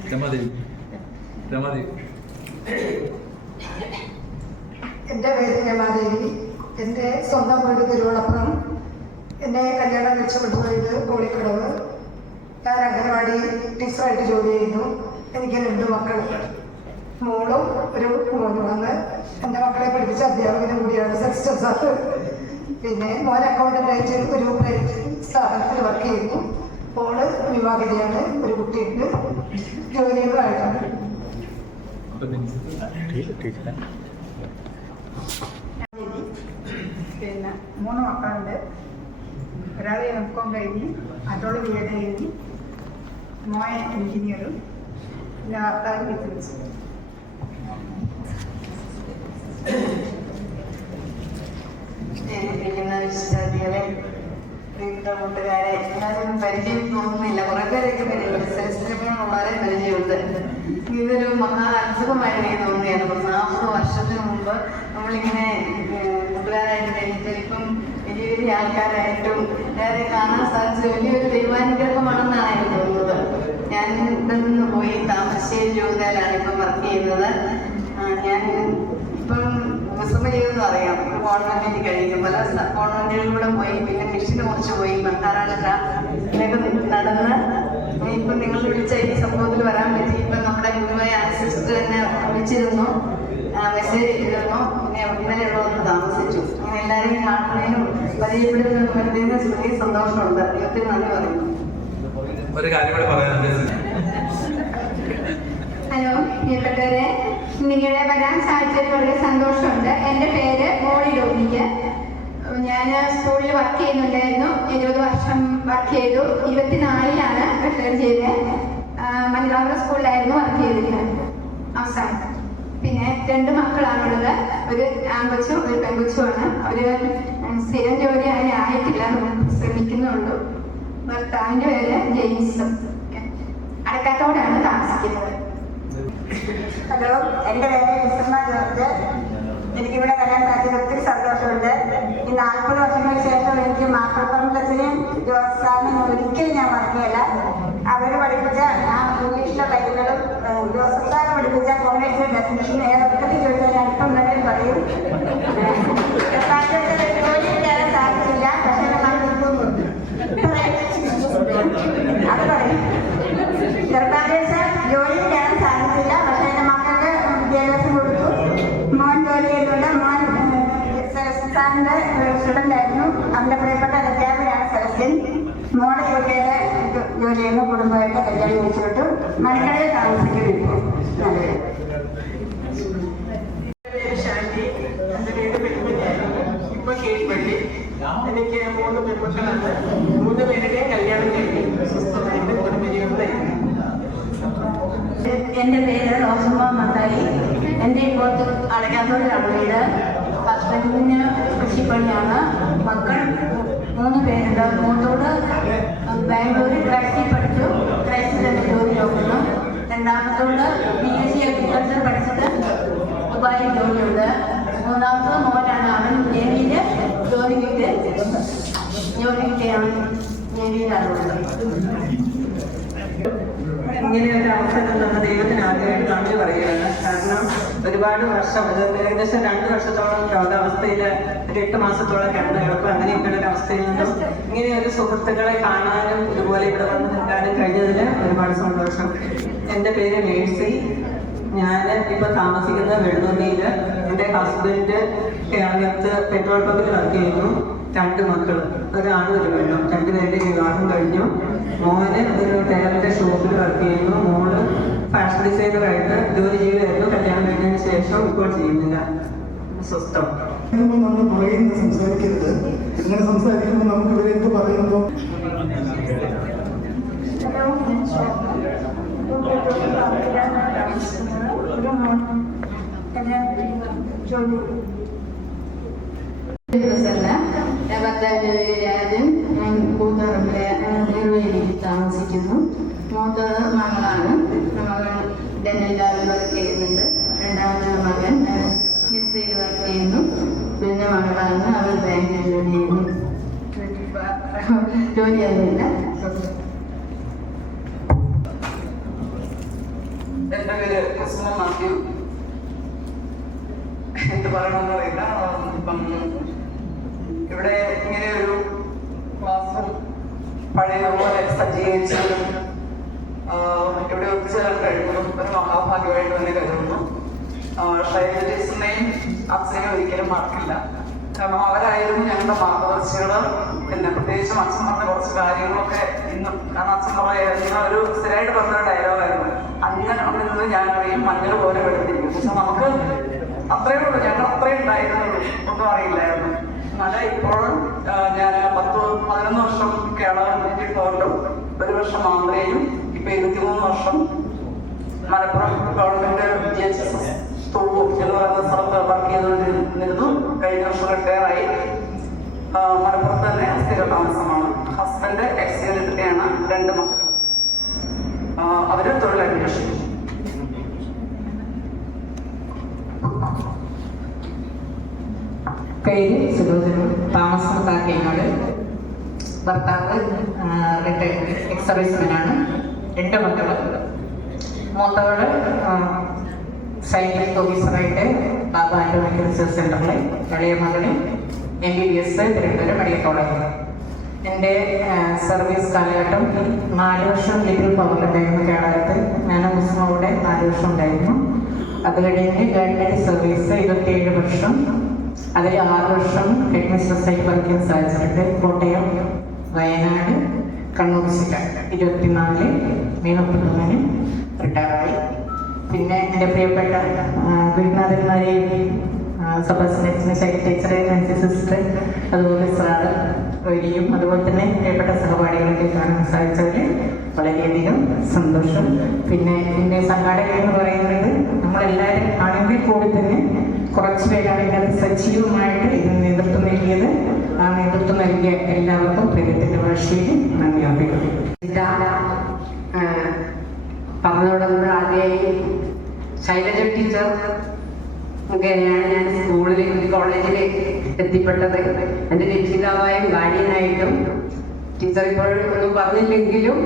എൻ്റെ പേര് രമാദേവി. എൻ്റെ സ്വന്തം വീട് തിരുവള്ളപ്പുറം. എന്നെ കല്യാണം കഴിച്ച് കൊണ്ടുപോയത് കോളിക്കടവ്. ഞാൻ അംഗൻവാടി ടീച്ചറായിട്ട് ജോലി ചെയ്യുന്നു. എനിക്ക് 2 മക്കളുണ്ട്. മോളും ഒരു മോനുമാണ്. എൻ്റെ മക്കളെ പഠിപ്പിച്ച അധ്യാപകനും കൂടിയാണ് സെക്സ്റ്റർ സാറ്. പിന്നെ മോൻ അക്കൗണ്ടൻ്റായിട്ട് ഒരു പ്രൈവറ്റ് സ്ഥാപനത്തിൽ വർക്ക് ചെയ്യുന്നു. മോള് വിവാഹിതയാണ്, ഒരു കുട്ടിയുണ്ട്, ജോലികളായിട്ടാണ്. പിന്നെ 3 മക്കളുണ്ട്. ഒരാൾ എംകോം കഴിഞ്ഞ്, മറ്റോള് ബി.എഡ് കഴിഞ്ഞ്, മോൻ എഞ്ചിനീയറും, പിന്നെ ഭർത്താവ് ബിസിനസ്. സ്നേഹിപ്പിക്കുന്ന വിശ്വാസികളെ, പ്രിയപ്പെട്ട കൂട്ടുകാരെ, എല്ലാവരും പരിചയം തോന്നുന്നില്ല. കുറെ പേരൊക്കെ വളരെ പരിചയമുണ്ട്. ഇതൊരു മഹാ അത്ഭുതമായിട്ട് എനിക്ക് തോന്നുകയാണ്. 40 വർഷത്തിന് മുമ്പ് നമ്മളിങ്ങനെ കൂട്ടുകാരായിട്ട് കഴിഞ്ഞിട്ട് ഇപ്പം വലിയ വലിയ ആൾക്കാരായിട്ടും എല്ലാവരെയും കാണാൻ സാധിച്ചത് വലിയൊരു ദൈവാനുഗ്രഹമാണെന്നാണ് എനിക്ക് തോന്നുന്നത്. ഞാൻ ഇവിടെ നിന്ന് പോയി താമരശ്ശേരി രൂപതയിലാണ് ഇപ്പം വർക്ക് ചെയ്യുന്നത്. ഞാൻ ഇപ്പം മുസ്ലിം ജീവിതം അറിയാം. കോൺവെന്റിൽ കഴിയും, പല കോൺവെന്റുകളിലൂടെ പോയി, പിന്നെ മിഷന് കുറിച്ച് പോയി, മഹാരാഷ്ട്ര ഇതൊക്കെ നടന്ന് ഇപ്പം നിങ്ങൾ വിളിച്ച ഈ സംഭവത്തിൽ വരാൻ പറ്റി. ഇപ്പം നമ്മുടെ ഗുരുവായ സിസ്റ്റർ തന്നെ വിളിച്ചിരുന്നു, മെസ്സേജ് ചെയ്തിരുന്നു. പിന്നെ ഇന്നലെ ഇവിടെ വന്ന് താമസിച്ചു. അങ്ങനെ എല്ലാവരെയും കാണുന്നതിനും പരിചയപ്പെടുന്നതിനും വലിയ സന്തോഷമുണ്ട്. ദൈവത്തിന് നന്ദി പറയുന്നു. ഒരു കാര്യം കൂടെ പറയാനുണ്ട്. ഹലോ പ്രിയപ്പെട്ടവരെ, നിങ്ങളെ വരാൻ സാധിച്ചതിൽ വളരെ സന്തോഷമുണ്ട്. എൻ്റെ പേര് മോളി ഡോമിനിക്ക്. ഞാൻ സ്കൂളിൽ വർക്ക് ചെയ്യുന്നുണ്ടായിരുന്നു. 20 വർഷം വർക്ക് ചെയ്തു. 24-ലാണ് റിട്ടയർ ചെയ്തത്. മലയാള സ്കൂളിലായിരുന്നു വർക്ക് ചെയ്തിരുന്നത് അവസാനം. പിന്നെ 2 മക്കളാണുള്ളത്. ഒരു ആൺകൊച്ചും ഒരു പെൺകൊച്ചുമാണ്. അവർ സ്ഥിരം ജോലി അങ്ങനെ ആയിട്ടില്ല, ശ്രമിക്കുന്നുള്ളൂ. ഭർത്താവിൻ്റെ പേര് ജെയിംസ്. അടക്കാത്തോടാണ് താമസിക്കുന്നത്. ഹലോ, എൻ്റെ പേര് ലിസമ്മ ജോർജ്. എനിക്കിവിടെ വരാൻ സാധിച്ചത് ഒത്തിരി സന്തോഷമുണ്ട്. ഈ 40 വർഷങ്ങൾക്ക് ശേഷം എനിക്ക് മാപ്പിളപ്പറമ്പലത്തിനും ജോർജ് സാറിനും ഒരിക്കലും ഞാൻ മറക്കുകയില്ല. അവർ പഠിപ്പിച്ച ആ ഇംഗ്ലീഷിലെ കാര്യങ്ങളും ജോസഫ് സാറ് പഠിപ്പിച്ച കോൺഗ്രസിന്റെ ഡെഫിനിഷൻ ഏതൊക്കെ ചോദിച്ചാൽ ഞാൻ ഇപ്പം നിലയിൽ പറയും. ജോലി കയറാൻ സാധിച്ചില്ല, പക്ഷേ അത് പറയും. ചെറുപ്പാദേശം ജോലി കയറാൻ സാധിച്ചില്ല, പക്ഷേ എൻ്റെ മക്കൾക്ക് വിദ്യാഭ്യാസം കൊടുത്തു. മോൻ ജോലി ചെയ്തുകൊണ്ട് മോൻ സെലസ്റ്റിൻ്റെ സ്റ്റുഡൻ്റ് ആയിരുന്നു. അവൻ്റെ പ്രിയപ്പെട്ട അധ്യാപകനാണ് സെലസ്റ്റിൻ. മോളെ യുകെയിലെ ജോലി ചെയ്യുന്ന കുടുംബമായിട്ട് കല്യാണം കഴിച്ചു വിട്ടു. മണിക്കടയിൽ താമസിക്കുന്നു. ഇപ്പോൾ നല്ലത്. ശാന്തി, എൻ്റെ വീട് പെരുമ്പള്ളിയായിരുന്നു. ഇപ്പൊ കീഴ്പള്ളി. എനിക്ക് 3 പെൺമക്കളാണ്. 3 പേരുടെ കല്യാണം കഴിഞ്ഞു. സ്വസ്ഥമായിട്ട് കുടുംബജീവിതമായിരുന്നു. എൻ്റെ പേര് റോസമ്മ മത്തായി. എൻ്റെ ഇപ്പോഴത്തെ അടയ്ക്കാത്തോടെയാണ് വീട്. ഹസ്ബൻഡിന് കൃഷിപ്പണിയാണ്. മക്കൾ 3 പേരുണ്ട്. മൂത്തോട് ബാംഗ്ലൂരിൽ ക്രൈസ്റ്റിൽ പഠിച്ചു, ക്രൈസ്റ്റിൽ തന്നെ ജോലി നോക്കുന്നു. രണ്ടാമത്തോട് BSc അഗ്രികൾച്ചർ പഠിച്ചിട്ട് ദുബായിൽ ജോലിയുണ്ട്. മൂന്നാമത്തെ മോനാണ്. അവൻ നേവിയിൽ ജോലി കിട്ടിയാണ് നേവിയിലാണുള്ളത്. ഇങ്ങനെ ഒരു അവസരം തന്ന ദൈവത്തിന് ആദ്യമായിട്ട് നന്ദി പറയുകയാണ്. കാരണം ഒരുപാട് വർഷം, ഏകദേശം 2 വർഷത്തോളം രോഗാവസ്ഥയിൽ, ഒരു 8 മാസത്തോളം കിടന്ന് കിടപ്പ്, അങ്ങനെയൊക്കെയുള്ള ഒരു അവസ്ഥയിൽ നിന്നും ഇങ്ങനെ ഒരു സുഹൃത്തുക്കളെ കാണാനും ഇതുപോലെ ഇവിടെ വന്ന് നിൽക്കാനും കഴിഞ്ഞതിൽ ഒരുപാട് സന്തോഷം. എൻ്റെ പേര് മേഴ്സി. ഞാൻ ഇപ്പൊ താമസിക്കുന്ന വെള്ളൂരിയിൽ. എൻ്റെ ഹസ്ബൻഡ് കേരളത്ത് പെട്രോൾ പമ്പിൽ വർക്ക് ചെയ്യുന്നു. 2 മക്കൾ, ഒരാണും ഒരു പെണ്ണും. 2 പേരുടെ വിവാഹം കഴിഞ്ഞു. മോന് ഒരു ടയറിന്റെ ഷോപ്പിൽ വർക്ക് ചെയ്യുന്നു. മോള് ഫാഷൻ ഡിസൈനറായിട്ട് ജോലി ചെയ്യുമായിരുന്നു. കല്യാണം കഴിഞ്ഞതിന് ശേഷം ഇപ്പോൾ ചെയ്യുന്നില്ല. സ്വസ്ഥം. നമ്മൾ പറയുന്നത് സംസാരിക്കരുത്. അങ്ങനെ സംസാരിക്കുമ്പോൾ നമുക്ക് ഇവരെ എന്ത് പറയുമ്പോൾ രാജൻ. ഞാൻ കൂത്തുപറമ്പിലെ നെടുവേലിയിൽ താമസിക്കുന്നു. മൂത്ത മകളാണ്. മകൾ ഡെന്റൽ ലാബിൽ വർക്ക് ചെയ്യുന്നുണ്ട്. രണ്ടാമത്തെ മകൻ മിലിറ്ററിയിൽ വർക്ക് ചെയ്യുന്നു. പിന്നെ മകളാണ്, അവൾ ബാങ്കിൽ ജോലി ചെയ്യുന്നു. ജോലിയൊന്നുമില്ല. എൻ്റെ പേര് കുസുമ മാത്യു. എന്ത് പറയണമെന്ന് അറിയില്ല. ഇപ്പം ഇവിടെ ഇങ്ങനെ ഒരു ക്ലാസ് പഴയതുപോലെ സജ്ജീകരിച്ചതും ഇവിടെ ഒത്തുചേരാൻ കഴിയുന്നതും ഒരു മഹാഭാഗ്യമായിട്ട് തന്നെ കരുതുന്നു. ഷൈലജേസിനെയും അച്ഛനെയും ഒരിക്കലും മറക്കില്ല. കാരണം അവരായിരുന്നു ഞങ്ങളുടെ മാർഗദർശികള്. പിന്നെ പ്രത്യേകിച്ചും അച്ഛൻ പറഞ്ഞ കുറച്ച് കാര്യങ്ങളൊക്കെ ഇന്നും, കാരണം അച്ഛൻ പറയുന്ന ഒരു സ്ഥിരമായിട്ട് പറഞ്ഞ ഡയലോഗായിരുന്നു, അഞ്ഞൻ ഉണ്ടെന്നത് ഞാൻ അറിയും, മഞ്ഞൾ പോലെ വെളുത്തിരിക്കും. പക്ഷെ നമുക്ക് അത്രയേ ഉള്ളൂ, ഞങ്ങൾ അത്രയും ഉണ്ടായിരുന്നുള്ളൂ, ഒന്നും അറിയില്ലായിരുന്നു. എന്നാൽ ഇപ്പോഴും ഞാൻ 10-11 വർഷം കേരള പോയിട്ടും 1 വർഷം ആന്ധ്രയിലും ഇപ്പൊ 23 വർഷം മലപ്പുറം ഗവൺമെന്റ് GHSS തൂവൂർ എന്ന് പറയുന്ന സ്ഥലത്ത് വർക്ക് ചെയ്തുകൊണ്ടിരുന്നു. കഴിഞ്ഞ വർഷം റിട്ടയറായി. മലപ്പുറത്ത് തന്നെ സ്ഥിര താമസമാണ്. ഹസ്ബൻഡ് എക്സിലിട്ടാണ്, 2 മക്കൾ. അവര് തൊഴിലന്വേഷിക്കും. പേര് സുലോചന, താമസം കാക്കയങ്ങാട്. ഭർത്താവ് റിട്ടയർഡ് എക്സ് സർവീസ്മാനാണ്. 2 മക്കൾ. മൂത്തവള് സൈനിക് ഓഫീസറായിട്ട് ബാബ ആൻഡ് റിസർച്ച് സെന്ററിൽ, ഇളയ മകന് MBBS തിരുവനന്തപുരം മെഡിക്കൽ കോളേജിൽ. എൻ്റെ സർവീസ് കാലഘട്ടം 4 വർഷം ലിറ്റിൽ പവറിലുണ്ടായിരുന്നു. കേരളത്തിൽ ഞാൻ മുസ്ലിമോടെ 4 വർഷം ഉണ്ടായിരുന്നു. അത് കഴിഞ്ഞ് ഗവൺമെൻറ് സർവീസ് 27 വർഷം. അതിൽ 6 വർഷം ഹെഡ് മിസ്ട്രസ്സായിട്ട് വർക്ക് ചെയ്യാൻ സാധിച്ചിട്ടുണ്ട്. കോട്ടയം, വയനാട്, കണ്ണൂർ ജില്ലയിൽ. 24 മെയ് 31 റിട്ടയറായി. പിന്നെ എൻ്റെ പ്രിയപ്പെട്ട ഗുരുനാഥന്മാരെയും സബാസ്റ്റിനെ ടീച്ചറെ, നൻസി സിസ്റ്റർ, അതുപോലെ സാറ് വഴിയും, അതുപോലെ തന്നെ പ്രിയപ്പെട്ട സഹപാഠികളൊക്കെ കാണാൻ സാധിച്ചതിൽ വളരെയധികം സന്തോഷം. പിന്നെ എൻ്റെ സംഘാടകർ എന്ന് പറയുന്നത് നമ്മളെല്ലാവരും ആണെങ്കിൽ കൂടി തന്നെ കുറച്ച് പേരാണ് ഇതിനകത്ത് സജീവമായിട്ട് ഇതിന് നേതൃത്വം നൽകിയത്. ആ നേതൃത്വം നൽകിയ എല്ലാവർക്കും പ്രിയത്തിൻ്റെ ഭാഷയിൽ നന്ദി അറിയിക്കുന്നു. പറഞ്ഞുകൊടുക്കുന്നത് ആദ്യമായി ശൈലജ ടീച്ചർ മുഖേനയാണ് ഞാൻ സ്കൂളിൽ, കോളേജിൽ എത്തിപ്പെട്ടത്. എൻ്റെ രക്ഷിതാവായും ഗാർഡിയനായിട്ടും. ടീച്ചർ ഇപ്പോഴൊന്നും പറഞ്ഞില്ലെങ്കിലും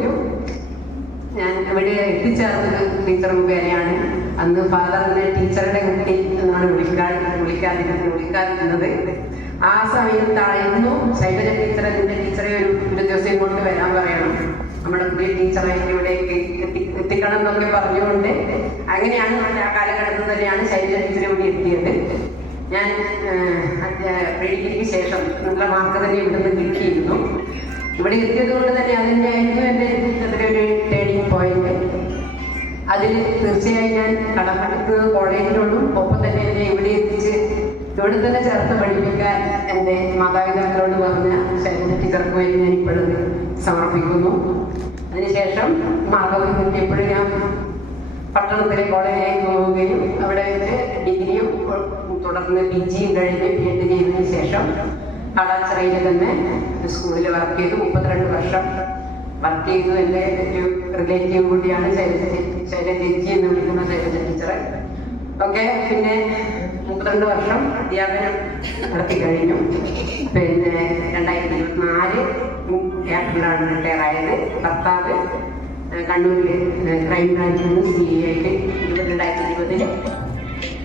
ഞാൻ ഇവിടെ എത്തിച്ചേർന്നത് ടീച്ചർ മുഖേനയാണ്. അന്ന് ഫാദറിനെ ടീച്ചറുടെ കുട്ടി എന്നാണ് വിളിക്കാതിരുന്നത്. ആ സമയത്തായിരുന്നു ശൈലജ ടീച്ചർ എൻ്റെ ടീച്ചറെ ഒരു ദിവസം കൊണ്ട് വരാൻ പറയണം, നമ്മുടെ പുതിയ ടീച്ചറെ ഇവിടേക്ക് എത്തിക്കണം എന്നൊക്കെ പറഞ്ഞുകൊണ്ട്, അങ്ങനെയാണ് ആ കാലഘട്ടത്തിൽ തന്നെയാണ് ശൈലജ ടീച്ചറെ ഇവിടെ എത്തിയത്. ഞാൻ പ്രീഡിഗ്രിക്ക് ശേഷം നല്ല മാർക്ക് തന്നെ ഇവിടുന്ന് കിട്ടിയിരുന്നു. ഇവിടെ എത്തിയത് കൊണ്ട് തന്നെ അതിൻ്റെയായിരുന്നു എൻ്റെ ജീവിതത്തിലെ ഒരു ടേണിംഗ് പോയിന്റ്. അതിൽ തീർച്ചയായും ഞാൻ കടമെടുത്ത് കോളേജിലോട്ടും ഒപ്പം തന്നെ എന്നെ ഇവിടെ എത്തിച്ച് ഇവിടെ തന്നെ ചേർത്ത് പഠിപ്പിക്കാൻ എൻ്റെ മാതാപിതാക്കളോട് പറഞ്ഞ ശൈലജ ടീച്ചർക്ക് വേണ്ടി ഞാൻ ഇപ്പോഴും സമർപ്പിക്കുന്നു. അതിനുശേഷം മാർഗം കിട്ടിയപ്പോഴും ഞാൻ പട്ടണത്തിലെ കോളേജിലേക്ക് പോവുകയും അവിടെ വെച്ച് ഡിഗ്രിയും തുടർന്ന് PGയും കഴിഞ്ഞ് PhD ചെയ്തതിന് ശേഷം കാടാച്ചിറയിൽ തന്നെ സ്കൂളിൽ വർക്ക് ചെയ്തു. 32 വർഷം വർക്ക് ചെയ്തു. എൻ്റെ ഒരു റിലേറ്റീവ് കൂടിയാണ് ശൈലജ ചേച്ചി എന്ന് വിളിക്കുന്ന ശൈലജ ടീച്ചറെ ഒക്കെ. പിന്നെ 32 വർഷം അധ്യാപനം നടത്തി കഴിഞ്ഞു. പിന്നെ 2024 ഏപ്രിലാണ് റിട്ടയറായത്. ഭർത്താവ് കണ്ണൂരിൽ ക്രൈംബ്രാഞ്ചിൽ നിന്ന് CA ആയിട്ട് 2020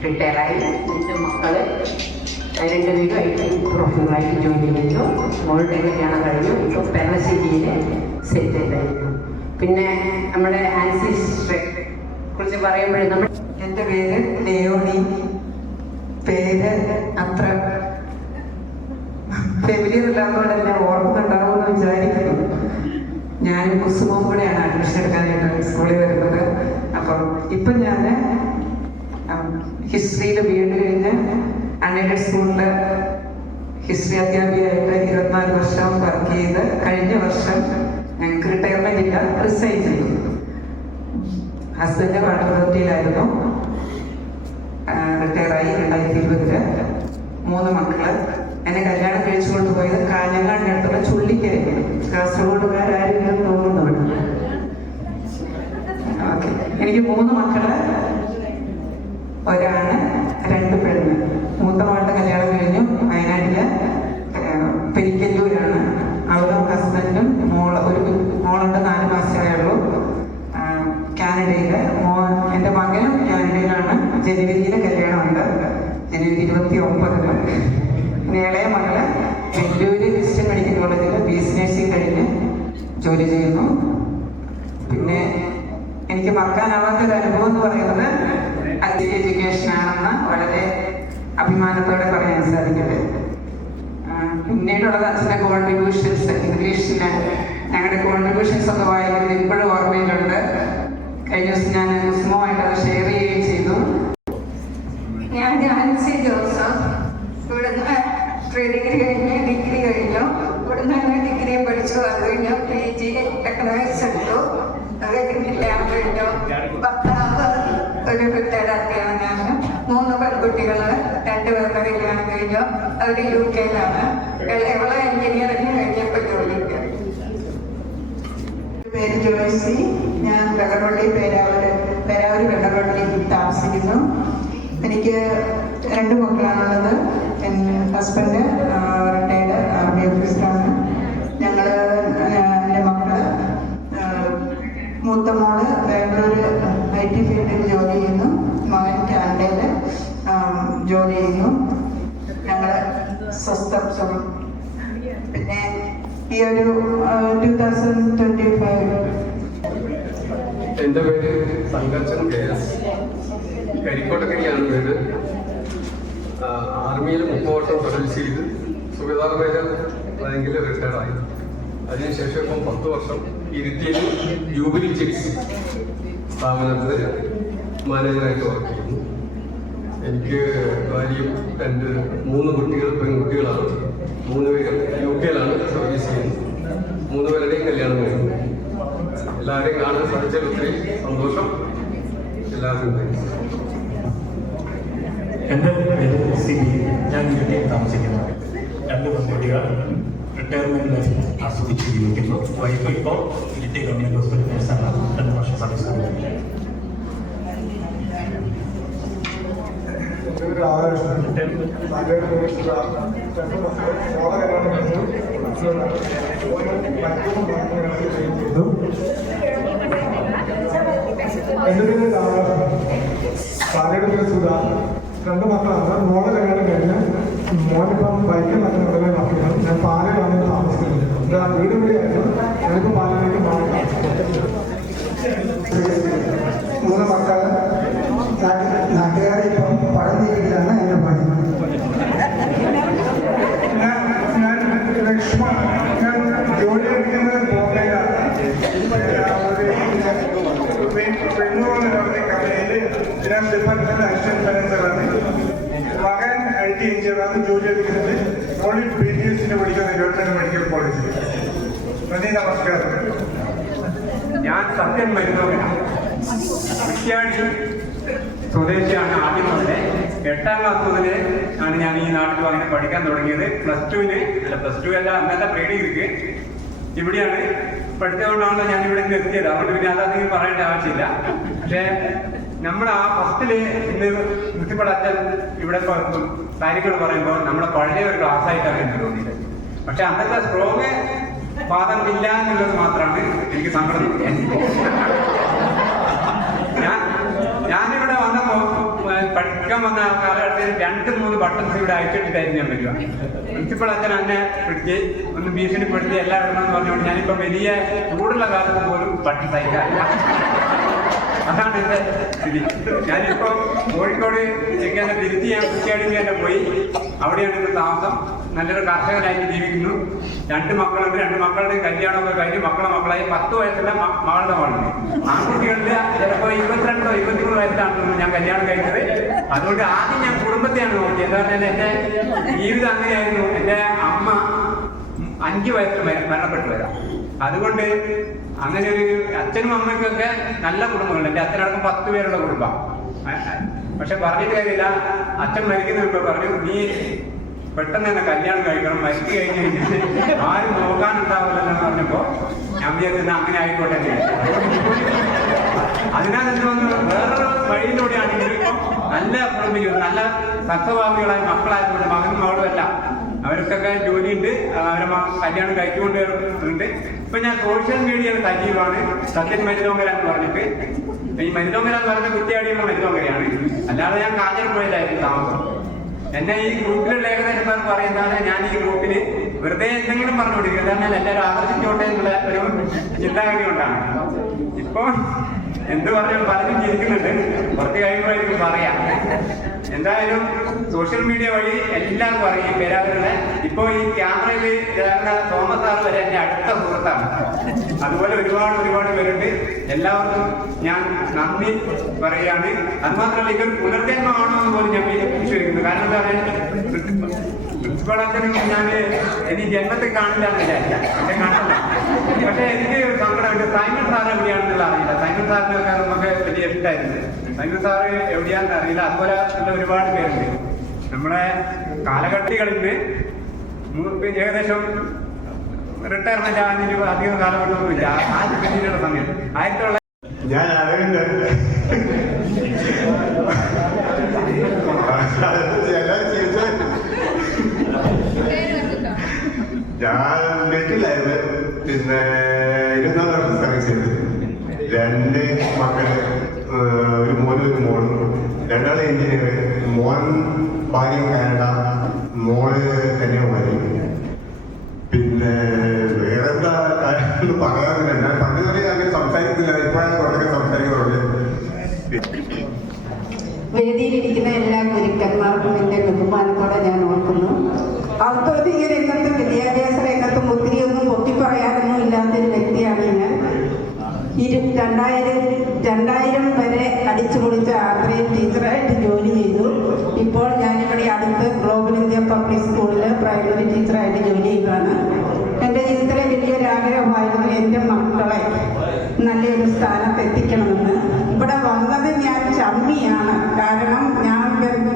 റിട്ടയറായി. 2 മക്കള് 2 പേരും IT പ്രൊഫഷണലായിട്ട് ജോലി ചെയ്തു. മോളുടെ കല്യാണം കഴിഞ്ഞു. ഇപ്പോൾ പെരളശ്ശേരിയിൽ സെറ്റ് ചെയ്തായിരുന്നു. പിന്നെ നമ്മുടെ ആൻസി സിസ്റ്ററെ കുറിച്ച് പറയുമ്പോഴേ നമ്മൾ, എൻ്റെ പേര് ലേയോണി. പേര് അത്ര ഫെമിലിയർ ഇല്ലാത്തതുകൊണ്ട് എന്നെ ഓർമ്മയുണ്ടാവുമെന്ന് വിചാരിക്കുന്നു. ഞാൻ കുസുമം കൂടെയാണ് അഡ്മിഷൻ എടുക്കാനായിട്ട് സ്കൂളിൽ വരുന്നത്. അപ്പം ഇപ്പം ഞാൻ ഹിസ്റ്ററിയിൽ BEd കഴിഞ്ഞ് അൺഎയ്ഡഡ് സ്കൂളിൽ ഹിസ്റ്ററി അധ്യാപികയായിട്ട് 24 വർഷം വർക്ക് ചെയ്ത് കഴിഞ്ഞ വർഷം ഞങ്ങൾക്ക് റിട്ടയർമെന്റ് ഇല്ല, റിസൈൻ ചെയ്തു. Husband water അതോറിറ്റിയിലായിരുന്നു. റിട്ടയറായി 2020. 3 മക്കള്. എന്നെ കല്യാണം കഴിച്ചു കൊണ്ടുപോയത് കാഞ്ഞങ്ങാടിനടുത്തുള്ള ചുള്ളിക്കരയ്ക്ക്. കാസർഗോഡുകാരും തോന്നുന്നുണ്ട്. ഓക്കെ. എനിക്ക് 3 മക്കള്, ഒരാണ്, 2 പെണ്ണ്. മൂത്ത മോളുടെ കല്യാണം കഴിഞ്ഞു. വയനാട്ടില് പെരിക്കല്ലൂരാണ്. അവളും ഹസ്ബൻഡും ഒരു മോളുണ്ട്, 4 മാസമേ ഉള്ളൂ. കാനഡയില്. എൻ്റെ മകനും കാനഡയിലാണ്. ജനുവരിയിലെ കല്യാണമുണ്ട്, ജനുവരി 29. പിന്നെ ഇളയ മകള് വെല്ലൂര് ക്രിസ്ത്യൻ മെഡിക്കൽ കോളേജിൽ BSc നഴ്സിംഗ് കഴിഞ്ഞ് ജോലി ചെയ്യുന്നു. പിന്നെ എനിക്ക് മറക്കാനാവാത്തൊരു അനുഭവം എന്ന് പറയുന്നത് എഡ്യൂക്കേഷൻ ആണെന്ന് വളരെ അഭിമാനത്തോടെ പറയാൻ സാധിക്കട്ടെ. പിന്നീടുള്ളത് അച്ഛൻ്റെ കോൺട്രിബ്യൂഷൻസ്, ഇംഗ്ലീഷിന് ഞങ്ങളുടെ കോൺട്രിബ്യൂഷൻസ് ഒക്കെ വായിക്കുന്നത് ഇപ്പോഴും ഓർമ്മയിലുണ്ട്. കഴിഞ്ഞ ദിവസം ഞാൻ കുസുമമായിട്ട് അത് ഷെയർ ചെയ്യുകയും ചെയ്തു. ഞാൻ ജാൻസി ജോസഫ്, ഇവിടുന്ന് ഡിഗ്രി കഴിഞ്ഞു. ഇവിടുന്ന് തന്നെ ഡിഗ്രി പഠിച്ചു. അത് കഴിഞ്ഞു PG എക്കണോമിക്സ് എടുത്തു. അത് കഴിഞ്ഞ് കല്യാണം കഴിഞ്ഞു. ഭർത്താവ് ഒരു റിട്ടയർഡ് അധ്യാപകനാണ്. 3 പെൺകുട്ടികൾ, 2 പേരുടെ കല്യാണം കഴിഞ്ഞു. അവർ UK ഇളയവള് എഞ്ചിനീയറിംഗ് കഴിഞ്ഞപ്പോൾ ജോലിക്ക്. പേര് ജോയ്സി. ഞാൻ വെള്ളവള്ളി പേരാവൂര് വെള്ളവള്ളി താമസിക്കുന്നു. എനിക്ക് 2 മക്കളാണുള്ളത്. ഹസ്ബൻഡ് റിട്ടയർഡ് ആർമി ഓഫീസറാണ്. എൻ്റെ മക്കള്, മൂത്ത മോള് ബാംഗ്ലൂർ IT ഫീൽഡിൽ ജോലി ചെയ്യുന്നു. മകൻ കാനഡയിൽ ജോലി ചെയ്യുന്നു. ഞങ്ങൾ സ്വസ്ഥം സുഖം. പിന്നെ ഈ ഒരു 2025 എൻ്റെ പേര് സംഘർഷൻ KS. കരിക്കോട്ടക്കരിയാണ് വീട്. ആർമിയിൽ 30 വർഷം സർവീസ് ചെയ്ത് സുബേദാർ മേജർ റാങ്കിൽ റിട്ടയർഡായി. അതിനുശേഷം ഇപ്പം 10 വർഷം ഇരുത്തിയിൽ ജൂബിലി ചിറ്റ്സ് സ്ഥാപനത്തിൽ മാനേജറായിട്ട് വർക്ക് ചെയ്യുന്നു. എനിക്ക് ഭാര്യയും 3 കുട്ടികൾ, പെൺകുട്ടികളാണ്. 3 പേരും UK സർവീസ് ചെയ്യുന്നു. 3 പേരുടെയും കല്യാണം കഴിഞ്ഞു. എല്ലാവരെയും കാണാൻ സാധിച്ചതിൽ ഒത്തിരി സന്തോഷം. എല്ലാവർക്കും എൻ്റെ പേര് സിബി. ഞാൻ വീട്ടിൽ താമസിക്കുന്നു. 2 പെൺകുട്ടികൾ റിട്ടയർമെന്റ് ലൈഫ് ആസ്വദിച്ച് ജീവിക്കുന്നു. വൈഫ് ഇപ്പോൾ ഇരിട്ടി ഗവൺമെന്റ് ഹോസ്പിറ്റൽ നേഴ്സാണ്. 2 വർഷം സർവീസ് കഴിഞ്ഞു. ഭാര്യയുടെ പേര് സുധ. 2 മക്കളാണ്. മോളെ കല്യാണം കഴിഞ്ഞ് മോനിപ്പം ബൈക്കിൽ നല്ല ഉടനെ നോക്കിയാണ്. ഞാൻ പാലയിലാണ് താമസിക്കുന്നത്. വീട് കൂടിയായിരുന്നു. ഞാനിപ്പോൾ പാലയിലേക്ക് മാറി. 3 മക്കള്. നാട്ടുകാരെ ഇപ്പം പടം തീരുകയാണ് എൻ്റെ പണി. ഞാൻ ലക്ഷ്മൺ. ഞാൻ ജോലി എടുക്കുന്നത് ബോംബെയിലാണ്. പെണ്ണൂറിന് പറഞ്ഞ കമ്പനിയിൽ ഫിനാൻസ് ഡിപ്പാർട്ട്മെന്റ് അസിസ്റ്റന്റ് മാനേജറാണ്. മകൻ IT എഞ്ചിനീയറാണ്. ജോലി എടുക്കുന്നത് BTS പഠിക്കുന്ന ഗവൺമെന്റ് മെഡിക്കൽ കോളേജിൽ. നന്ദി, നമസ്കാരം. ഞാൻ സത്യൻ മരുന്നോകനാണ്. കുറ്റ്യാടി സ്വദേശിയാണ്. ആദ്യം മുതലേ 8ാം ക്ലാസ് മുതൽ ആണ് ഞാൻ ഈ നാട്ടിൽ വന്ന് പഠിക്കാൻ തുടങ്ങിയത്. +2 അല്ല, അന്നത്തെ പ്രീഡിഗ്രിക്ക് ഇവിടെയാണ് പഠിച്ചതുകൊണ്ടാണല്ലോ ഞാൻ ഇവിടെ നിന്ന് എത്തിയത്. അതുകൊണ്ട് പിന്നെ അതധികം പറയേണ്ട ആവശ്യമില്ല. പക്ഷേ നമ്മുടെ ആ ഫസ്റ്റില് ഇന്ന് പ്രിൻസിപ്പൾ അച്ഛൻ ഇവിടെ കാര്യങ്ങൾ പറയുമ്പോൾ നമ്മുടെ പഴയ ഒരു ക്ലാസ്സായിട്ടാണ് എനിക്ക് തോന്നിയത്. പക്ഷെ അന്നത്തെ സ്ട്രോങ് വാദം ഇല്ല എന്നുള്ളത് മാത്രമാണ് എനിക്ക് സങ്കടം. ഞാനിവിടെ വന്നപ്പോ പഠിക്കാൻ വന്ന കാലഘട്ടത്തിൽ 2-3 ബട്ടൺസ് ഇവിടെ അയച്ചിട്ടായിരുന്നു ഞാൻ വരിക. പ്രിൻസിപ്പൾ അച്ഛൻ എന്നെ പിടിച്ച് ഒന്ന് ഭീഷണിപ്പെടുത്തി എല്ലാം ഇടണമെന്ന് പറഞ്ഞുകൊണ്ട് ഞാനിപ്പോ വലിയ ചൂടുള്ള കാലത്ത് പോലും ബട്ടൺസ് അയക്കാറില്ല. അതാണ് എന്റെ സ്ഥിതി. ഞാനിപ്പോ കോഴിക്കോട് തിരിച്ച് ഞാൻ കുറ്റ്യാടിക്ക് തന്നെ പോയി. അവിടെയാണ് എന്റെ താമസം. നല്ലൊരു കർഷകനായിട്ട് ജീവിക്കുന്നു. 2 മക്കളുണ്ട്. 2 മക്കളുടെ കല്യാണമൊക്കെ കഴിഞ്ഞ് മക്കളായി 10 വയസ്സുള്ള മകളുടെ മകളുണ്ട്. ആൺകുട്ടികളുടെ ചിലപ്പോൾ 22 or 23 വയസ്സിലാണ് ഞാൻ കല്യാണം കഴിച്ചത്. അതുകൊണ്ട് ആദ്യം ഞാൻ കുടുംബത്തെയാണ് നോക്കിയത്. എന്താ പറഞ്ഞാൽ എന്റെ ജീവിതം അങ്ങനെയായിരുന്നു. എന്റെ അമ്മ 5 വയസ്സിൽ മരണപ്പെട്ടു വരാം. അതുകൊണ്ട് അങ്ങനെ ഒരു അച്ഛനും അമ്മയ്ക്കൊക്കെ നല്ല കുടുംബങ്ങളുണ്ട്. എൻ്റെ അച്ഛനടക്കം 10 പേരുള്ള കുടുംബം. പക്ഷെ പറഞ്ഞിട്ട് കാര്യമില്ല. അച്ഛൻ മരിക്കുന്ന മുമ്പ് പറഞ്ഞു, നീ പെട്ടെന്ന് തന്നെ കല്യാണം കഴിക്കണം, മരിച്ചു കഴിഞ്ഞ് കഴിഞ്ഞാൽ ആരും നോക്കാനുണ്ടാവില്ലെന്ന് പറഞ്ഞപ്പോ ഞാൻ വിചാരിച്ചത് അങ്ങനെ ആയിക്കോട്ടെ. അതിനാൽ എന്ത് വന്നു, വേറൊരു വഴിയിലൂടെയാണെങ്കിൽ ഇപ്പം നല്ല കുടുംബം, നല്ല സത്വഭാവികളായ മക്കളായതുകൊണ്ട് മകനും മകളും അല്ല, അവർക്കൊക്കെ ജോലിയുണ്ട്, അവരെ കല്യാണം കഴിച്ചുകൊണ്ട് വരുന്നുണ്ട്. ഇപ്പൊ ഞാൻ സോഷ്യൽ മീഡിയയിൽ സജീവമാണ്. സത്യൻ മരുതോങ്കര എന്ന് പറഞ്ഞിട്ട്, ഈ മരുതോങ്കര എന്ന് പറഞ്ഞ കുറ്റ്യാടിയുള്ള മരുതോങ്കരയാണ്. അല്ലാതെ ഞാൻ കാഞ്ഞിരപ്പുഴയിലായിരുന്നു താമസം. എന്നെ ഈ ഗ്രൂപ്പിലുള്ള ഏകദേശം പേർക്ക് പറയുന്നതാണ് ഞാൻ ഈ ഗ്രൂപ്പില് വെറുതെ എന്തെങ്കിലും പറഞ്ഞുകൊണ്ടിരിക്കുന്നത്. എന്നാൽ എല്ലാവരും ആകർഷിച്ചോട്ടെ എന്നുള്ള ഒരു ചിന്താഗതി കൊണ്ടാണ്. ഇപ്പൊ എന്ത് പറഞ്ഞാലും പലരും ചിരിക്കുന്നുണ്ട്, കുറച്ച് കഴിയുമ്പോഴായിരിക്കും പറയാം. എന്തായാലും സോഷ്യൽ മീഡിയ വഴി എല്ലാവർക്കും അറിയും പേരാവരുടെ. ഇപ്പോ ഈ ക്യാമറയിൽ തോമസ് സാർ വരെ എന്റെ അടുത്ത സുഹൃത്താണ്. അതുപോലെ ഒരുപാട് പേരുണ്ട്. എല്ലാവർക്കും ഞാൻ നന്ദി പറയുകയാണ്. അതുമാത്രമല്ല, ഇതൊരു പുനർജന്മമാണോ എന്ന് പോലും ഞാൻ വിശ്വസിക്കുന്നു. കാരണം എന്താണ്, പ്രിൻസിപ്പൾ അച്ഛനും ഞാൻ ഇനി ജന്മത്തിൽ കാണില്ല എന്ന് വിചാരിക്കാം, പക്ഷെ കാണണ്ട. പക്ഷെ എനിക്ക് സങ്കടമുണ്ട്, സൈമൺ സാർ എവിടെയാണെന്നുള്ള അറിയില്ല. സൈമൺ സാറിനൊക്കെ നമുക്ക് വലിയ ഇഷ്ടമായിരുന്നു. സൈമൺ സാറ് എവിടെയാണെന്ന് അറിയില്ല. അതുപോലെ ഉള്ള ഒരുപാട് പേരുണ്ട്. നമ്മുടെ കാലഘട്ടങ്ങളിൽ നിന്ന് ഏകദേശം റിട്ടയർമെന്റ് ആകുന്നതിന് അധികം കാലഘട്ടമൊന്നുമില്ല. ആ പിന്നീടുള്ള സമയം 1900 ഞാൻ ഞാൻ വീട്ടിലായിരുന്നു. പിന്നെ 24 വർഷം സർവീസ് ചെയ്ത്, 2 മക്കള്, ഒരു മോനും ഒരു മോളും. 2 എഞ്ചിനീയർ, മോൻ ഭാര്യ കാനഡ, മോള് കന്യാകുമാരി. പിന്നെ വേറെന്താ കാര്യങ്ങളൊന്നും പറയാറില്ല. ഞാൻ പണ്ട് തൊട്ടേ അങ്ങനെ സംസാരിക്കുന്നില്ല, ഇപ്പോഴാണ് കുറച്ചൊക്കെ സംസാരിക്കുന്നുണ്ട്. വേദിയിലിരിക്കുന്ന എല്ലാ ഗുരുക്കന്മാർക്കും എൻ്റെ ബഹുമാനത്തോടെ ഞാൻ ഓർക്കുന്നു. ഔദ്യോഗിക രംഗത്തും വിദ്യാഭ്യാസ രംഗത്തും ഒത്തിരിയൊന്നും പൊട്ടിപ്പറയാനൊന്നും ഇല്ലാത്തൊരു വ്യക്തിയാണ് ഞാൻ. 2000 വരെ അടിച്ചു പൊളിച്ച ആന്ധ്രയിൽ ടീച്ചറായിട്ട് ജോലി ചെയ്തു. ഇപ്പോൾ ഞാനിവിടെ അടുത്ത് ഗ്ലോബൽ ഇന്ത്യ പബ്ലിക് സ്കൂളിൽ പ്രൈമറി ടീച്ചറായിട്ട് ജോലി ചെയ്യുകയാണ്. എൻ്റെ ജീവിതത്തിലെ വലിയൊരാഗ്രഹമായിരുന്നു എൻ്റെ മക്കളെ നല്ലൊരു സ്ഥാനത്ത് എത്തിക്കണമെന്ന്. ഇവിടെ വന്നത് ഞാൻ ചമ്മിയാണ്. കാരണം ഞാൻ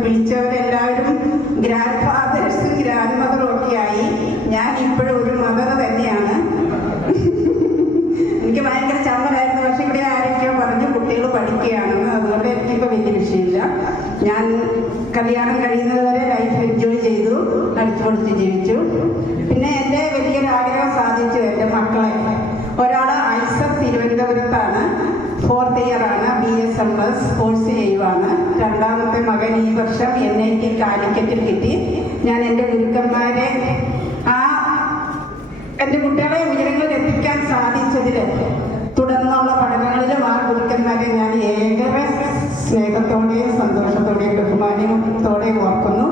വിളിച്ചവരെല്ലാവരും ഗ്രാൻഡ് ഫാദേഴ്സും ഗ്രാൻഡ് മദറും ഒക്കെ ആയി. ഞാൻ ഇപ്പോഴും ഒരു മദർ തന്നെയാണ്. എനിക്ക് ഭയങ്കര ചമ്മലായിരുന്നു. പക്ഷെ ഇവിടെ ആരൊക്കെയോ പറഞ്ഞു കുട്ടികൾ പഠിക്കുകയാണെന്ന്. അതുകൊണ്ട് എനിക്കിപ്പോൾ വലിയ വിഷയമില്ല. ഞാൻ കല്യാണം കഴിയുന്നതുവരെ ലൈഫ് എൻജോയ് ചെയ്തു, അടിച്ചു പൊളിച്ച് ജീവിച്ചു. പിന്നെ എൻ്റെ വലിയൊരാഗ്രഹം സാധിച്ചു. എൻ്റെ മക്കളെ, ഒരാൾ ഐസർ തിരുവനന്തപുരത്താണ്, 4th year ആണ്, BSMS കോഴ്സ് ചെയ്യുവാണ്. 2ാമത്തെ മകൻ ഈ വർഷം NIT കാലിക്കറ്റിൽ കിട്ടി. ഞാൻ എൻ്റെ ഗുരുക്കന്മാരെ എൻ്റെ കുട്ടികളെ ഉയരങ്ങളിൽ എത്തിക്കാൻ സാധിച്ചതിൽ തുടർന്നുള്ള പഠനങ്ങളിലും ആ ഗുരുക്കന്മാരെ ഞാൻ ഏറെ സ്നേഹത്തോടെയും സന്തോഷത്തോടെയും ബഹുമാനത്തോടെയും ഓർക്കുന്നു.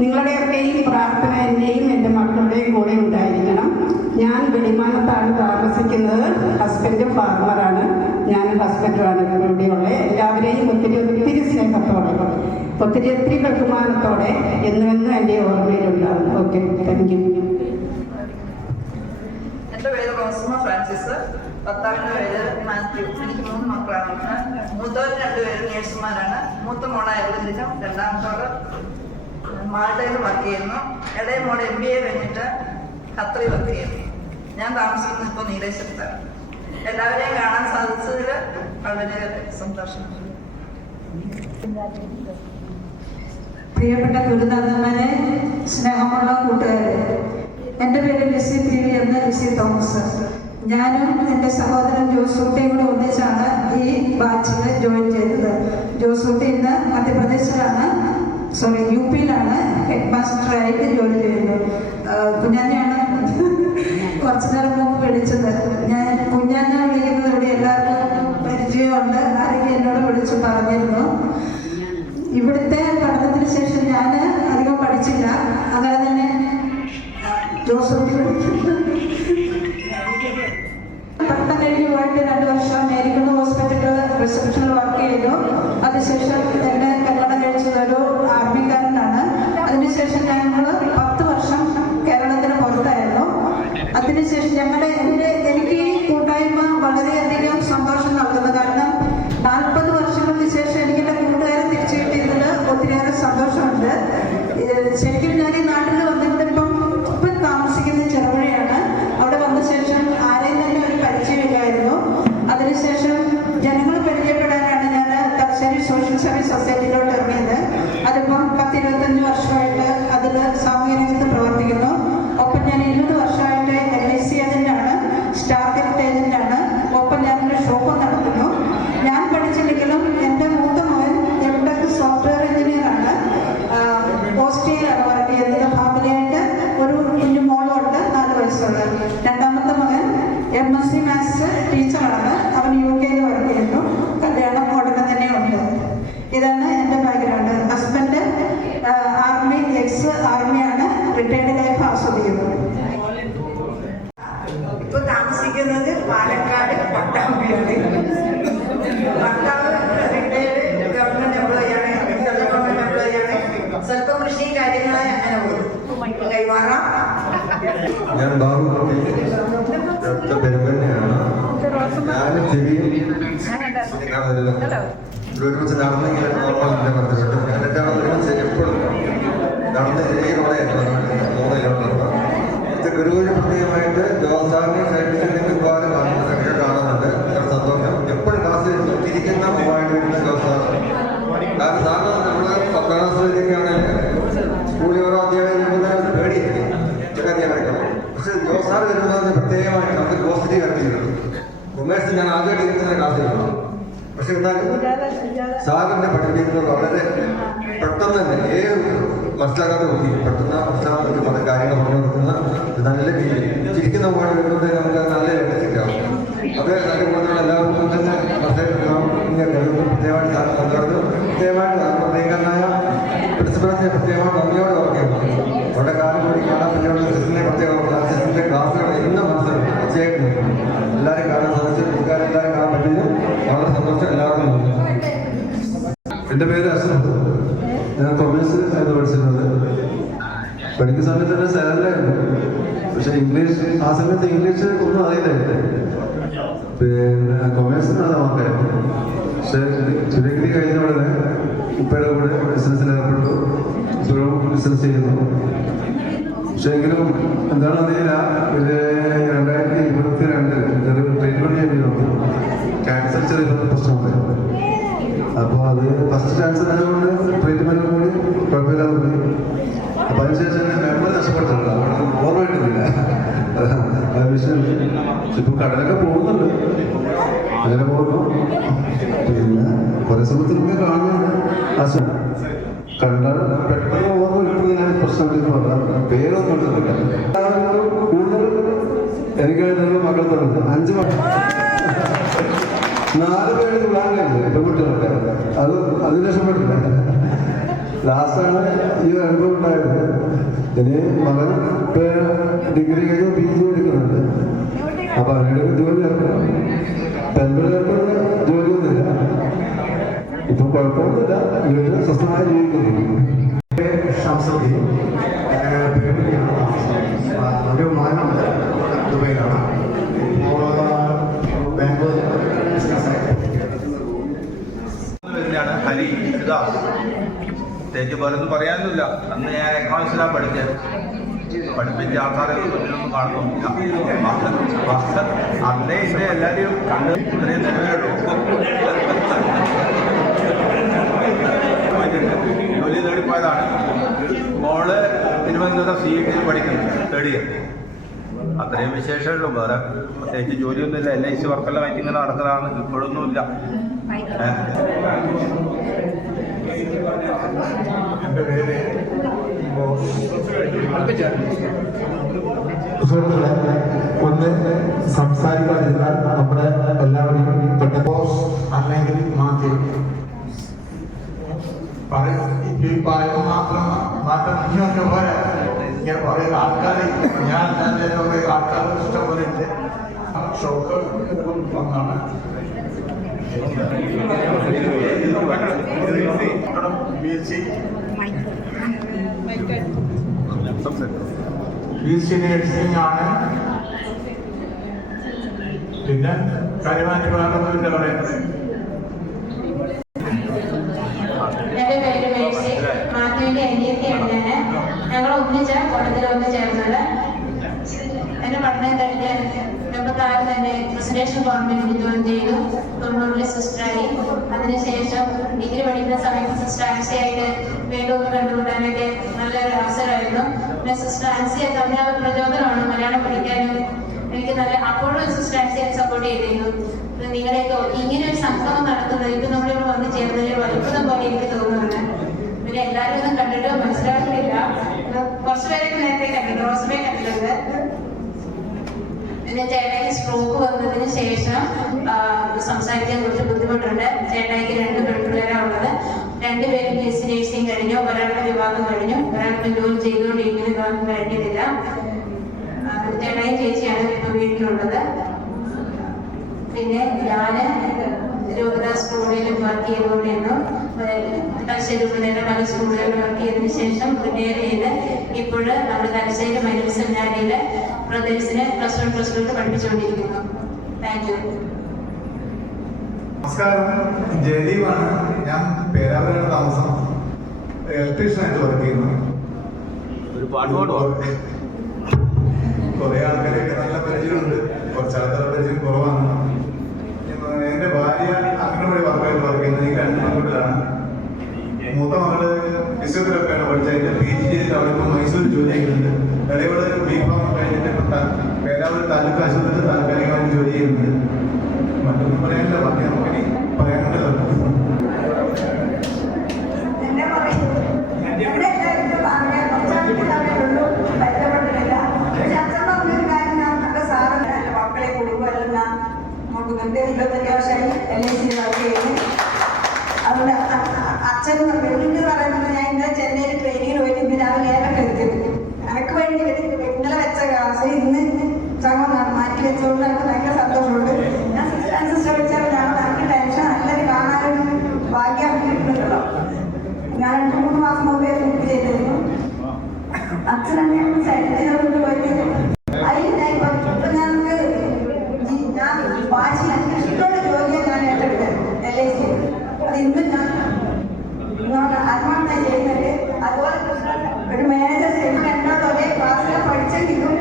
നിങ്ങളുടെയൊക്കെയും പ്രാർത്ഥന എൻ്റെയും എൻ്റെ മക്കളുടെയും കൂടെ ഉണ്ടായിരിക്കണം. ഞാൻ വെളിമാനത്താണ് താമസിക്കുന്നത്. ഹസ്ബൻഡ് ഫാർമറാണ്, ഞാൻ ഹസ്ബൻഡുമാണ് ഇവിടെയുള്ള. എല്ലാവരെയും ഒത്തിരി സ്നേഹത്തോടെ, ഒത്തിരി ബഹുമാനത്തോടെ എന്നുമെന്നും എൻ്റെ ഓർമ്മയിലുണ്ടാകും. Okay, thank you. എൻ്റെ പേര് റോസ്മ ഫ്രാൻസിസ്, ഭർത്താവിൻ്റെ പേര് മാത്യു. എനിക്ക് 3 മക്കളാണ്. മൂത്തവർ 2 പേരും നേഴ്സുമാരാണ്. മൂത്ത മോളെ എവിടെയും, 2ാമത്തോട് മാൾട്ടയിൽ വർക്ക് ചെയ്യുന്നു. ഇടയ മോളെ MBA കഴിഞ്ഞിട്ട് ഖത്തറിൽ വർക്ക് ചെയ്യുന്നു. ഞാൻ താമസിക്കുന്നത് ഇപ്പോൾ നീലേശ്വരത്താണ്. എല്ലാവരെയും കാണാൻ സാധിച്ചതിൽ വളരെ സന്തോഷമുണ്ട്. പ്രിയപ്പെട്ട ഗുരുനാഥന്മാരെ, സ്നേഹമുള്ള കൂട്ടുകാരെ, എൻ്റെ പേര് ലിസി PV എന്ന ലിസി തോമസ്. ഞാനും എൻ്റെ സഹോദരൻ ജോസൂട്ടിയും കൂടെ ഒന്നിച്ചാണ് ഈ ബാച്ചിൽ ജോയിൻ ചെയ്തത്. ജോസൂട്ടി ഇന്ന് മധ്യപ്രദേശിലാണ്, UP ഹെഡ് മാസ്റ്ററായിട്ട് ജോലി ചെയ്യുന്നത്. കുഞ്ഞാഞ്ഞാണ് കുറച്ചു നേരം മുമ്പ് വിളിച്ചത്. ഞാൻ കുഞ്ഞാഞ്ഞ വിളിക്കുന്നത് ഇവിടെ എല്ലാവർക്കും പരിചയമുണ്ട്. ആരെങ്കിലും എന്നോട് വിളിച്ച് പറഞ്ഞിരുന്നു. ഇവിടുത്തെ പഠനത്തിന് ശേഷം ഞാൻ അധികം പഠിച്ചില്ല. അങ്ങനെ തന്നെ ജോസഫ് പഠിത്തം കഴിഞ്ഞ് പോയിട്ട് 2 വർഷം അമേരിക്കൻ ഹോസ്പിറ്റലിൽ റിസപ്ഷനിൽ വർക്ക് ചെയ്തു. അതിനുശേഷം എന്നെ കല്യാണം കഴിച്ചതൊരു ആർമിക്കാരനാണ്. അതിനുശേഷം ഞങ്ങൾ 10 വർഷം കേരളത്തിന് പുറത്തായിരുന്നു. അതിനുശേഷം എനിക്ക് ഈ കൂട്ടായ്മ വളരെയധികം സന്തോഷം നൽകുന്നു. കാരണം 40 വർഷങ്ങൾക്ക് ശേഷം എനിക്ക് എൻ്റെ കൂട്ടുകാരെ തിരിച്ചു കിട്ടിയതിൽ ഒത്തിരിയേറെ സന്തോഷമുണ്ട്. ശരിക്കും ഞാൻ ഈ നാട്ടിൽ വന്നിട്ട് ഇപ്പം താമസിക്കുന്ന ചെറുപുഴയാണ്. അവിടെ വന്ന ശേഷം ആരെയും തന്നെ ഒരു പരിചയമില്ലായിരുന്നു. അതിനുശേഷം ജനങ്ങൾ പരിചയപ്പെടാനാണ് ഞാൻ തലശ്ശേരി സോഷ്യൽ സർവീസ് സൊസൈറ്റിയിലോട്ട് ഇറങ്ങിയത്. അതിപ്പം 10-25 വർഷമായിട്ട് അതിൽ സാമൂഹ്യ രംഗത്ത് പ്രവർത്തിക്കുന്നു. ഒപ്പം ഞാൻ 20 വർഷമായിട്ട് LIC ഏജന്റാണ്, സ്റ്റാർ ഹെൽത്ത് ഏജന്റാണ്. ഒപ്പം ഞാനൊരു ഷോപ്പ് നടത്തുന്നു. ഞാൻ പഠിച്ചില്ലെങ്കിലും എൻ്റെ മൂത്ത മകൻ MTech സോഫ്റ്റ്വെയർ എഞ്ചിനീയറാണ്. ഓസ്ട്രിയയിലാണ് വർക്ക് ചെയ്യുന്നത്. ഫാമിലിയായിട്ട് ഒരു കുഞ്ഞു മോളുണ്ട്, 4 വയസ്സുള്ള. 2ാമത്തെ മകൻ MSc മാത്സ് ടീച്ചറാണ്. അവൻ UK വർക്ക് ചെയ്യുന്നു. ഇതാണ് എൻ്റെ ബാക്ക്ഗ്രൗണ്ട്. ഹസ്ബൻഡ് ആർമി, എക്സ് ആർമിയാണ്, റിട്ടയർഡ് ലൈഫ് ആസ്വദിക്കുന്നത്. ഇപ്പൊ താമസിക്കുന്നത് പാലക്കാട് പട്ടാമ്പിയാണ്. ഭർത്താവ് റിട്ടയർഡ് ഗവൺമെന്റ് എംപ്ലോയിയാണ്, സെൻട്രൽ ഗവൺമെന്റ് എംപ്ലോയിയാണ്. സ്വല്പം കൃഷി കാര്യങ്ങളായി അങ്ങനെ പോകും. കൈമാറാം. ഞാൻ ബാബു പെരുമ്പന്നെയാണ്. ഞാൻ ചെവിയും ഒരുമിച്ച് നടന്നെങ്കിൽ ഞാൻ എപ്പോഴും നടന്ന് ഗുരുവിന് പ്രത്യേകമായിട്ട് ജോസാറിനെ സൈഡിലേക്ക് ഒരുപാട് ഒക്കെ കാണുന്നുണ്ട്. സന്തോഷം. എപ്പോഴും ക്ലാസ്സിൽ തിരിക്കുന്ന മൊബൈൽ ജോസാർ. കാരണം സാറിന് നമ്മൾ 10ാം ക്ലാസ് വരെയൊക്കെയാണെങ്കിൽ സ്കൂളിൽ ഓരോ അധ്യാപകർ പേടിയായിരിക്കും അധ്യാപകർ. പക്ഷെ ജോസാർ വരുമ്പോൾ പ്രത്യേകമായിട്ട് നമുക്ക് പോസിറ്റീവ് ആക്കിയിട്ടുണ്ട്. കൊമേഴ്സ് ഞാൻ ആദ്യമായിട്ട് ഇരിക്കുന്ന ക്ലാസ്സിലാണ്. പക്ഷെ എന്നാലും സാറിന്റെ പഠിപ്പിക്കുന്നത് വളരെ പെട്ടെന്ന് തന്നെ ഏത് മനസ്സിലാക്കാതെ നോക്കി പെട്ടെന്ന് മനസ്സിലാക്കാൻ പല കാര്യങ്ങൾ പറഞ്ഞു കൊടുക്കുന്ന നല്ല രീതിയിൽ ചിരിക്കുന്ന പോലെ വരുന്നത് നമുക്ക് നല്ല ലഭിച്ചിട്ടാവും. അത് നല്ല കൂടുതൽ എല്ലാവർക്കും തന്നെ പ്രത്യേകമായിട്ട് സാർ പങ്കെടുത്തു. പ്രത്യേകമായിട്ട് പ്രത്യേകനായ പ്രിൻസിപ്പലിനെ പ്രത്യേകമായി നന്ദിയോടെ ഓർക്കുന്നു. അവരുടെ കാലം കൂടി കാണാൻ പറ്റിയുള്ള സിസ്റ്ററിനെ പ്രത്യേകം സിസ്റ്ററിന്റെ ക്ലാസ്സുകൾ എന്നും മനസ്സിലാക്കും. തീർച്ചയായിട്ടും എല്ലാവരും കാണാൻ സാധിച്ചു. എല്ലാവരും കാണാൻ പറ്റിയത് വളരെ സന്തോഷം. എല്ലാവർക്കും എൻ്റെ പേര് അശ്വത്. ഞാൻ കൊമേഴ്സ് ആയിരുന്നു പഠിച്ചിരുന്നത്. പഠിക്കുന്ന സമയത്ത് തന്നെ സാലറിയായിരുന്നു. പക്ഷെ ഇംഗ്ലീഷ് ആ സമയത്ത് ഇംഗ്ലീഷ് ഒന്നും അറിയില്ലായിരുന്നു. പിന്നെ കൊമേഴ്സിന് അത് മാത്രമായിരുന്നു. പക്ഷെ ഡിഗ്രി കഴിഞ്ഞ ഉടനെ ഉപ്പയുടെ കൂടെ ബിസിനസ്സിൽ ഏർപ്പെട്ടു. ഇപ്പോഴും ബിസിനസ് ചെയ്യുന്നു. പക്ഷെ എങ്കിലും എന്താണെന്ന് അറിയില്ല, ഒരു 2022 ഒരു ട്രീറ്റ്മെന്റ് ചെയ്തിരുന്നു. ക്യാൻസർ ചെറിയ പ്രശ്നമുണ്ടായിരുന്നു. അപ്പോൾ അത് ഫസ്റ്റ് ക്യാൻസർ ആയതുകൊണ്ട് ട്രീറ്റ്മെന്റ് കൂടി കുഴപ്പമില്ലാതെ പോയി. അപ്പൊ അതിനുശേഷം മെമ്മറി നഷ്ടപ്പെട്ടിട്ടുണ്ട്. അതുകൊണ്ട് ഓർമ്മയിട്ടില്ല വിഷയം. ഇപ്പൊ കടലൊക്കെ പോകുന്നുണ്ട്, അങ്ങനെ പോകുന്നു. പിന്നെ കുറെ സമയത്ത് നമുക്ക് കാണുന്നുണ്ട്. കണ്ടാൽ പെട്ടെന്ന് ഓർമ്മ കിട്ടുന്നതിനാണ് പ്രശ്നത്തിൽ പറഞ്ഞത്. പേരൊന്നും എടുത്തിട്ടില്ല. കൂടുതൽ എനിക്കായിട്ട് മക്കളുണ്ട്. 5 4 പേര് വിടാൻ കഴിഞ്ഞു പെൺകുട്ടികളൊക്കെ. അത് രക്ഷപ്പെട്ടില്ല. ലാസ്റ്റാണ് ഈ അനുഭവം ഉണ്ടായത്. ഇനി മകൻ ഇപ്പൊ ഡിഗ്രി കഴിഞ്ഞ് PG എടുക്കുന്നുണ്ട്. അപ്പൊ അവരുടെ ജോലി ഏർപ്പെടാം. പെൺപിള്ളേർക്ക് ജോലിയൊന്നുമില്ല. ഇപ്പൊ കുഴപ്പമൊന്നുമില്ല, വീട്ടിൽ സ്വസ്ഥമായി ജീവിക്കുന്നു. ഒരു മകനുണ്ട്, ദുബൈയിലാണ്. ബാംഗ്ലൂർ ഹരി പ്രത്യേകിച്ച് വേറൊന്നും പറയാനൊന്നുമില്ല. അന്ന് ഞാൻ എക്കണോമിക്സിലാണ് പഠിച്ചത്. പഠിപ്പിച്ച ആൾക്കാരെ ഒന്നും കാണുന്നില്ല. അന്നേ ഇന്നേ എല്ലാവരെയും കണ്ട് ഇത്രയും നിലവിലുള്ളൂ. ജോലി നേടിപ്പോയതാണ്. മോള് തിരുവനന്തപുരം CET പഠിക്കുന്നു, 3rd year. അത്രയും വിശേഷമുള്ളൂ. വേറെ പ്രത്യേകിച്ച് ജോലിയൊന്നുമില്ല. LIC വർക്കെല്ലാം ആയിട്ട് ഇങ്ങനെ നടക്കുന്നതാണ്. ഇപ്പോഴൊന്നുമില്ല. എൻ്റെ പേര് ഒന്ന് സംസാരിക്കാതിരുന്നാൽ നമ്മുടെ എല്ലാവരെയും ബോസ് അല്ലെങ്കിൽ മാധ്യമം ഈ പറയുന്നത് മാത്രം ഇങ്ങോട്ട് പോരാ. ഇങ്ങനെ കുറേ ആൾക്കാർ, ഞാൻ തന്നെ കുറേ ആൾക്കാർ ഇഷ്ടംപോലെ ഉണ്ട്. ഷോക്ക് ഒന്നാണ്. BSc നഴ്സിംഗ് ആണ്. പിന്നെ കാര്യമായിട്ട് വേറൊന്നുമില്ല പറയുന്നത്. എൻ്റെ പേര് മേഴ്സി. മാത്യുവിൻ്റെ അനിയത്തിയാണ് ഞാൻ. ഞങ്ങൾ ഒന്നിച്ച കോളേജിൽ ഒന്ന് ചേർന്നത്. എൻ്റെ പഠനം കഴിഞ്ഞ് 86 തന്നെ പ്രസിഡൻഷ്യൽ ഗവൺമെന്റിൽ ജോയിൻ ചെയ്തു. 90 സിസ്റ്ററായി. അതിനുശേഷം ഡിഗ്രി പഠിക്കുന്ന സമയത്ത് സിസ്റ്റർ ആൻസിയായിട്ട് വീണ്ടും കണ്ടുകൂടാനൊക്കെ നല്ലൊരു അവസരമായിരുന്നു. പിന്നെ സിസ്റ്റർ ആൻസിയെ തന്നെ പ്രചോദനമാണ് മലയാളം പഠിക്കാനും. എനിക്ക് നല്ല അപ്പോഴും സിസ്റ്റർ ആൻസിയെ സപ്പോർട്ട് ചെയ്തിരുന്നു. നിങ്ങളെയൊക്കെ ഇങ്ങനെ ഒരു സംഗമം നടത്തുന്നത് ഇപ്പൊ നമ്മളിവിടെ വന്ന് ചേർന്നതിൽ അത്ഭുതം പോലെ എനിക്ക് തോന്നുന്നുണ്ട്. പിന്നെ എല്ലാവരും ഒന്നും കണ്ടിട്ട് മനസ്സിലാക്കുന്നില്ല. കുറച്ച് പേരൊക്കെ നേരത്തെ കണ്ടിട്ടുണ്ട്, റോസ്മേ കണ്ടിട്ടുണ്ട്. പിന്നെ ചേട്ടായിക്ക് സ്ട്രോക്ക് വന്നതിന് ശേഷം സംസാരിക്കാൻ കുറച്ച് ബുദ്ധിമുട്ടുണ്ട്. ചേട്ടായിക്ക് 2 പെൺപിള്ളേരാണ് ഉള്ളത്. രണ്ടുപേരും ബിഎസ്സി നഴ്സിംഗ് കഴിഞ്ഞു, ഒരാളുടെ വിവാഹം കഴിഞ്ഞു, ഒരാൾക്ക് ജോലി ചെയ്തുകൊണ്ടിരിക്കുന്ന വിവാഹം കഴിഞ്ഞിട്ടില്ല. ചേട്ടായി ചേച്ചിയാണ് ഇപ്പൊ വീട്ടിലുള്ളത്. പിന്നെ ഞാന് രോഹിദാസ് സ്കൂളിൽ വർക്ക് ചെയ്തുകൊണ്ടിരുന്നു. തലശ്ശേരി ഉപനഗര പല സ്കൂളുകളിൽ വർക്ക് ചെയ്തതിനു ശേഷം റിട്ടയർ ചെയ്ത് ഇപ്പോൾ നമ്മുടെ തലശ്ശേരി മൈനർ സെമിനാരിയിലെ ബ്രദേഴ്സിനെ +1 +2 പഠിപ്പിച്ചുകൊണ്ടിരിക്കുന്നു. Thank you. നമസ്കാരം, ജയദീപാണ്. ഞാൻ പേരാവൂരാണ് താമസം. ഇലക്ട്രീഷ്യനായിട്ട് വർക്ക് ചെയ്യുന്നു. കുറെ ആൾക്കാരെയൊക്കെ നല്ല പരിചയമുണ്ട്, കുറച്ച് ആൾക്കാരുടെ പരിചയം കുറവാണ്. എന്റെ ഭാര്യ അംഗനവാടി വർക്കായിട്ട് വർക്ക് ചെയ്യുന്നത്. എനിക്ക് 2 പെൺകുട്ടികളാണ്. മൂത്ത മകള് ഫിസിയോതെറാപ്പിയാണ് പഠിച്ചതിന്റെ PG ചെയ്തിട്ട് അവരിപ്പോൾ മൈസൂർ ജോലി ചെയ്യുന്നുണ്ട്. ഇളയവള് B.Com കഴിഞ്ഞിട്ട് ഇപ്പം പേരാവൂർ താലൂക്ക് ആശുപത്രിയിൽ താൽക്കാലികമായി ജോലി ചെയ്യുന്നുണ്ട്. മറ്റൊന്നും പറയാനില്ല, ബാക്കി നമുക്കിനി പറയാനുണ്ടല്ലോ. മക്കളെ കുടുംബമെല്ലാം നോക്കുന്നുണ്ട്. 25 വർഷമായി LIC വർക്ക് ചെയ്യുന്നു. അതുകൊണ്ട് അച്ഛൻ വെള്ളിന്ന് പറയുന്നത് ഞാൻ ഇന്നലെ ചെന്നൈയിൽ ട്രെയിനിങ്ങിന് പോയിട്ട് ഇന്ന് രാവിലെ 7 എത്തിയത്. എനിക്ക് വേണ്ടി ഇന്നലെ വെച്ച ക്ലാസ് ഇന്ന് സംഘം മാറ്റി വെച്ചുകൊണ്ട് എനിക്ക് ഭയങ്കര സന്തോഷമുണ്ട്. ഞാൻ സിസ്റ്റർ വിളിച്ചാൽ എനിക്ക് ടെൻഷൻ നല്ലൊരു കാണാനൊരു ഭാഗ്യം കിട്ടുന്നുണ്ടല്ലോ. ഞാൻ 2-3 മാസം മുമ്പേ ബുക്ക് ചെയ്തിരുന്നു. അച്ഛനെ സൈറ്റിലോട്ട് പോയിട്ട് ഞാൻ വാശി എനിക്ക് ഇഷ്ടമുള്ള ജോലിയെ ഞാൻ ഏറ്റെടുത്തത് LIC. അത് ഇന്ന് ഞാൻ ആത്മാർത്ഥമായി ചെയ്യുന്നുണ്ട്. അതുപോലെ ഒരു മാനേജർ എന്നോട് ഒരേ ക്ലാസ്സിൽ പഠിച്ചെങ്കിലും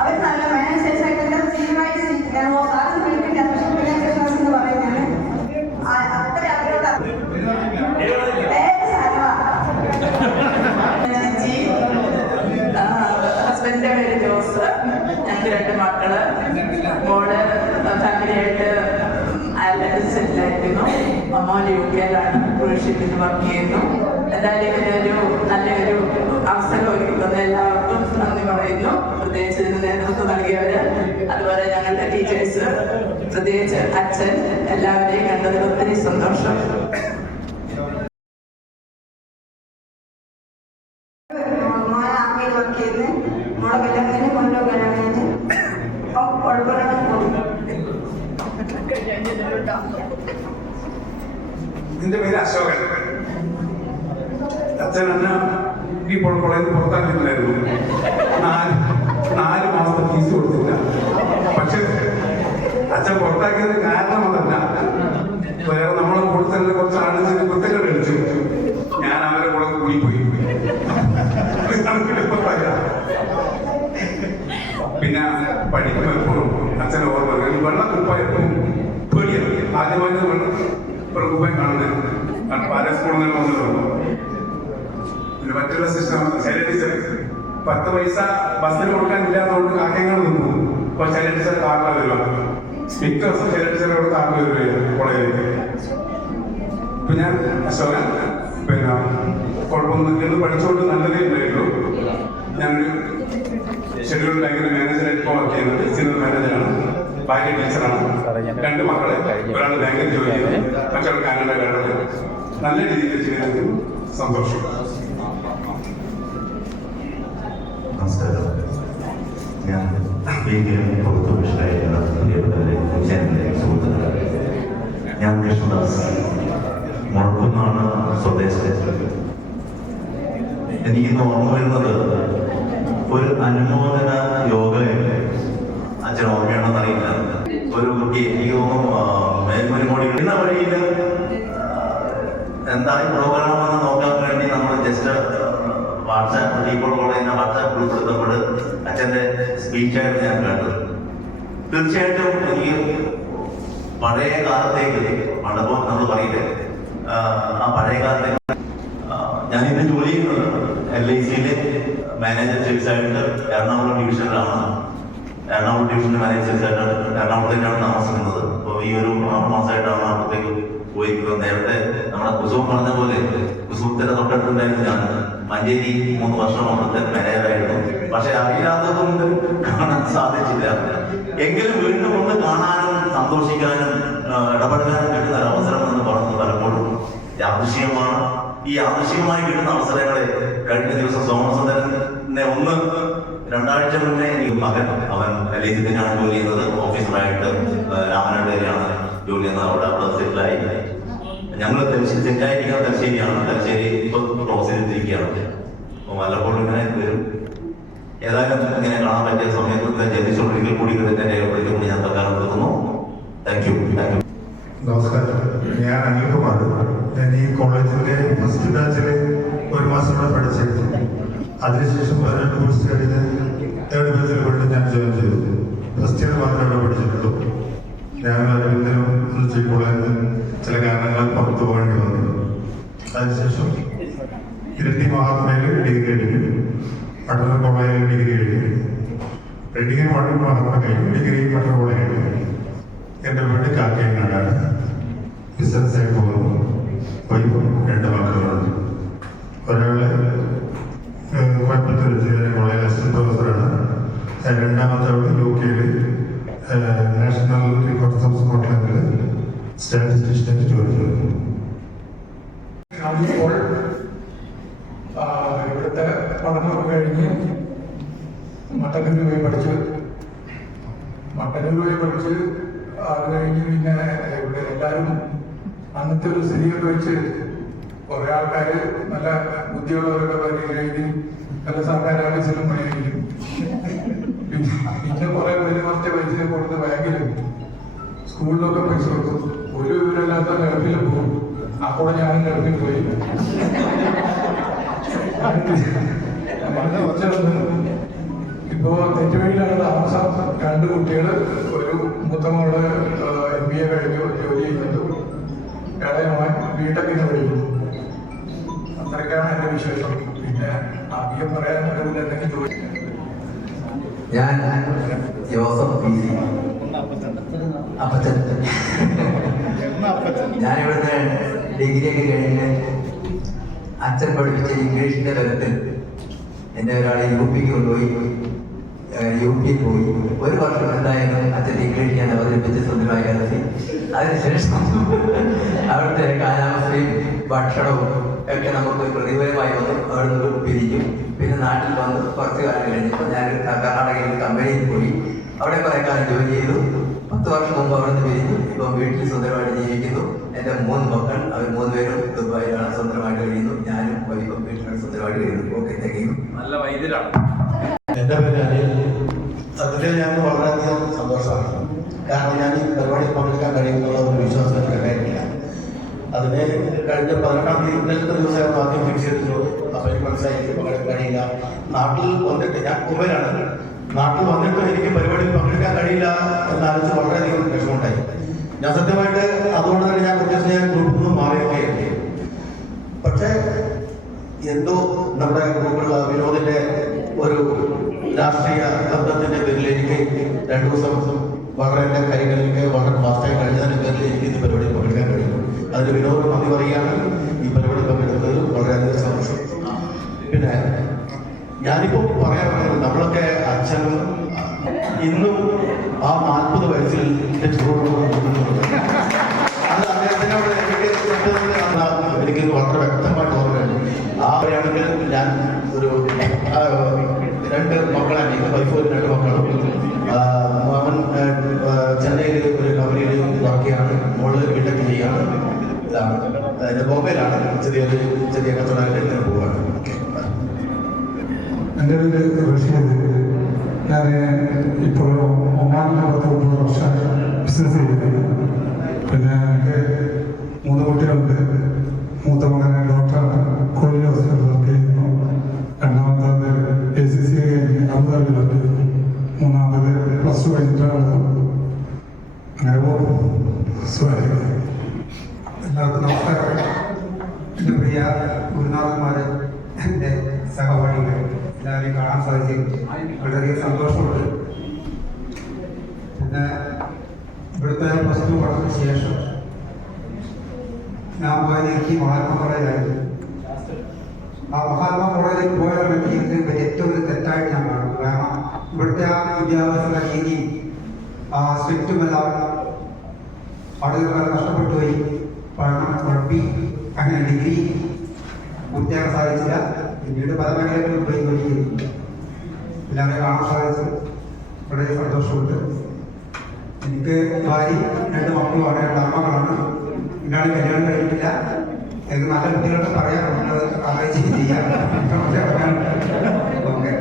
അവർ നല്ല മാനേജേഴ്സായിട്ടെല്ലാം സീനിയറായിട്ട് ഞാൻ സാധനം വിളിക്കില്ല. മാനേജേഴ്സ് എന്ന് പറയുന്നത് അത്ര അവരോട് ഹസ്ബൻഡിന്റെ പേര് ജോസ്. ഞങ്ങൾക്ക് 2 മക്കള്. മോള് ഫാമിലിയായിട്ട് അയർലൻഡിൽ സെറ്റിലായിരുന്നു. മോൻ UK-ലാണ് ക്രൂഷ്യത്തിൽ വർക്ക് ചെയ്യുന്നു. എന്തായാലും ഇതിനൊരു നല്ലൊരു അവസരം ഒരുക്കുന്നത് എല്ലാവർക്കും നന്ദി പറയുന്നു. പ്രത്യേകിച്ച് ഇതിന് നേതൃത്വം നൽകിയവര്, അതുപോലെ ഞങ്ങളുടെ ടീച്ചേഴ്സ്, പ്രത്യേകിച്ച് അച്ഛൻ, എല്ലാവരെയും കണ്ടതിൽ ഒത്തിരി സന്തോഷം. ഇതിന്റെ പേര് അശോകൻ. അച്ഛൻ എന്നെ ഇപ്പോൾ കോളേജിൽ പുറത്താക്കിയിട്ടുണ്ടായിരുന്നു. 4 മാസത്തെ ഫീസ് കൊടുത്തില്ല. പക്ഷെ അച്ഛൻ പുറത്താക്കിയത് കാരണം അതല്ല, വേറെ നമ്മളെ കൂടെ തന്നെ കുറച്ച് ആളുകൾ കുത്തകൾ കളിച്ചു. ഞാൻ അവരെ കൂടെ കൂടിപ്പോയി. പിന്നെ പഠിക്കുമ്പോൾ എപ്പോഴും അച്ഛനെ ഓർമ്മ വെള്ളം കുപ്പായപ്പം പേടിയാണ്. ആദ്യമായിട്ട് വെള്ളം കുപ്പായം കാണുന്നത് പല സ്കൂളുകളിൽ വന്നിട്ടുണ്ട്. പിന്നെ മറ്റുള്ള സിസ്റ്റം ശൈല ടീച്ചർ 10 പൈസ ബസ്സിന് കൊടുക്കാൻ ഇല്ലാത്തതുകൊണ്ട് കാക്കങ്ങൾ നിന്നു. അപ്പോൾ ശൈല ടീച്ചർ കാറിൽ വരുവാ. സ്പീക്കേഴ്സ് ശൈല ടീച്ചറോട് കാറിൽ വരുകയാണ് കോളേജിലേക്ക്. ഇപ്പൊ ഞാൻ അശോകൻ പിന്നെ കുഴപ്പമൊന്നും പഠിച്ചുകൊണ്ട് നല്ലതേ ഉണ്ടായിട്ടുള്ളൂ. ഞാനൊരു ഷെഡ്യൂൾ ബാങ്കിന്റെ മാനേജറായിട്ട് ഇപ്പോൾ വർക്ക് ചെയ്യുന്നത്. സീനിയർ മാനേജറാണ്. ഭാര്യ ടീച്ചറാണ്. 2 മക്കള്. ഒരാൾ ബാങ്കിൽ ജോലി ചെയ്യുന്നു, മറ്റൊരാൾ കാനഡയിലാണ്. നല്ല രീതിയിൽ ചെയ്യുന്നതിൽ സന്തോഷം. നമസ്കാരം. ഞാൻ പുറത്തു വിഷയായിട്ടുള്ള പ്രിയപ്പെട്ടവരെ, സുഹൃത്തുക്കളെ, ഞാൻ കൃഷ്ണദാസ്, മുഴക്കുന്നാണ് സ്വദേശത്ത്. എനിക്കിന്ന് ഓർമ്മ വരുന്നത് ഒരു അനുമോദന യോഗയുണ്ട്. അച്ഛൻ ഓർമ്മയാണെന്ന് അറിയില്ല. ഒരു കുട്ടി എനിക്ക് തോന്നുന്നു മേൽമരുമോടി ഇന്ന വഴിയിൽ എന്തായി പ്രോഗ്രാമെന്ന് നോക്കാൻ വേണ്ടി നമ്മൾ ജസ്റ്റ് വാട്സാപ്പ് ഇപ്പോൾ കോളേജിന്റെ വാട്സാപ്പ് ഗ്രൂപ്പ് എടുത്തപ്പോൾ അച്ഛൻ്റെ സ്പീച്ചായിട്ട് ഞാൻ കണ്ടത്. തീർച്ചയായിട്ടും എനിക്ക് പഴയ കാലത്തേക്ക് മണ്ഡപം നമ്മൾ പറയില്ലേ, ആ പഴയ കാലത്തേക്ക് ഞാനിന്ന് ജോലി ചെയ്യുന്നത് LIC-യിലെ മാനേജർ സെയിൽസായിട്ട് എറണാകുളം ഡിവിഷനിലാണ്. എറണാകുളം ഡിവിഷന്റെ മാനേജർ സെയിൽസായിട്ട് എറണാകുളത്തേക്കാണ് താമസിക്കുന്നത്. അപ്പോൾ ഈ ഒരു 6 മാസമായിട്ടാണ് അവിടത്തേക്ക് പോയിരിക്കുന്നത്. നേരത്തെ നമ്മുടെ കുസും പറഞ്ഞ പോലെ കുസുമത്തിന്റെ തൊട്ടടുത്തുണ്ടായിരുന്നു ഞാൻ. മഞ്ചേരി 3 വർഷം അവിടുത്തെ മാനേജറായിരുന്നു. പക്ഷെ അറിയാത്തതുകൊണ്ട് കാണാൻ സാധിച്ചില്ല. എങ്കിലും വീണ്ടും ഒന്ന് കാണാനും സന്തോഷിക്കാനും ഇടപെടാനും കിട്ടുന്ന ഒരു അവസരം എന്ന് പറയുന്നത് പലപ്പോഴും യാദൃശ്യമാണ്. ഈ ആവശ്യമായി കിട്ടുന്ന അവസരങ്ങളെ കഴിഞ്ഞ ദിവസം സോമസുന്ദരനെ 2 മുന്നേ ഈ മകൻ അവൻ ലേഖിതനാണ് ജോലി ചെയ്യുന്നത്, ഓഫീസറായിട്ട് രാമനാട്ടുകരയാണ് ജോലി ചെയ്യുന്നത്. അവിടെ സെറ്റിലായി. ഞങ്ങൾ സെറ്റിലായിരിക്കുന്ന തലശ്ശേരിയാണ്. തലശ്ശേരി ഇപ്പൊ ക്ലോസ് ചെയ്തിരിക്കുകയാണ്. അപ്പോൾ വല്ലപ്പോഴും ഇങ്ങനെ വരും. ഏതായാലും ഇങ്ങനെ കാണാൻ പറ്റിയ സമയത്ത് ജനിച്ചൊരിക്കൽ കൂടി ഇതിന്റെ രേഖപ്പെടുത്തിക്കൊണ്ട് ഞാൻ തൽക്കാലം നിർത്തുന്നു. Thank you. നമസ്കാരം, ഞാൻ അനിൽകുമാർ. ഞാൻ ഈ കോളേജിന്റെ ഫസ്റ്റ് ബാച്ചിൽ 1 മാസം കൂടെ പഠിച്ചിരുന്നു. അതിനുശേഷം 18 കോഴ്സ് കഴിഞ്ഞ് 3rd ബാച്ചിൽ കൊണ്ട് ഞാൻ ജോയിൻ ചെയ്തു. ഫസ്റ്റ് ഇയർ മാത്രമേ ഇവിടെ പഠിച്ചിട്ടുള്ളൂ. ഞാൻ അരവിന്ദനും കോളേജിൽ ചില കാരണങ്ങളാൽ പുറത്തു പോകേണ്ടി വന്നു. അതിനുശേഷം ഇരട്ടി മഹാത്മയിൽ ഡിഗ്രി എടുക്കും, പട്ടണ കോളേജിൽ ഡിഗ്രി എടുക്കും, ഡിഗ്രി മഹാത്മ കഴിഞ്ഞു, ഡിഗ്രി പട്ടണ കോളേജ് എടുക്കും. എൻ്റെ വീട് കാക്കയങ്ങാടാണ്. ബിസിനസ്സായി പോകുന്നു. വൈഫും 2 മക്കളുണ്ട്. ഒരാള് കോയമ്പത്തൂർ കോളേജിൽ അസിസ്റ്റന്റ് പ്രൊഫസറാണ്. രണ്ടാമത്തെ ആള് UK നാഷണൽ റിക്കോർഡ്സ് ഓഫ് സ്കോട്ട്ലൻഡിൽ സ്റ്റാറ്റിസ്റ്റീഷ്യനായിട്ട് ജോലി ചെയ്യുന്നു. ഇപ്പോൾ ഇവിടുത്തെ പഠനമൊക്കെ കഴിഞ്ഞ് മട്ടന്നൂർ പോയി പഠിച്ച് അത് കഴിഞ്ഞ് പിന്നെ ഇവിടെ എല്ലാവരും അന്നത്തെ ഒരു സ്ഥിതിയൊക്കെ വെച്ച് കുറെ ആൾക്കാർ നല്ല ബുദ്ധിയുള്ളവരൊക്കെ പരിഹരിക്കും, നല്ല സർക്കാർ ഓഫീസിലും പണിയെങ്കിലും, പിന്നെ കുറെ പേര് കുറച്ച് പൈസ കൊടുത്ത് ബാങ്കിലും സ്കൂളിലൊക്കെ പൈസ കൊടുക്കും. ഒരു വിവരമില്ലാത്ത ഗൾഫിൽ പോകും. അപ്പോൾ ഞാനും ഗൾഫിൽ പോയി. ഇപ്പോ തെറ്റുവഴിയിലാണ് താമസം. 2 കുട്ടികൾ, ഒരു മൂത്തമോള് MBA കഴിഞ്ഞു ജോലി ചെയ്യുന്നു, ഇളയ മോൻ ബിടെക്കിന് പഠിക്കുന്നു. അത്രയ്ക്കാണ് എന്റെ വിശേഷം. പിന്നെ അധികം പറയാൻ എന്തെങ്കിലും ജോലി. ഞാൻ ജോസഫ് PC അപ്പച്ചൻ. ഞാനിവിടുത്തെ ഡിഗ്രിയൊക്കെ കഴിഞ്ഞ് അച്ഛൻ പഠിപ്പിച്ച ഇംഗ്ലീഷിന്റെ തലത്തിൽ എന്നെ ഒരാളെ UP കൊണ്ടുപോയി. UP പോയി 1 വർഷം എന്തായാലും അച്ഛൻ ഇംഗ്ലീഷ് ഞാൻ അവതരിപ്പിച്ച് സ്വന്തമായി കലർത്തി. അതിനുശേഷം അവിടുത്തെ കാലാവസ്ഥയും ഭക്ഷണവും ഒക്കെ നമുക്ക് പ്രതികൂലമായി വന്നു. അവിടെ നിന്ന് പിരിക്കും. പിന്നെ നാട്ടിൽ വന്ന് കുറച്ച് കാലം കഴിഞ്ഞപ്പോൾ ഞാൻ കർണാടകയിൽ കമ്പനിയിൽ പോയി. അവിടെ കുറെ കാലം ജോലി ചെയ്തു. 10 വർഷം മുമ്പ് അവിടെ നിന്ന് പിരിഞ്ഞു. ഇപ്പം വീട്ടിൽ സ്വന്തമായിട്ട് ജീവിക്കുന്നു. എൻ്റെ 3 മക്കൾ, അവർ 3 പേരും ദുബായിലാണ് സ്വന്തമായിട്ട് കഴിയുന്നു. ഞാനും വൈഫും വീട്ടിലാണ് സ്വന്തമായിട്ട് കഴിയുന്നു. Okay, thank you. നല്ല വൈദ്യരാണ്. എൻ്റെ പേര് അനിൽ. സത്യത്തിൽ ഞാൻ വളരെയധികം സന്തോഷമാണ്. കാരണം ഞാൻ ഈ പരിപാടിയിൽ പങ്കെടുക്കാൻ കഴിയുമെന്നുള്ള ഒരു വിശ്വാസം എനിക്ക് ഉണ്ടായിട്ടില്ല. അതിന് കഴിഞ്ഞ 18-ാം തീയതി ഇന്നലത്തെ ദിവസമായിരുന്നു ആദ്യം ഫിക്സ് ചെയ്തിട്ടുള്ളത്. അപ്പോൾ എനിക്ക് മനസ്സിലായി എനിക്ക് പങ്കെടുക്കാൻ കഴിയില്ല. നാട്ടിൽ വന്നിട്ട് ഞാൻ മുംബൈയിലാണ്. നാട്ടിൽ വന്നിട്ട് എനിക്ക് പരിപാടിയിൽ പങ്കെടുക്കാൻ കഴിയില്ല എന്നാലോചിച്ച് വളരെയധികം വിഷമമുണ്ടായി. ഞാൻ സത്യമായിട്ട് അതുകൊണ്ട് തന്നെ ഞാൻ കുറച്ച് ദിവസം ഞാൻ ഗ്രൂപ്പിൽ നിന്ന് മാറിയൊക്കെയായിരുന്നു. പക്ഷേ എന്തോ നമ്മുടെ ഗ്രൂപ്പിലുള്ള വിനോദിന്റെ ഒരു രാഷ്ട്രീയ ബന്ധത്തിന്റെ പേരിൽ എനിക്ക് 2 ദിവസം വളരെ എൻ്റെ കൈകളിലേക്ക് വളരെ ഫാസ്റ്റായി കഴിഞ്ഞതിന്റെ പേരിൽ എനിക്ക് ഇത് പരിപാടിയിൽ പങ്കെടുക്കാൻ കഴിയുന്നു. അതിന് വിനോദം നന്ദി പറയുകയാണ്. ഈ പരിപാടി പങ്കെടുക്കുന്നത് വളരെയധികം സന്തോഷം. പിന്നെ ഞാനിപ്പോൾ പറയാൻ പറയുന്നത് നമ്മളൊക്കെ അച്ഛനും ഇന്നും ആ 40 വയസ്സിൽ എൻ്റെ ചൂടുകൊണ്ട് അത് അദ്ദേഹത്തിനോട് എനിക്ക് വളരെ വ്യക്തമായിട്ട് ഓർമ്മയുണ്ട്. ആ പറയുകയാണെങ്കിൽ ഞാൻ ഒരു 2 മക്കളാണ്. എൻ്റെ വൈഫ് 2 മക്കളും. അവൻ ചെന്നൈയിൽ ഒരു കമ്പനിയിൽ വർക്ക് ചെയ്യാണ്. മോള് ബിടെക് ചെയ്യാണ്. ഇതാണ് എൻ്റെ ബോംബെയിലാണ്. ചെറിയ കച്ചവടമായിട്ട് ഇങ്ങനെ പോവുകയാണ്. എൻ്റെ പേര് റഷീദ്. ഞാൻ ഇപ്പോൾ ഒമാനിൽ 10 വർഷം ബിസിനസ് ചെയ്തിട്ടുണ്ട്. പിന്നെ എനിക്ക് 3 കുട്ടികളുണ്ട്. മൂത്ത മകനെ ഡോക്ടറാണ്, കോളേജ് ഹോസ്പിറ്റലിൽ വർക്ക് ചെയ്യുന്നു. രണ്ടാമത്തത് ACC കഴിഞ്ഞ് അബുദാബിയിൽ വർക്ക് ചെയ്യുന്നു. മൂന്നാമത് +2 കഴിഞ്ഞിട്ടാണ്. അങ്ങനെ പോകും. എല്ലാവർക്കും നമസ്കാരം. എൻ്റെ പ്രിയ ഗുരുനാഥന്മാരെ, എൻ്റെ സഹപാഠികൾ എല്ലാവരെയും കാണാൻ സാധിച്ചു. വളരെയധികം സന്തോഷമുണ്ട്. പിന്നെ ഇവിടുത്തെ +2 പഠനത്തിന് ശേഷം ഞാൻ പോയത് എനിക്ക് മഹാത്മാ കോളേജായിരുന്നു. ആ മഹാത്മാ കോളേജിൽ പോയ വ്യക്തി ഏറ്റവും ഒരു തെറ്റായിട്ട് ഞാൻ കാണുന്നു. കാരണം ഇവിടുത്തെ ആ വിദ്യാഭ്യാസ രീതിയും ആ സ്ട്രിക്റ്റുമെല്ലാം വളരെ കഷ്ടപ്പെട്ടു പോയി. പഠനം കുഴപ്പി അങ്ങനെ ഡിഗ്രി പൂർത്തിയാക്കാൻ സാധിച്ചില്ല. പിന്നീട് പല മേഖലകളിലും പോയി ജോലി ചെയ്തു. എല്ലാവരെയും കാണാൻ സാധിച്ചു. വളരെ സന്തോഷമുണ്ട്. എനിക്ക് ഭാര്യ 2 മക്കളുമാണ്, 2 അമ്മകളാണ്. ഇന്നാണ് കല്യാണം കഴിഞ്ഞിട്ടില്ല. എനിക്ക് നല്ല കുട്ടികൾക്ക് പറയാം, നമ്മൾ ആലോചിച്ച് ചെയ്യാം. ഓക്കെ.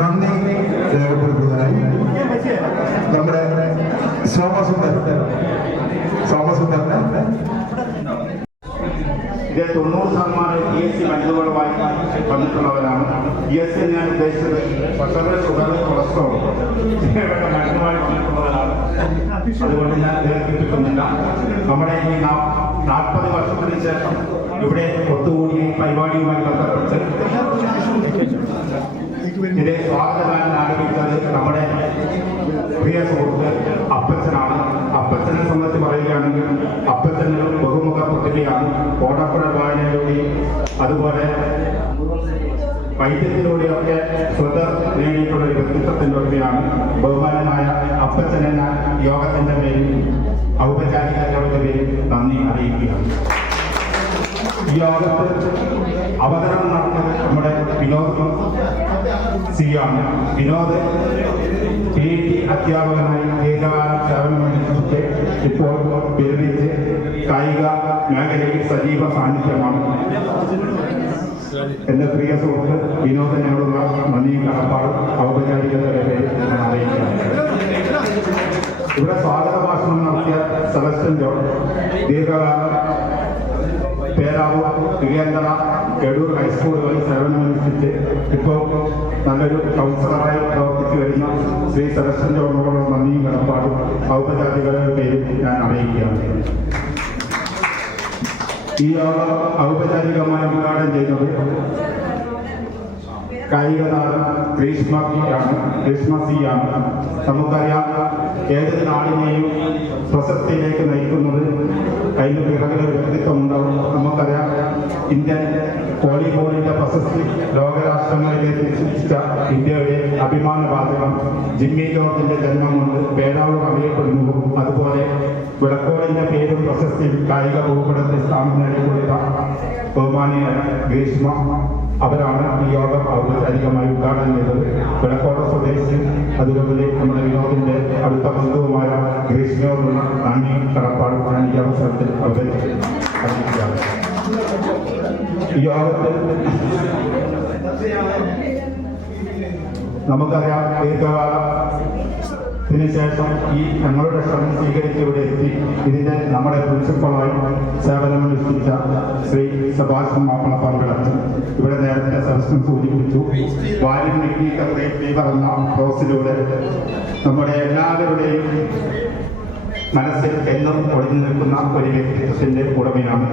നന്ദി രേഖപ്പെടുത്തുന്നതിനായി നമ്മുടെ സോമസുന്ദരനെ ഇത് 90% PSC മരുന്നുകളുമായി വന്നിട്ടുള്ളവരാണ്. PSC ഞാൻ ഉദ്ദേശിച്ചത് പ്രഷർ, ഷുഗർ, കൊളസ്ട്രോൾ മരുന്നുമായി വന്നിട്ടുള്ളവരാണ്. അതുകൊണ്ട് ഞാൻ ദീർഘിപ്പിക്കുന്നില്ല. നമ്മുടെ ഈ 40 വർഷത്തിന് ശേഷം ഇവിടെ ഒത്തുകൂടിയ പരിപാടിയുമായി ബന്ധപ്പെട്ട് ഇതിനെ സ്വാഗതം ആരംഭിച്ചത് നമ്മുടെ പ്രിയ സുഹൃത്ത് അപ്പച്ചനാണ്. അപ്പച്ചനെ സംബന്ധിച്ച് പറയുകയാണെങ്കിൽ അപ്പച്ചന് ബഹുമുഖ പ്രതിഭയാണ്. ഓടപ്പുഴ വായനയിലൂടെയും അതുപോലെ വൈദ്യത്തിലൂടെയൊക്കെ ശ്രദ്ധ നേടിയിട്ടുള്ള ഒരു വ്യക്തിത്വത്തിൻ്റെ ഉടമയാണ്. ബഹുമാനമായ അപ്പച്ചനെ ഞാൻ യോഗത്തിൻ്റെ പേരിൽ ഔപചാരികതയുടെ പേരിൽ നന്ദി അറിയിക്കുകയാണ്. ഈ യോഗത്തിൽ അവതരണം നടന്നത് നമ്മുടെ വിനോദ് സിയാണ്. വിനോദ് PhD അധ്യാപകനായി ദീർഘകാലം സേവനമനുഷ്ഠിച്ച് ഇപ്പോൾ വിരമിച്ച് കായിക മേഖലയിൽ സജീവ സാന്നിധ്യമാണ്. എന്റെ പ്രിയ സുഹൃത്ത് വിനോദിനോടുള്ള നന്ദിയും കടപ്പാടും ഔപചാരികതയുടെ പേരിൽ ഞാൻ അറിയിക്കുകയാണ്. ഇവിടെ സ്വാഗത ഭാഷണം നടത്തിയ സെബസ്റ്റ്യൻ ജോർജ് ദീർഘകാലം പേരാവൂർ, തിരുവന്തര, എടൂർ ഹൈസ്കൂളുകളിൽ സേവനമനുഷ്ഠിച്ച് ഇപ്പോൾ നല്ലൊരു കൗൺസിലറായി പ്രവർത്തിച്ചു വരുന്ന ശ്രീ സെബസ്റ്റ്യൻ ജോർജിനോടുള്ള നന്ദിയും കടപ്പാടും ഔപചാരികതയുടെ പേരിൽ ഞാൻ അറിയിക്കുകയാണ്. ഈ യോഗം ഔപചാരികമായി ഉദ്ഘാടനം ചെയ്യുന്നത് കായിക താരം ഗ്രീഷ്മ സിയാണ്. നമുക്കറിയാം, ഏതൊരു നാടിനെയും പ്രശസ്തിയിലേക്ക് നയിക്കുന്നത് അതിന് പിറകിലൊരു വ്യക്തിത്വം ഉണ്ടാവും. നമുക്കറിയാം, ഇന്ത്യൻ വോളിബോളിന്റെ പ്രശസ്തി ലോകരാഷ്ട്രങ്ങളിലേക്ക് എത്തിച്ച ഇന്ത്യയുടെ അഭിമാനവാചകം ജിമ്മി ജോർജിന്റെ ജന്മം കൊണ്ട് പേരാവൂർ അറിയപ്പെടുന്നു. അതുപോലെ വിളക്കോടിന്റെ പേരും പ്രശസ്തി കായിക ഭൂപടത്തിൽ സ്ഥാനം നേടിക്കൊടുത്ത ബഹുമാനീയ ഗ്രീഷ്മ അവരാണ് ഈ യോഗം ഔപചാരികമായി ഉദ്ഘാടനം ചെയ്തത്. വിളക്കോട് സ്വദേശി അതുപോലെ നമ്മുടെ വിനോദിന്റെ അടുത്ത ബന്ധുവുമായ ഗ്രീഷ്മയോടുള്ള നന്ദി കടപ്പാട് ഞാൻ ഈ അവസരത്തിൽ അറിയിക്കുകയാണ്. ഈ യോഗത്തിൽ നമുക്കറിയാം, ദീർഘകാലത്തിന് ശേഷം ഈ ഞങ്ങളുടെ ശ്രമം സ്വീകരിച്ച് ഇവിടെ എത്തി ഇതിന്റെ നമ്മുടെ പ്രിൻസിപ്പളായി സേവനമനുഷ്ഠിച്ച ശ്രീ സെബാസ്റ്റ്യൻ മാപ്പിളപ്പറമ്പിലച്ചൻ ഇവിടെ നേരത്തെ സദസ്യം സൂചിപ്പിച്ചു. വാല്യം നെഗ്ലീ പറഞ്ഞ ക്രോസിലൂടെ നമ്മുടെ എല്ലാവരുടെയും മനസ്സിൽ എന്നും ഒളിഞ്ഞു നിൽക്കുന്ന ഒരു വ്യക്തിത്വത്തിന്റെ ഉടമയാണ്.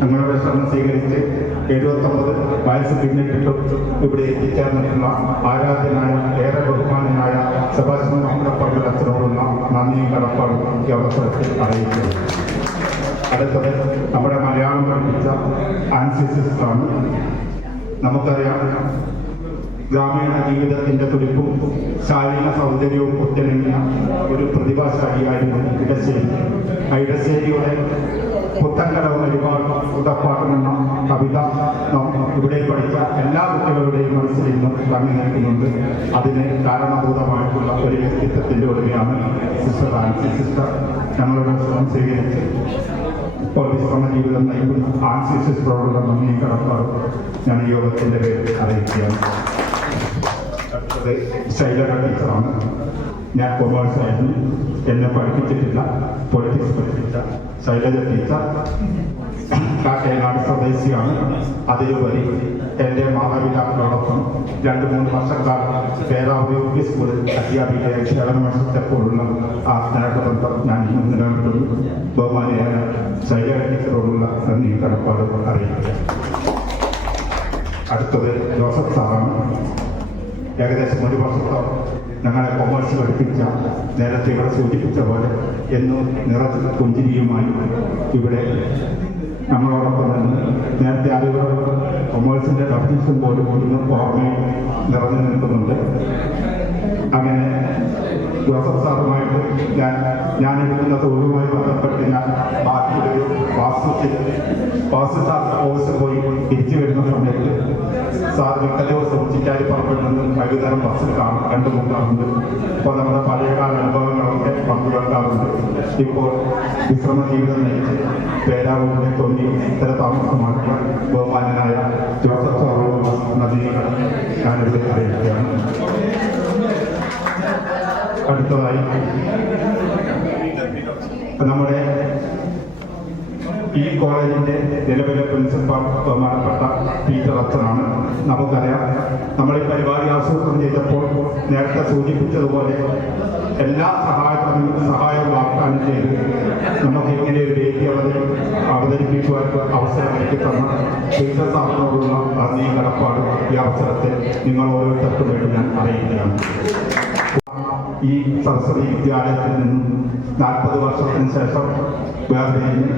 ഞങ്ങളുടെ ശ്രമം സ്വീകരിച്ച് 79 വയസ്സ് പിന്നിട്ടിട്ടും ഇവിടെ എത്തിച്ചേർന്നിട്ടുള്ള ആരാധ്യനായ ഏറെ ബഹുമാനായ സെബാസ്റ്റ്യൻ മാപ്പിളപ്പറമ്പിലച്ചനോടുള്ള നന്ദിയും കടപ്പാടും ഈ അവസരത്തിൽ അറിയിക്കുന്നു. അടുത്തത് നമ്മുടെ മലയാളം പഠിപ്പിച്ച ആൻസി സിസ്റ്ററാണ്. നമുക്കറിയാം, ഗ്രാമീണ ജീവിതത്തിന്റെ തുടിപ്പും ശാരീരിക സൗന്ദര്യവും ഒത്തിണങ്ങിയ ഒരു പ്രതിഭാശാലിയായിരുന്നു ഇടശ്ശേരി. ഇടശ്ശേരിയുടെ പുത്തൻകടവ് ഒരുപാട് ഉടപ്പാട്ടുമെന്ന കവിത ഇവിടെ പഠിച്ച എല്ലാ കുട്ടികളുടെയും മനസ്സിൽ ഇന്ന് തങ്ങി നിൽക്കുന്നുണ്ട്. അതിന് കാരണഭൂതമായിട്ടുള്ള ഒരു വ്യക്തിത്വത്തിന്റെ ഉടമയാണ് സിസ്റ്റർ ആൻസി സിസ്റ്റർ. ഞങ്ങളുടെ ശ്രമം സ്വീകരിച്ച് ഇപ്പോൾ വിശ്രമ ജീവിതം നയിക്കുന്ന ആൻസി സിസ്റ്ററോടുള്ള നന്ദി കടപ്പാട് ഞാൻ ഈ യോഗത്തിന്റെ പേരിൽ അറിയിക്കുകയാണ്. ശൈലജ ടീച്ചറാണ്. ഞാൻ കൊമേഴ്സ് ആയിരുന്നു. എന്നെ പഠിപ്പിച്ചിട്ടില്ല, പൊളിറ്റിക്സ് പഠിപ്പിച്ച ശൈലജ ടീച്ചർ കാക്കയനാട് സ്വദേശിയാണ്. അതിലുപരി എൻ്റെ മാതാപിതാക്കളോടൊപ്പം 2-3 വർഷക്കാലം പേരാവൂർ UP സ്കൂളിൽ അധ്യാപികയായി സേവനമനുഷ്ഠിച്ചപ്പോഴുള്ള ആ സ്നേഹബന്ധം ഞാൻ ഇന്നും നിലനിർത്തുന്നു. ബഹുമാനിയായ ശൈലജ ടീച്ചറോടുള്ള നന്ദി കടപ്പാട് അറിയിക്കുക. അടുത്തത് ജോസഫ് സാറാണ്. ഏകദേശം 1 വർഷത്തോളം ഞങ്ങളെ കൊമേഴ്സ് പഠിപ്പിച്ച, നേരത്തെ ഇവിടെ സൂചിപ്പിച്ച പോലെ എന്നും നിറഞ്ഞ പുഞ്ചിരിയുമായി ഇവിടെ നമ്മളോടൊപ്പം നിന്ന് നേരത്തെ അറിവുകൾ കൊമേഴ്സിൻ്റെ ഡെഫിനിഷൻ പോലും ഇന്ന് ഓർമ്മയിൽ നിറഞ്ഞു നിൽക്കുന്നുണ്ട്. അങ്ങനെ ജോസഫ് സാറുമായിട്ട് ഞാൻ എടുക്കുന്ന തൊഴിലുമായി ബന്ധപ്പെട്ട് ഞാൻ ബാക്കിയൊരു വാസ്തുശാസ്ത്ര കോഴ്സ് പോയി തിരിച്ചു വരുന്ന സമയത്ത് സാർ മിക്ക ദിവസവും ചിറ്റാരിപ്പറമ്പിൽ നിന്ന് വൈകുന്നേരം ബസ്സിൽ കണ്ടുമുട്ടാറുണ്ട്. ഇപ്പോൾ നമ്മുടെ പഴയകാല അനുഭവങ്ങളൊക്കെ പങ്കുവെക്കാറുണ്ട്. ഇപ്പോൾ വിശ്രമ ജീവിതം നയിച്ച് പേരാവൂരിനെ തൊന്നി സ്ഥലതാമസമാക്കിയ ബഹുമാനായ ജോസഫ് സാറോട് നദികൾ ഞാനിവിടെ അറിയിക്കുകയാണ്. അടുത്തതായി നമ്മുടെ ഈ കോളേജിന്റെ നിലവിലെ പ്രിൻസിപ്പൽ ബഹുമാനപ്പെട്ട പീറ്റർ അച്ഛനാണ്. നമുക്കറിയാം, നമ്മൾ ഈ പരിപാടി ആസൂത്രണം ചെയ്തപ്പോൾ നേരത്തെ സൂചിപ്പിച്ചതുപോലെ എല്ലാ സഹായവും വാഗ്ദാനം ചെയ്ത് നമുക്ക് ഇങ്ങനെ ഒരു വേദി അവതരിപ്പിക്കുവാൻ അവസരം ഒരുക്കി തന്ന പീറ്റർ സാറിനോടുള്ള നന്ദി കടപ്പാട് ഈ അവസരത്തിൽ നിങ്ങൾ ഓരോരുത്തർക്കും വേണ്ടി ഞാൻ അറിയിക്കുകയാണ്. ഈ സരസ്വതി വിദ്യാലയത്തിൽ നിന്നും 40 വർഷത്തിന് ശേഷം വേർതിരിഞ്ഞ്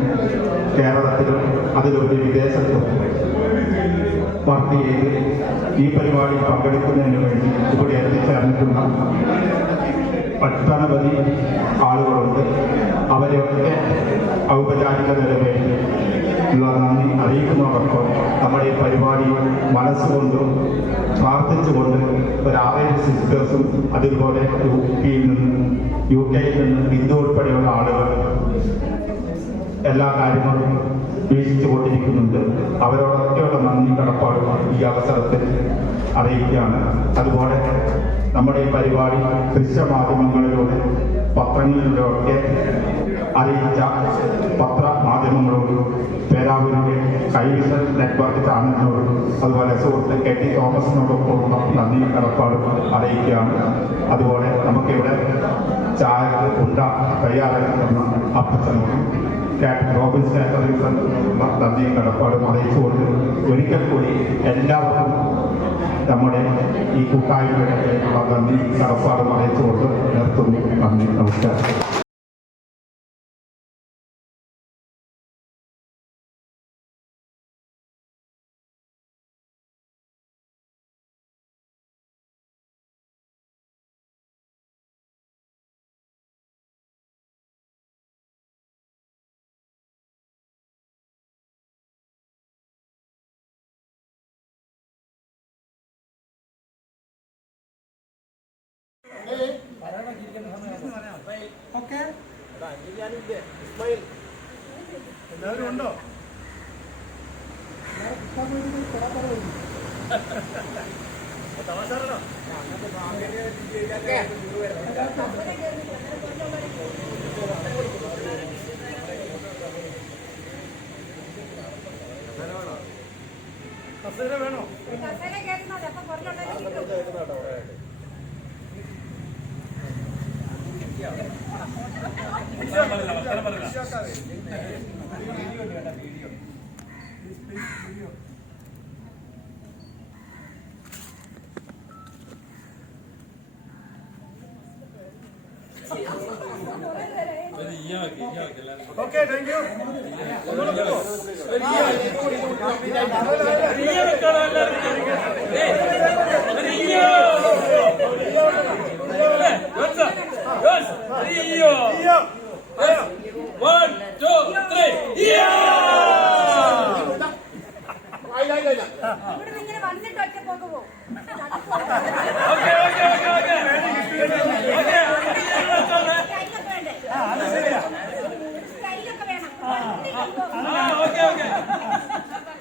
കേരളത്തിലും അതിലുപരി വിദേശത്തും വർക്ക് ചെയ്ത് ഈ പരിപാടിയിൽ പങ്കെടുക്കുന്നതിന് വേണ്ടി ഇവിടെ എത്തിച്ചേർന്നിട്ടുള്ള ഒട്ടനവധി ആളുകളുണ്ട്. അവരെയൊക്കെ ഔപചാരിക നിലയിൽ ഉള്ള നന്ദി അറിയിക്കുന്നതോടൊപ്പം നമ്മുടെ ഈ പരിപാടി മനസ്സുകൊണ്ടും പ്രാർത്ഥിച്ചുകൊണ്ട് ഒരു 6 സിസ്റ്റേഴ്സും അതുപോലെ യു കെയിൽ നിന്ന് ഹിന്ദു ഉൾപ്പെടെയുള്ള ആളുകൾ എല്ലാ കാര്യങ്ങളും വീക്ഷിച്ചു കൊണ്ടിരിക്കുന്നുണ്ട്. അവരോടൊക്കെയുള്ള നന്ദി കടപ്പാടും ഈ അവസരത്തിൽ അറിയിക്കുകയാണ്. അതുപോലെ നമ്മുടെ ഈ പരിപാടി ദൃശ്യമാധ്യമങ്ങളിലൂടെ പത്രങ്ങളിലൂടെ അറിയിച്ച പത്രമാധ്യമങ്ങളോടും പേരാവൂരിന്റെ കൈവിഷൻ നെറ്റ്വർക്ക് ചാനലിനോടും അതുപോലെ സുഹൃത്ത് KT തോമസിനോടൊപ്പമുള്ള നന്ദി കടപ്പാടും അറിയിക്കുകയാണ്. അതുപോലെ നമുക്കിവിടെ ചായ ഉണ്ട തയ്യാറാക്കുന്ന അപ്പച്ചനോടും റോബിൻസ് കാറ്ററിംഗിനുള്ള നന്ദിയും കടപ്പാടും അറിയിച്ചുകൊണ്ട് ഒരിക്കൽ കൂടി എല്ലാവർക്കും നമ്മുടെ ഈ കൂട്ടായ്മയുടെ നന്ദി കടപ്പാടും അറിയിച്ചുകൊണ്ട് നിർത്തുന്നു. നന്ദി, നമസ്കാരം. എല്ലാവരും ഉണ്ടോ? തമാശാണോ? കസേര വേണോ? Okay, thank you. One, two, three.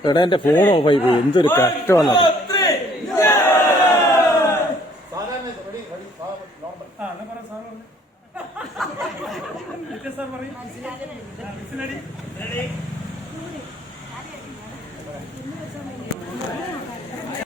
എടാ എന്റെ ഫോൺ ഓഫായി പോയി. എന്തൊരു കഷ്ടമാണ്. സാർ പറയും.